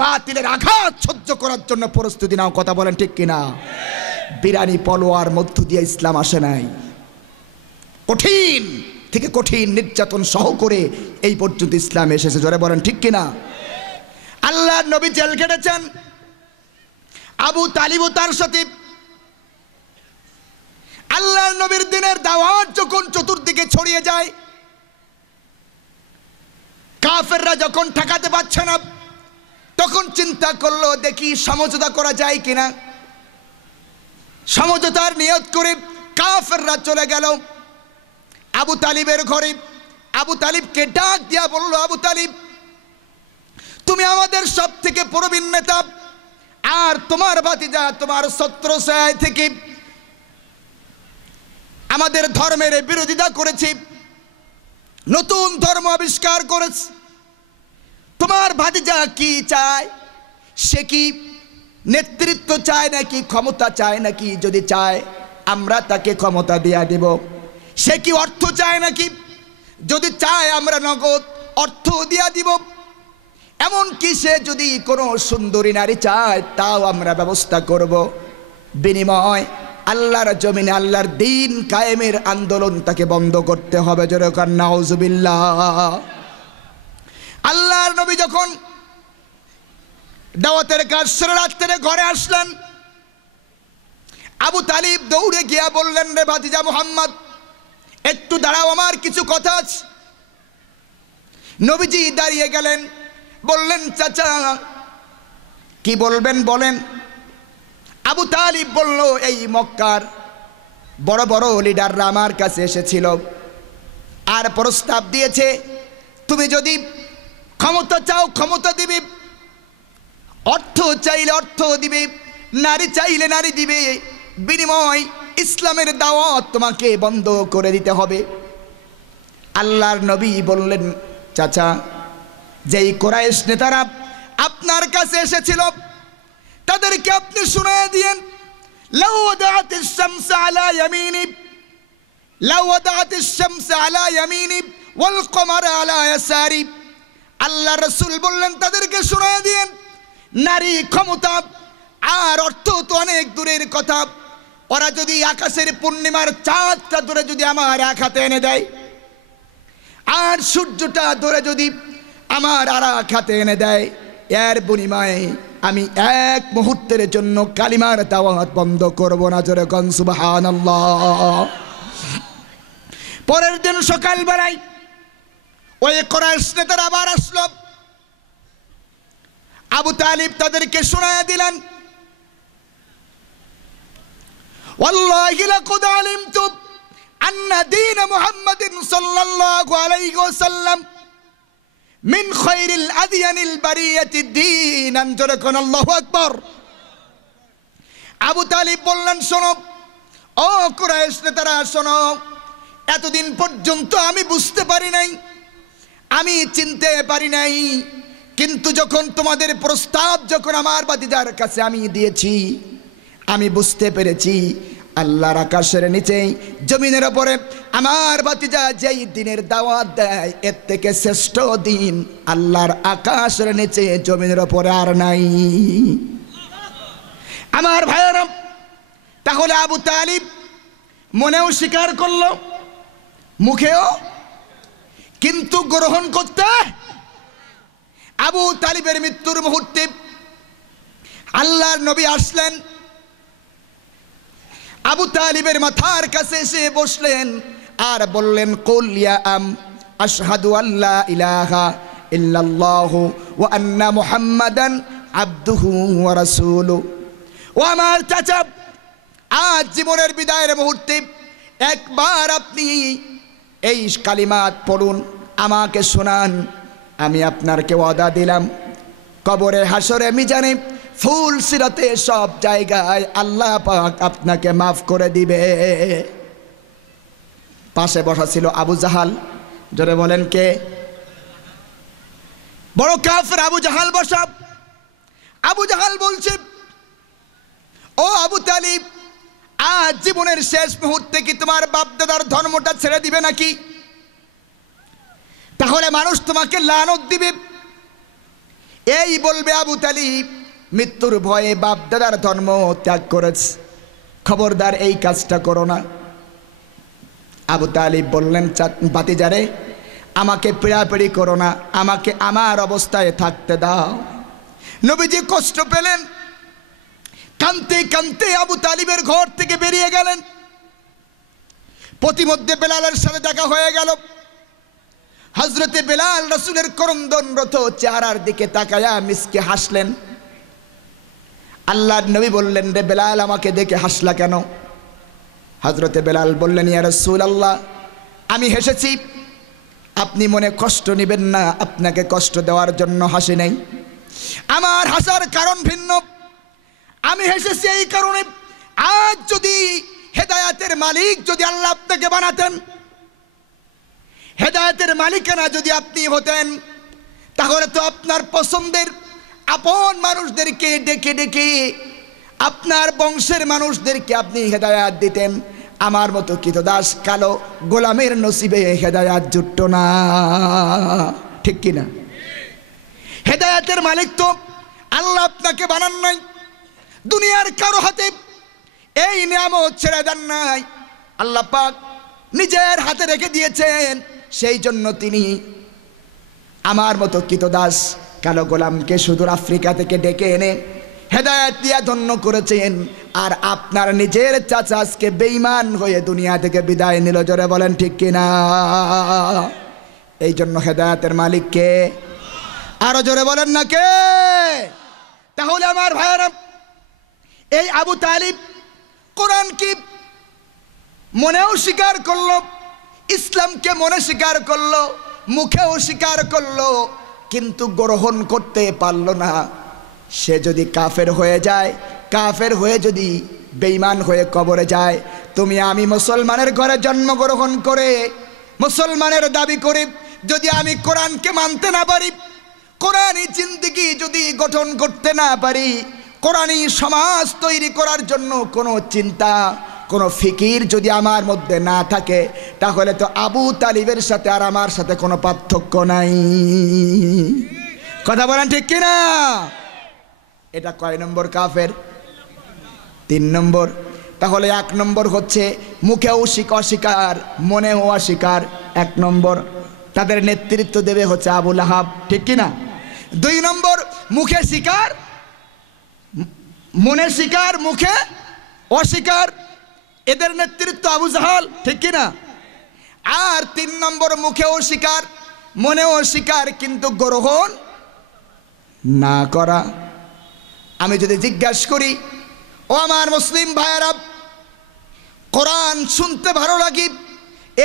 বাতিলের আঘাত সহ্য করার জন্য প্রস্তুতি নাও। কথা বলেন ঠিক কিনা? বিরানি পলোয়ার মধ্য দিয়ে ইসলাম আসে নাই, কঠিন থেকে কঠিন নির্যাতন সহ করে এই পর্যন্ত ইসলাম এসেছে। জোরে বলেন ঠিক কিনা? আল্লাহর নবী জেল কেটেছেন, আবু তালিবও তার সাথে। আল্লাহর নবীর দিনের দাওয়াত যখন চতুর্দিকে ছড়িয়ে যায়, কাফেররা যখন ঠেকাতে পারছে না, তখন চিন্তা করলো দেখি সমঝোতা করা যায় কিনা। সমঝোতার নিয়ত করে কাফেররা চলে গেল আবু তালিবের ঘরে। আবু তালিবকে ডাক দিয়া বলল, আবু তালিব, তুমি আমাদের সব থেকে প্রবীণ নেতা, আর তোমার ভাতিজা তোমার ছত্রছায়া থেকে আমাদের ধর্মের বিরোধিতা করেছে, নতুন ধর্ম আবিষ্কার করেছে। তোমার ভাতিজা কি চায়? সে কি নেতৃত্ব চায় নাকি ক্ষমতা চায় নাকি? যদি চায় আমরা তাকে ক্ষমতা দিয়া দেব। সে কি অর্থ চায় নাকি? যদি চায় আমরা নগদ অর্থ দিয়া দিব। এমন কি সে যদি কোনো সুন্দরী নারী চায় তাও আমরা ব্যবস্থা করব। বিনিময় আল্লাহর জমিনে আল্লাহর দিন কায়েমের আন্দোলন তাকে বন্ধ করতে হবে। জোরে কান নাউজুবিল্লাহ। আল্লাহর নবী যখন দাওয়াতের কাজ সেরে রাত্রে ঘরে আসলেন, আবু তালিব দৌড়ে গিয়া বললেন, রে ভাতিজা মুহাম্মদ, একটু দাঁড়াও, আমার কিছু কথা আছে। নবীজি দাঁড়িয়ে গেলেন, বললেন, চাচা কি বলবেন বলেন। আবু তালিব বলল, এই মক্কার বড় বড় লিডাররা আমার কাছে এসেছিল আর প্রস্তাব দিয়েছে, তুমি যদি ক্ষমতা চাও ক্ষমতা দিবে, অর্থ চাইলে অর্থ দিবে, নারী চাইলে নারী দিবে, বিনিময় ইসলামের দাওয়াত তোমাকে বন্ধ করে দিতে হবে। আল্লাহর নবী বললেন, চাচা, যেই কুরাইশ নেতারা আপনার কাছে এসেছিল তাদেরকে আপনি শুনিয়ে দিয়েন, লাউ ওয়াদাতিস শামস আলা ইয়ামিনি, লাউ ওয়াদাতিস শামস আলা ইয়ামিনি ওয়াল কমার আলা ইয়াসারি। আল্লাহ রাসূল বললেন, তাদেরকে শুনিয়ে দিয়েন, নারী ক্ষমতা আর অর্থ তো অনেক দূরের কথা। ওরা যদি আকাশের পূর্ণিমার চাঁদটা ধরে যদি আমার এক হাতে এনে দেয়, আর সূর্যটা ধরে যদি আমার আর এক হাতে এনে দেয়, এর বিনিময়ে আমি এক মুহূর্তের জন্য কালিমার দাওয়াত বন্ধ করব না। জোরে কোন সুবহানাল্লাহ। পরের দিন সকালবেলায় ওই কুরাইশ নেতারা আবার আসলো। আবু তালিব তাদেরকে শোনায়া দিলেন, ওয়াল্লাহি লাকাদ আলিমতু আন্না দীন মুহাম্মাদিন সাল্লাল্লাহু আলাইহি ওয়াসাল্লাম মিন খায়রিল আদিয়ানিল বারিয়াতি দীনান, জোরে কোন আল্লাহু আকবার। আবু তালিব বললেন, শোনো ও কুরাইশ নেতারা, শোনো, এতদিন পর্যন্ত আমি বুঝতে পারি নাই, আমি চিনতে পারি নাই, কিন্তু যখন তোমাদের প্রস্তাব যখন আমার ভাতিজার কাছে আমি দিয়েছি, আমি বুঝতে পেরেছি আল্লাহর আকাশের নিচে জমিনের উপরে আমার ভাতিজা যেই দিনের দাওয়াত দেয়, এর থেকে শ্রেষ্ঠ দিন আল্লাহর আকাশের নিচে জমিনের উপরে আর নাই। আমার ভাইয়েরা, তাহলে আবু তালিব মনেও স্বীকার করলো, মুখেও কিন্তু গ্রহণ করতে। আবু তালিবের মৃত্যুর মুহূর্তে আল্লাহর নবী আসলেন, আবু তালিবের মাথার কাছে এসে বসলেন আর বললেন, কুল ইয়া আম আশহাদু আল্লা ইলাহা ইল্লাল্লাহু ওয়া আন্না মুহাম্মাদান আবদুহু ওয়া রাসূলুহু। ও আমার চাচা, আজ জীবনের বিদায়ের মুহূর্তে একবার আপনি এই কালিমাত পড়ুন, আমাকে শোনান। আমি আপনাকে ওয়াদা দিলাম, কবরে, হাসরে, মিজানে, ফুল সিরাতে, সব জায়গায় আল্লাহ পাক আপনাকে মাফ করে দিবে। পাশে বসা ছিল আবু জাহাল, জোরে বলেন কে? বড় কাফের আবু জাহাল বসা। আবু জাহাল বলছে, ও আবু তালিব, আজ জীবনের শেষ মুহূর্তে কি তোমার বাপদাদার ধর্মটা ছেড়ে দিবে নাকি? তাহলে মানুষ তোমাকে লানত দিবে। এই বলবে আবু তালিব মৃত্যুর ভয়ে বাপদাদার ধর্ম ত্যাগ করেছে, খবরদার এই কাজটা করো না। আবু তালিব বললেন, ভাতিজারে, আমাকে পিড়াপিড়ি করো না, আমাকে আমার অবস্থায় থাকতে দাও। নবীজি কষ্ট পেলেন, কাঁদতে কাঁদতে আবু তালিবের ঘর থেকে বেরিয়ে গেলেন। প্রতিমধ্যে বেলালের সাথে দেখা হয়ে গেল। হযরতে বেলাল রাসূলের করন্দনরত চেহারার দিকে তাকায়া মিসকে হাসলেন। আল্লাহর নবী বললেন, রে বেলাল, আমাকে দেখে হাসলা কেন? হযরতে বেলাল বললেন, ইয়া রাসূলুল্লাহ, আমি হেসেছি, আপনি মনে কষ্ট নেবেন না, আপনাকে কষ্ট দেওয়ার জন্য হাসি নাই, আমার হাসার কারণ ভিন্ন। আমি হেসেছি এই কারণে, আজ যদি হেদায়েতের মালিক যদি আল্লাহ আপনাকে বানাতেন, হেদায়েতের মালিকানা যদি আপনি হতেন, তাহলে তো আপনার পছন্দের আপন মানুষদেরকে ডেকে ডেকে আপনার বংশের মানুষদেরকে আপনি হেদায়েত দিতেন। আমার মতো কৃতদাস কালো গোলামের নসিবে হেদায়েত জুটত না, ঠিক কিনা? হেদায়েতের মালিক তো আল্লাহ আপনাকে বানান নাই, দুনিয়ার কারো হাতে এই নিয়ামত ছেড়ে দেন নাই, আল্লাহ পাক নিজের হাতে রেখে দিয়েছেন। সেই জন্য তিনি আমার মতো কৃতদাস কালো গোলামকে সুদূর আফ্রিকা থেকে ডেকে এনে হেদায়েত দিয়া ধন্য করেছেন। আর আপনার নিজের চাচা আজকে বেঈমান হয়ে দুনিয়া থেকে বিদায় নিল, জোরে বলেন ঠিক কিনা? এই জন্য হেদায়েতের মালিক কে? আরো জোরে বলেন না কে? তাহলে আমার ভাইয়েরা, এই আবু তালিব কোরআন কি মনেও স্বীকার করলো, ইসলামকে মনে স্বীকার করলো, মুখেও স্বীকার করলো, কিন্তু গ্রহণ করতে পারলো না। সে যদি কাফের হয়ে যায়, কাফের হয়ে যদি বেঈমান হয়ে কবরে যায়, তুমি আমি মুসলমানের ঘরে জন্মগ্রহণ করে মুসলমানের দাবি করে যদি আমি কোরআনকে মানতে না পারি, কোরআনী জিন্দেগি যদি গঠন করতে না পারি, কোরআনী সমাজ তৈরি করার জন্য কোনো চিন্তা, কোনো ফিকির যদি আমার মধ্যে না থাকে, তাহলে তো আবু তালিবের সাথে আর আমার সাথে কোনো পার্থক্য নাই। কথা বলেন ঠিক কিনা? এটা কয় নম্বর কাফের? 3 নম্বর। তাহলে 1 নম্বর হচ্ছে মুখেও অস্বীকার, মনেও অস্বীকার, 1 নম্বর। তাদের নেতৃত্ব দেবে হচ্ছে আবু লাহাব, ঠিক কিনা? 2 নম্বর মুখে স্বীকার, মনে স্বীকার, মুখে অস্বীকার, এদের নেতৃত্ব আবু জাহাল, ঠিক কিনা? আর 3 নম্বর মুখেও স্বীকার, মনেও স্বীকার, কিন্তু গ্রহণ না করা। আমি যদি জিজ্ঞাসা করি, ও আমার মুসলিম ভাইয়েরা, কোরআন শুনতে ভালো লাগে,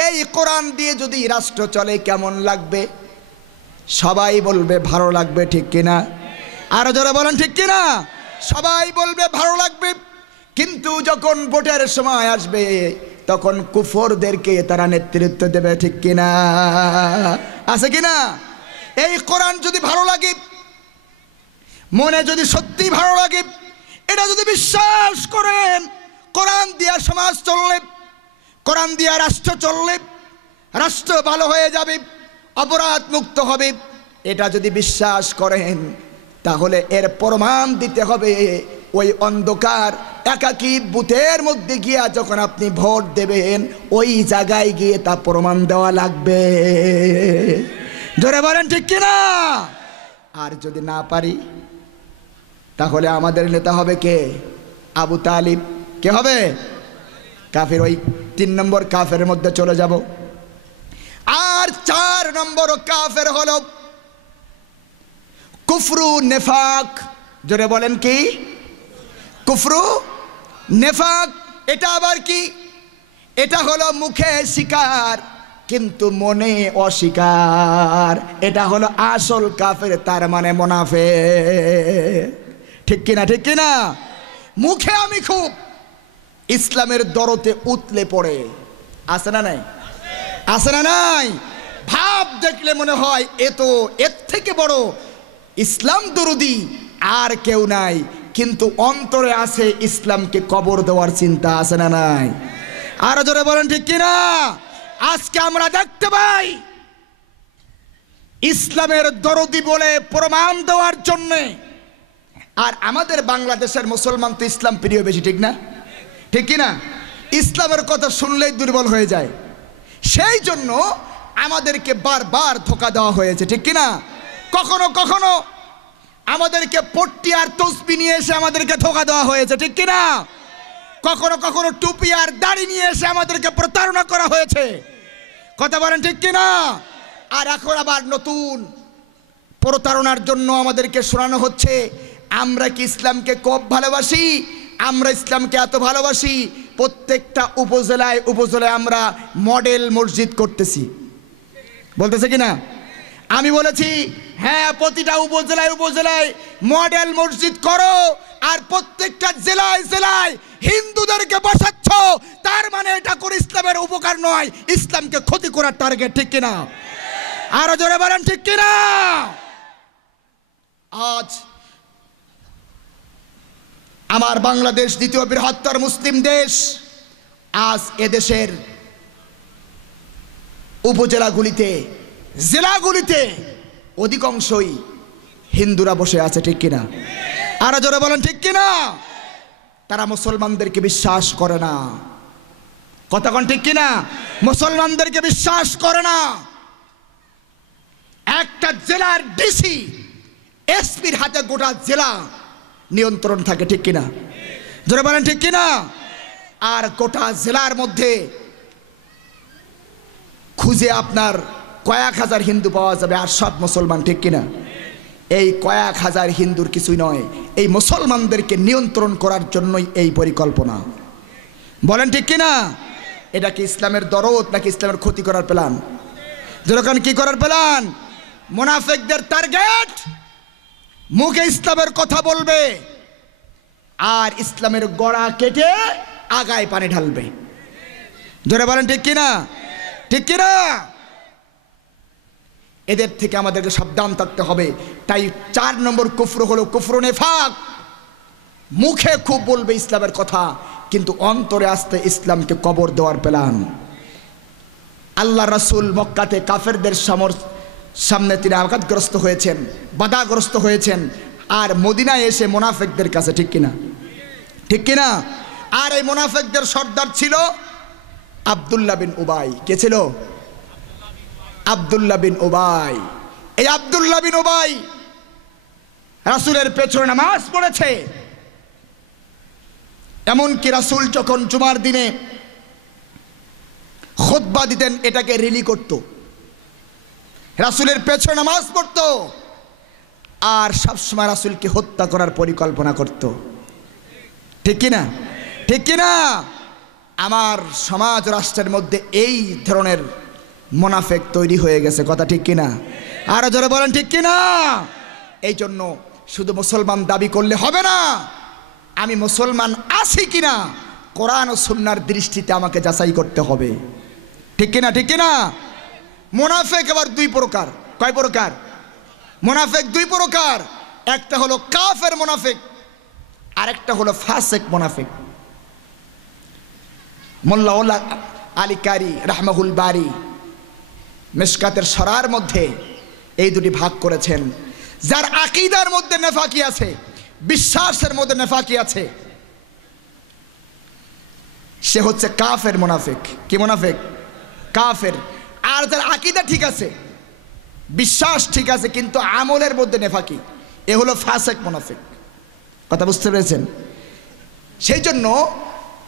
এই কোরআন দিয়ে যদি রাষ্ট্র চলে কেমন লাগবে? সবাই বলবে ভালো লাগবে, ঠিক কিনা? আরো জোরে বলেন ঠিক কিনা? সবাই বলবে ভালো লাগবে। কিন্তু যখন ভোটের সময় আসবে তখন কুফরদেরকে তারা নেতৃত্ব দেবে, ঠিক কিনা? আছে কিনা? এই কোরআন যদি ভালো লাগে, মনে যদি সত্যি ভালো লাগে, এটা যদি বিশ্বাস করেন কোরআন দিয়া সমাজ চললে, কোরআন দিয়া রাষ্ট্র চললে রাষ্ট্র ভালো হয়ে যাবে, অপরাধ মুক্ত হবে, এটা যদি বিশ্বাস করেন তাহলে এর প্রমাণ দিতে হবে ওই অন্ধকার একাকী বুথের মধ্যে গিয়া যখন আপনি ভোট দেবেন ওই জায়গায় গিয়ে তা প্রমাণ দেওয়া লাগবে। জোরে বলেন ঠিক কিনা? আর যদি না পারি তাহলে আমাদের নেতা হবে কে? আবু তালিব। কে হবে? কাফের। ওই 3 নম্বর কাফের মধ্যে চলে যাব। আর 4 নম্বর কাফের হলো কুফরু নেফাক। জোরে বলেন কি? কুফরু নেফাক। এটা আবার কি? এটা হলো মুখে স্বীকার কিন্তু মনে অস্বীকার। এটা হলো আসল কাফের, তার মানে মুনাফিক। ঠিক কিনা? ঠিক কিনা? মুখে আমি খুব ইসলামের দরতে উতলে পড়ে, আছে না নাই? আছে না নাই? ভাব দেখলে মনে হয় এর থেকে বড় ইসলাম দরদি আর কেউ নাই, কিন্তু অন্তরে আছে ইসলামকে কবর দেওয়ার চিন্তা, আছে না নাই? আরো জোরে বলেন ঠিক কিনা? আজকে আমরা দেখতে পাই ইসলামের দরদি বলে প্রমাণ দেওয়ার জন্য, আর আমাদের বাংলাদেশের মুসলমান তো ইসলাম প্রিয় বেশি, ঠিক না? ঠিক কিনা? ইসলামের কথা শুনলেই দুর্বল হয়ে যায়, সেই জন্য আমাদেরকে বারবার ধোঁকা দেওয়া হয়েছে, ঠিক কিনা? কখনো কখনো আমাদেরকে পট্টি আর তসবি নিয়ে এসে আমাদেরকে ধোঁকা দেওয়া হয়েছে, ঠিক কিনা? কখনো কখনো টুপি আর দাড়ি নিয়ে এসে আমাদেরকে প্রতারণা করা হয়েছে, কথা বলেন ঠিক কিনা? আর এখন আবার নতুন প্রতারণার জন্য আমাদেরকে শোনানো হচ্ছে আমরা কি ইসলামকে খুব ভালোবাসি, আমরা ইসলামকে এত ভালোবাসি, প্রত্যেকটা উপজেলায় উপজেলায় আমরা মডেল মসজিদ করতেছি, বলতেছে কিনা? আমি বলেছি হ্যাঁ, প্রতিটা উপজেলায় উপজেলায় মডেল মসজিদ করো, আর প্রত্যেকটা জেলায় জেলায় হিন্দুদেরকে বসাচ্ছ, তার মানে এটা করে ইসলামের উপকার নয়, ইসলামকে ক্ষতি করার টার্গেট, ঠিক কিনা? আরো জোরে বলেন ঠিক কিনা? আজ আমার বাংলাদেশ দ্বিতীয় বৃহত্তর মুসলিম দেশ, আজ এদেশের উপজেলাগুলিতে জেলাগুলিতে অধিকাংশই হিন্দুরা বসে আছে, ঠিক কিনা? আরো জোরে বলেন ঠিক কিনা? তারা মুসলমানদেরকে বিশ্বাস করে না, কথা কোন ঠিক কিনা? মুসলমানদেরকে বিশ্বাস করে না। একটা জেলার ডিসি এসপির হাতে গোটা জেলা নিয়ন্ত্রণ থাকে, ঠিক কিনা? জোরে বলেন ঠিক কিনা? আর গোটা জেলার মধ্যে খুঁজে আপনার কয়েক হাজার হিন্দু পাওয়া যাবে, আর সব মুসলমান, ঠিক কিনা? এই কয়েক হাজার হিন্দুর কিছুই নয়, এই মুসলমানদেরকে নিয়ন্ত্রণ করার জন্যই এই পরিকল্পনা, বলেন ঠিক কিনা? এটা কি ইসলামের দরদ নাকি ইসলামের ক্ষতি করার প্ল্যান? যেরকম কি করার প্ল্যান? মুনাফিকদের টার্গেট মুখে ইসলামের কথা বলবে আর ইসলামের গড়া কেটে আগায় পানি ঢালবে, জোরে বলেন ঠিক কিনা? ঠিক কিনা? এদের থেকে আমাদেরকে সাবধান থাকতে হবে। তাই 4 নম্বর কুফর হলো কুফরু নেফাক। মুখে খুব বলবে ইসলামের কথা কিন্তু অন্তরে আসতে ইসলামকে কবর দেওয়ার প্ল্যান। আল্লাহ রাসূল মক্কাতে কাফেরদের সামনে তিনি আঘাতগ্রস্ত হয়েছেন, বাধাগ্রস্ত হয়েছেন, আর মদিনায় এসে মুনাফিকদের কাছে, ঠিক কিনা? ঠিক কিনা? আর এই মুনাফিকদের সর্দার ছিল আব্দুল্লাহ বিন উবাই। কে ছিল? আব্দুল্লাহ বিন উবাই। এই আব্দুল্লাহ বিন উবাই রাসূলের পেছনে নামাজ পড়েছে, এমনকি রাসূল যখন জুমার দিনে খুতবা দিতেন এটাকে রিলি করত, রাসূলের পেছনে নামাজ পড়তো, আর সবসময় রাসূলকে হত্যা করার পরিকল্পনা করত, ঠিক কিনা? ঠিক কিনা? আমার সমাজ রাষ্ট্রের মধ্যে এই ধরনের মুনাফিক তৈরি হয়ে গেছে। কথা ঠিক কিনা? আরো জোরে বলেন ঠিক কিনা? এই জন্য শুধু মুসলমান দাবি করলে হবে না, আমি মুসলমান আছি কিনা কোরআন ও সুন্নাহর দৃষ্টিতে আমাকে যাচাই করতে হবে। ঠিক কিনা? ঠিক কিনা? মুনাফিক আবার দুই প্রকার। কয় প্রকার? মুনাফিক দুই প্রকার। একটা হলো কাফের মুনাফিক, আরেকটা হলো ফাসিক মুনাফিক। মোল্লা আলী কারি রাহমাহুল বারি মিশকাতের সরার মধ্যে এই দুটি ভাগ করেছেন। যার আকীদার মধ্যে নেফাকি আছে, বিশ্বাসের মধ্যে নেফাকি আছে, সে হচ্ছে কাফের মুনাফিক। কি মুনাফিক? কাফের। আর যার আকীদা ঠিক আছে, বিশ্বাস ঠিক আছে, কিন্তু আমলের মধ্যে নেফাকি, এ হলো ফাসিক মুনাফিক। কথা বুঝতে পেরেছেন? সেই জন্য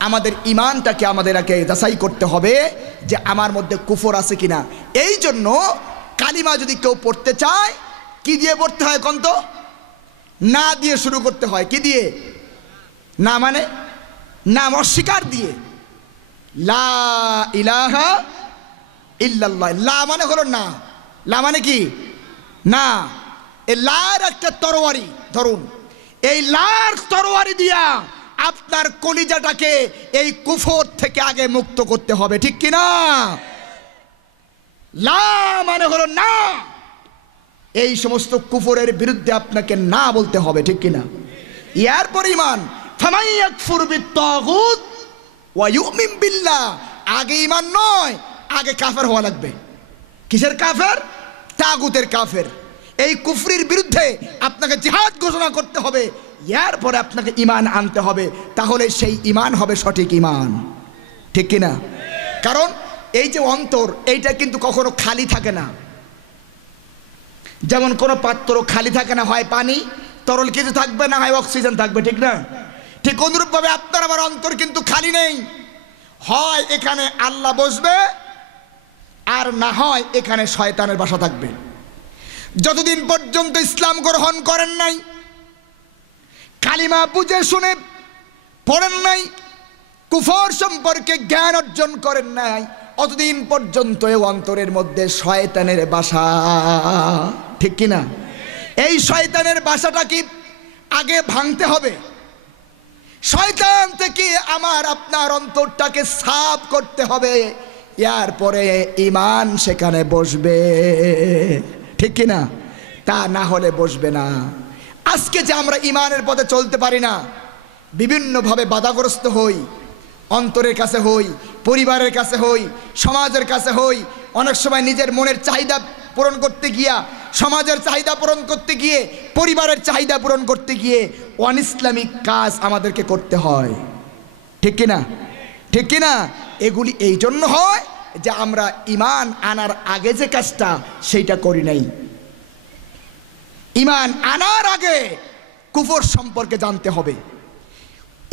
আমাদের ইমানটাকে আমাদেরকে যাচাই করতে হবে যে আমার মধ্যে কুফর আছে কিনা। এই জন্য কালিমা যদি কেউ পড়তে চায়, কি দিয়ে পড়তে হয় কোন তো? না দিয়ে শুরু করতে হয়। কি দিয়ে? না মানে নাম অস্বীকার দিয়ে। লা ইলাহা ইল্লাল্লাহ। লা মানে হলো না। লা মানে কি? না। এই লার একটা তরবারি ধরুন, এই লার তরবারি দিয়া আপনার কলিজাটাকে এই কুফর থেকে আগে মুক্ত করতে হবে। ঠিক কিনা? লা মানে হলো না। এই সমস্ত কুফরের বিরুদ্ধে আপনাকে না বলতে হবে। ঠিক কিনা? ইয়ার পরিমাণ ফামান ইয়াকফুর বিত্তাগুত ওয়া ইউমিন বিল্লাহ। আগে ঈমান নয়, আগে কাফের হওয়া লাগবে। কিসের কাফের? তাগুতের কাফের। এই কুফরির বিরুদ্ধে আপনাকে জিহাদ ঘোষণা করতে হবে, এরপরে আপনাকে ঈমান আনতে হবে, তাহলে সেই ঈমান হবে সঠিক ঈমান। ঠিক কিনা? কারণ এই যে অন্তর, এইটা কিন্তু কখনো খালি থাকে না। যেমন কোনো পাত্র খালি থাকে না, হয় পানি তরল কিছু থাকবে, না হয় অক্সিজেন থাকবে। ঠিক না? ঠিক অনুরূপভাবে আপনার আমার অন্তর কিন্তু খালি নেই। হয় এখানে আল্লাহ বসবে, আর না হয় এখানে শয়তানের বাসা থাকবে। যতদিন পর্যন্ত ইসলাম গ্রহণ করেন নাই, কালিমা বুঝে শুনে পড়েন নাই, কুফর সম্পর্কে জ্ঞান অর্জন করেন নাই, অতদিন পর্যন্ত এই অন্তরের মধ্যে শয়তানের বাসা। ঠিক কিনা? এই শয়তানের বাসাটা কি আগে ভাঙতে হবে। শয়তান থেকে আমার আপনার অন্তরটাকে সাফ করতে হবে, এরপরে ঈমান সেখানে বসবে। ঠিক কিনা? তা না হলে বসবে না। আজকে যে আমরা ঈমানের পথে চলতে পারি না, বিভিন্নভাবে বাধাগ্রস্ত হই, অন্তরের কাছে হই, পরিবারের কাছে হই, সমাজের কাছে হই। অনেক সময় নিজের মনের চাহিদা পূরণ করতে গিয়া, সমাজের চাহিদা পূরণ করতে গিয়ে, পরিবারের চাহিদা পূরণ করতে গিয়ে অনইসলামিক কাজ আমাদেরকে করতে হয়। ঠিক কিনা? ঠিক কিনা? এগুলি এই জন্য হয় যে আমরা ঈমান আনার আগে যে কাজটা সেইটা করি নাই। ঈমান আনার আগে কুফর সম্পর্কে জানতে হবে।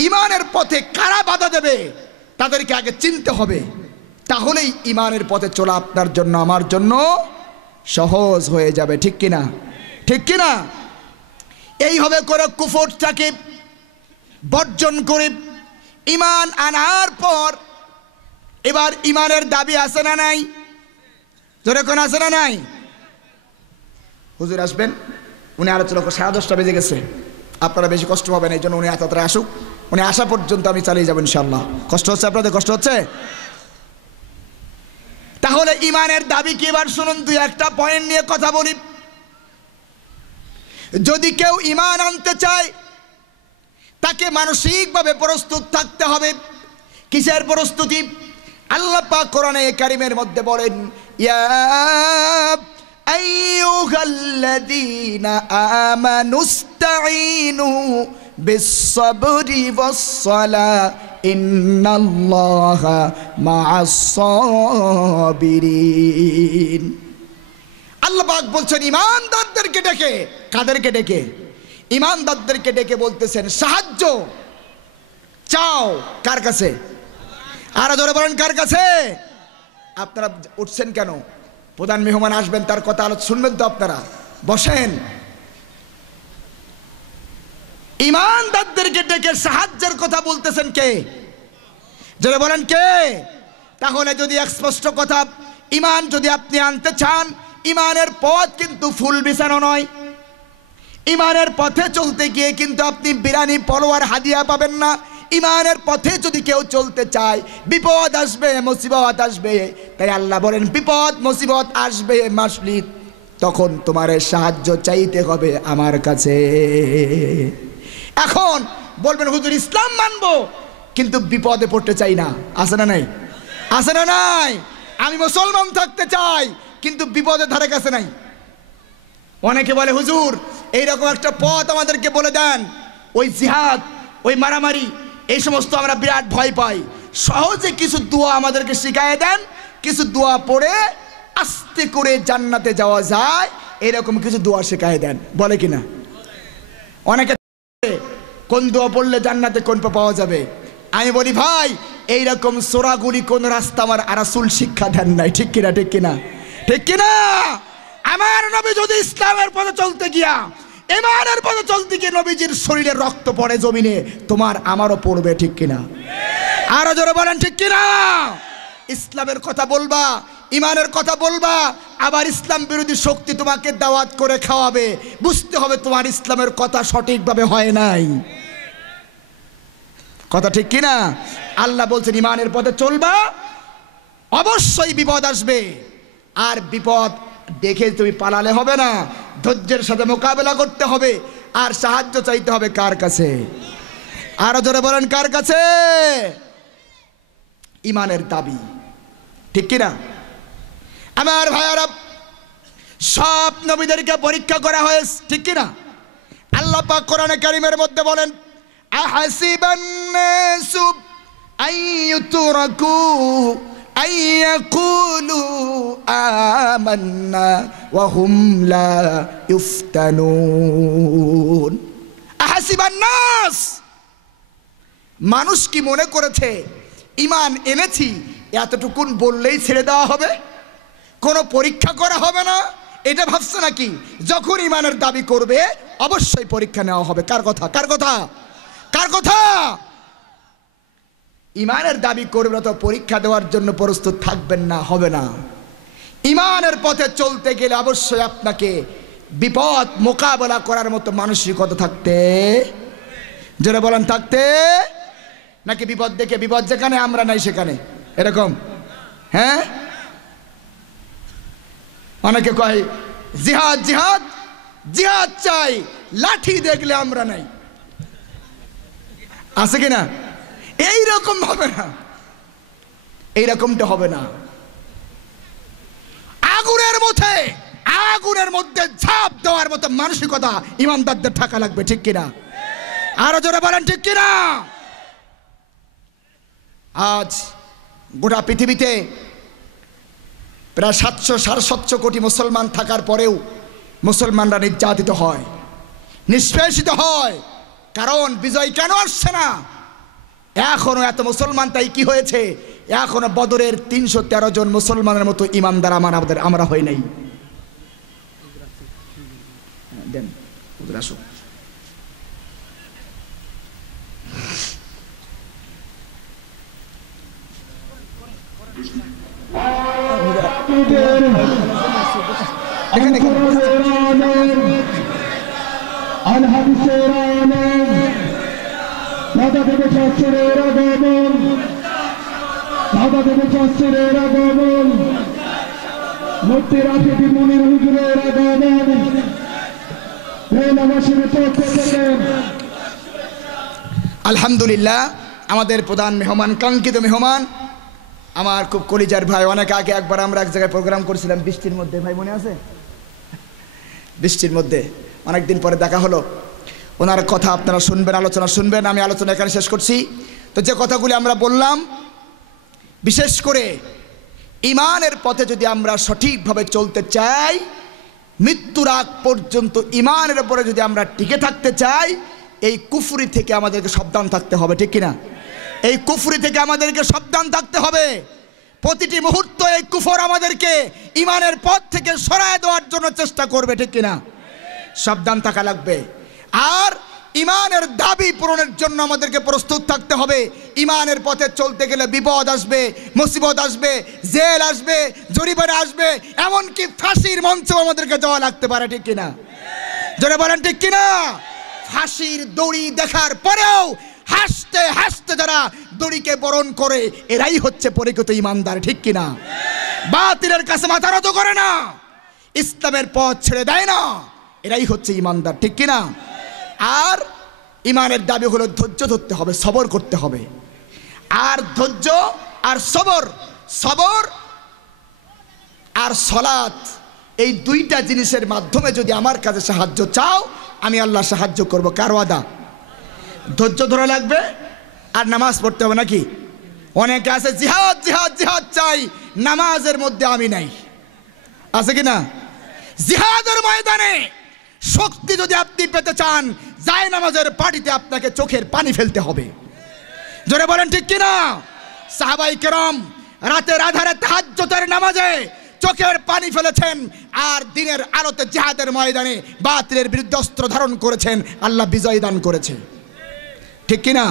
ঈমানের পথে কারা বাধা দেবে তাদেরকে আগে চিনতে হবে, তাহলেই ঈমানের পথে চলা আপনার জন্য আমার জন্য সহজ হয়ে যাবে। ঠিক কিনা? ঠিক কিনা? এইভাবে করে কুফরটাকে বর্জন করে ঈমান আনার পর এবার ঈমানের দাবি আছে না নাই? জোরে কোন আছে না নাই? হুজুর আসবেন, উনি আলোচনা করে 10:30 বেজে গেছে, আপনারা বেশি কষ্ট পাবেন, এই জন্য উনি এত তাড়াতাড়ি আসুক। উনি আসা পর্যন্ত আমি চালিয়ে যাবো ইনশাআল্লাহ। কষ্ট হচ্ছে আপনাদের? কষ্ট হচ্ছে? তাহলে ঈমানের দাবি কি এবার শুনুন, দুই একটা পয়েন্ট নিয়ে কথা বলি। যদি কেউ ঈমান আনতে চায়, তাকে মানসিকভাবে প্রস্তুত থাকতে হবে। কিসের প্রস্তুতি? আল্লাহ পাক কোরআনে কারীমের মধ্যে বলেন, ইয়া আইয়ুহাল্লাযীনা আমানুস্তাঈনু বিস-সাবরি ওয়াস-সালাহ ইন্নাল্লাহা মা'আস-সাবিরিন। আল্লাহ পাক বলছেন ঈমানদারদেরকে ডেকে। কাদেরকে ডেকে? ঈমানদারদেরকে ডেকে বলতেছেন সাহায্য চাও। কার কাছে? আর ধরে বলেন কার কাছে? আপনারা উঠছেন কেন? প্রধান মেহমান আসবেন, তার কথা শুনবেন তো আপনারা। বসেন। ঈমানদারদেরকে ডেকে সাহায্যের কথা বলতেছেন কে? যারা বলেন কে? তাহলে যদি এক স্পষ্ট কথা, ইমান যদি আপনি আনতে চান, ইমানের পথ কিন্তু ফুল বিছানো নয়। ইমানের পথে চলতে গিয়ে কিন্তু আপনি বিরানি পলোয়ার হাদিয়া পাবেন না। ইমানের পথে যদি কেউ চলতে চায়, বিপদ আসবে, মুসিবত আসবে। তাই আল্লাহ বলেন, বিপদ মুসিবত আসবে মাসলি, তখন তোমার সাহায্য চাইতে হবে আমার কাছে। এখন বলবেন হুজুর ইসলাম মানবো কিন্তু বিপদে পড়তে চাই না, আছে না নাই? আছে না নাই? আমি মুসলমান থাকতে চাই কিন্তু বিপদের ধারে কাছে নাই। অনেকে বলে হুজুর এইরকম একটা পথ আমাদেরকে বলে দেন, ওই জিহাদ, ওই মারামারি, এই সমস্ত আমরা বিরাট ভয় পাই। সহজে কিছু দোয়া আমাদেরকে শিখায় দেন, কিছু দোয়া পড়ে আস্তে করে জান্নাতে যাওয়া যায়, এরকম কিছু দোয়া শিখায় দেন, বলে কিনা? অনেকে কোন দোয়া পড়লে জান্নাতে কোন পাওয়া যাবে। আমি বলি ভাই, এইরকম সোরাগুলি কোন রাস্তা আমার রাসূল শিক্ষা দেন নাই। ঠিক কিনা? ঠিক কিনা? ঠিক কিনা? আমার নবী যদি ইসলামের পথে চলতে গিয়া, ইমানের পথে চলতে গিয়ে নবীজির শরীরে রক্ত পড়ে জমিনে, তোমার আমারও পড়বে। ঠিক কিনা? আরো জোরে বলেন ঠিক কিনা? ইসলামের কথা বলবা, ইমানের কথা বলবা, আবার ইসলাম বিরোধী শক্তি তোমাকে দাওয়াত করে খাওয়াবে, বুঝতে হবে তোমার ইসলামের কথা সঠিকভাবে হয় নাই। কথা ঠিক কিনা? আল্লাহ বলছেন ইমানের পথে চলবা, অবশ্যই বিপদ আসবে। আর বিপদ দেখে তুমি পালালে হবে না, ধৈর্যের সাথে মোকাবেলা করতে হবে। আর সাহায্য চাইতে হবে কার কাছে? আরো জোরে বলেন কার কাছে? ইমানের দাবি। ঠিক কিনা? আমার ভাইয়ারা, সব নবীদেরকে পরীক্ষা করা হয়েছে। ঠিক কিনা? আল্লাহ পাক কোরআনে কারীমের মধ্যে বলেন, আহাসিবান নাসু আইয়ুতরাকু আইয়াকুলু আমান্না ওয়া হুম লা ইফতানুন। আহাসিবান নাস, মানুষ কি মনে করেছে ইমান এনেছি এতটুকুন বললেই ছেড়ে দেওয়া হবে, কোনো পরীক্ষা করা হবে না? এটা ভাবছে নাকি? যখন ইমানের দাবি করবে অবশ্যই পরীক্ষা নেওয়া হবে। কার কথা? কার কথা? কার কথা? ইমানের দাবি করবে না তো পরীক্ষা দেওয়ার জন্য প্রস্তুত থাকবেন না, হবে না। ইমানের পথে চলতে গেলে অবশ্যই আপনাকে বিপদ মোকাবেলা করার মতো মানসিকতা থাকতে, যারা বলেন থাকতে, নাকি বিপদ দেখে বিপদ যেখানে আমরা নাই সেখানে, এরকম? হ্যাঁ, অনেকে কয় জিহাদ জিহাদ জিহাদ চাই, লাঠি দেখলে আমরা নাই, আছে কিনা? এইরকম হবে না, এইরকমটা হবে না। আগুনের মধ্যে ঝাঁপ দেওয়ার মতো মানসিকতা ইমানদারদের থাকা লাগবে। ঠিক কিনা? আরো জোরে বলেন ঠিক কিনা? আজ গোটা পৃথিবীতে প্রায় 700-750 কোটি মুসলমান থাকার পরেও মুসলমানরা নির্যাতিত হয়, নিষ্পেষিত হয়। কারণ বিজয় কেন আসছে না? এখনো এত মুসলমান, তাই কি হয়েছে? এখনো বদরের 313 জন মুসলমানের মতো ইমানদার আমরা হই নাই। দেন আসো। আলহামদুলিল্লাহ, আমাদের প্রধান মেহমান, কাঙ্ক্ষিত মেহমান, আমার খুব কলিজার ভাই। অনেক আগে একবার আমরা এক জায়গায় প্রোগ্রাম করেছিলাম বৃষ্টির মধ্যে, ভাই মনে আছে? বৃষ্টির মধ্যে অনেকদিন পরে দেখা হলো। ওনার কথা আপনারা শুনবেন, আলোচনা শুনবেন। আমি আলোচনা এখানে শেষ করছি। তো যে কথাগুলি আমরা বললাম, বিশেষ করে ইমানের পথে যদি আমরা সঠিকভাবে চলতে চাই, মৃত্যুর আগ পর্যন্ত ইমানের উপরে যদি আমরা টিকে থাকতে চাই, এই কুফরি থেকে আমাদেরকে সাবধান থাকতে হবে। ঠিক কিনা? এই কুফরি থেকে আমাদেরকে সাবধান থাকতে হবে। প্রতিটি মুহূর্ত এই কুফর আমাদেরকে ইমানের পথ থেকে সরায় দেওয়ার জন্য চেষ্টা করবে। ঠিক কিনা? সাবধান থাকা লাগবে। আর ইমানের দাবি পূরণের জন্য আমাদেরকে প্রস্তুত থাকতে হবে। ইমানের পথে চলতে গেলে বিপদ আসবে, মুসিবত আসবে, জেল আসবে, জরিমানা আসবে, এমনকি ফাঁসির মঞ্চেও আমাদেরকে যাওয়া লাগতে পারে, ঠিক কিনা? জোরে বলেন ঠিক কিনা? ফাঁসির দড়ি দেখার পরেও হাসতে হাসতে যারা দড়িকে বরণ করে এরাই হচ্ছে পরিচিত ইমানদার, ঠিক কিনা? বাতিলের কাছে মাথা নত করে না, ইসলামের পথ ছেড়ে দেয় না, এরাই হচ্ছে ইমানদার, ঠিক কিনা? আর ইমানের দাবি হলো ধৈর্য ধরতে হবে, সবর করতে হবে। আর ধৈর্য আর সবর, সবর আর সলাত, এই দুইটা জিনিসের মাধ্যমে যদি আমার কাছে সাহায্য চাও, আমি আল্লাহ সাহায্য করব। কার ওয়াদা? ধৈর্য ধরা লাগবে আর নামাজ পড়তে হবে, নাকি? অনেকে আছে জিহাদ জিহাদ জিহাদ চাই, নামাজের মধ্যে আমি নাই, আছে কি না? জিহাদের ময়দানে শক্তি যদি আপনি পেতে চান, যায় নামাজের পাটিতে আপনাকে চোখের পানি ফেলতে হবে। জোরে বলেন ঠিক কিনা? সাহাবাই কেরাম রাতের আধারে তাহাজ্জুদের নামাজে চোখের পানি ফেলেছেন, আর দিনের আলোতে জিহাদের ময়দানে বাতিলের বিরুদ্ধে অস্ত্র ধারণ করেছেন, আল্লাহ বিজয় দান করেছে, ঠিক কিনা?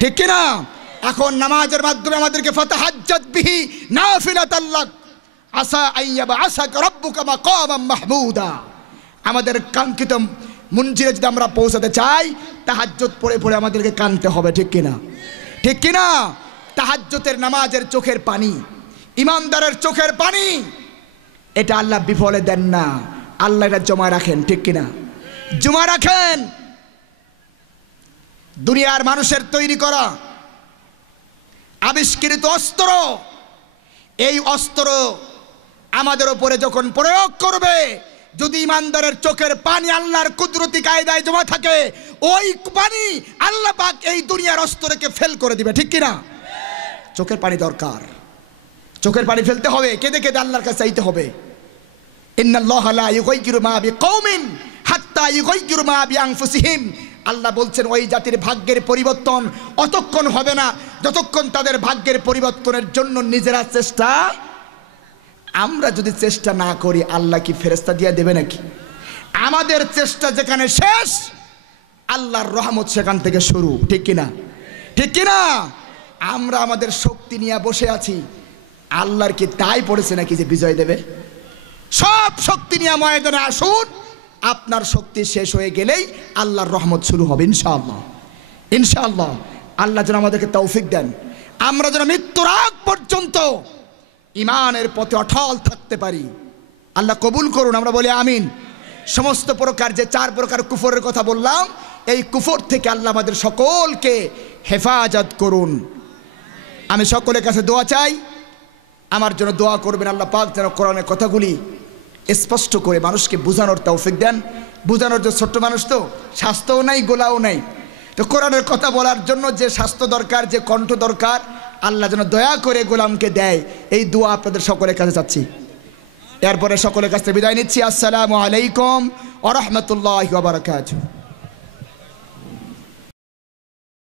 ঠিক কিনা? এখন নামাজের মাধ্যমে আমাদেরকে ফাতাহাজ্জাত বিহি নাফিলাতাল লাক আসা আইয়াবা আসাকা রাব্বুকা মাকামাম মাহমুদা। আমাদের কাঙ্ক্ষিত মঞ্জিলে যদি আমরা পৌঁছাতে চাই, তাহাজ্জুদ পড়ে পড়ে আমাদেরকে কাঁদতে হবে, ঠিক কিনা? ঠিক কিনা? তাহাজ্জুদের নামাজের চোখের পানি, ইমানদারের চোখের পানি, এটা আল্লাহ বিফলে দেন না, আল্লাহ এটা জমা রাখেন, ঠিক কিনা? জমা রাখেন। দুনিয়ার মানুষের তৈরি করা আবিষ্কৃত অস্ত্র, এই অস্ত্র আমাদের উপরে যখন প্রয়োগ করবে, যদি ইমানদারের চোখের পানি আল্লাহর কুদরতি কায়দায় জমা থাকে, ওই পানি আল্লাহ পাক এই দুনিয়ার অস্ত্রকে ফেল করে দিবে, ঠিক কিনা? চোখের পানি দরকার, চোখের পানি ফেলতে হবে, কেঁদে কেঁদে আল্লাহর কাছে চাইতে হবে। ইন্নাল্লাহা লা ইউগাইয়িরু মা বিকওমিন হাত্তা ইউগাইয়িরু মা বিআনফুসিহিম। আল্লাহ বলছেন ওই জাতির ভাগ্যের পরিবর্তন অতক্ষণ হবে না যতক্ষণ তাদের ভাগ্যের পরিবর্তনের জন্য নিজেরা চেষ্টা। আমরা যদি চেষ্টা না করি, আল্লাহ কি ফেরেশতা দিয়ে দেবে নাকি? আমাদের চেষ্টা যেখানে শেষ, আল্লাহর রহমত সেখান থেকে শুরু, ঠিক কিনা? ঠিক কিনা? আমরা আমাদের শক্তি নিয়ে বসে আছি, আল্লাহর কি তাই পড়েছে নাকি যে বিজয় দেবে? সব শক্তি নিয়ে ময়দানে আসুন, আপনার শক্তি শেষ হয়ে গেলেই আল্লাহর রহমত শুরু হবে, ইনশাআল্লাহ। ইনশাআল্লাহ আল্লাহ যেন আমাদেরকে তৌফিক দেন, আমরা যেন মৃত্যুর আগ পর্যন্ত ইমানের পথে অটল থাকতে পারি। আল্লাহ কবুল করুন, আমরা বলি আমিন। সমস্ত প্রকার যে 4 প্রকার কুফরের কথা বললাম, এই কুফর থেকে আল্লাহ আমাদের সকলকে হেফাজত করুন। আমি সকলের কাছে দোয়া চাই, আমার জন্য দোয়া করবেন। আল্লাহ পাক যেন কোরআনের কথাগুলি স্পষ্ট করে মানুষকে বোঝানোর তৌফিক দেন। বোঝানোর যে ছোট্ট মানুষ তো স্বাস্থ্যও নাই, গোলাও নাই, তো কোরআনের কথা বলার জন্য যে স্বাস্থ্য দরকার, যে কণ্ঠ দরকার, আল্লাহ যেন দয়া করে গোলামকে দেয়, এই দোয়া আপনাদের সকলের কাছে চাচ্ছি। এরপরে সকলের কাছে বিদায় নিচ্ছি। আসসালামু আলাইকুম ওয়া রাহমাতুল্লাহি ওয়া বারাকাতুহু।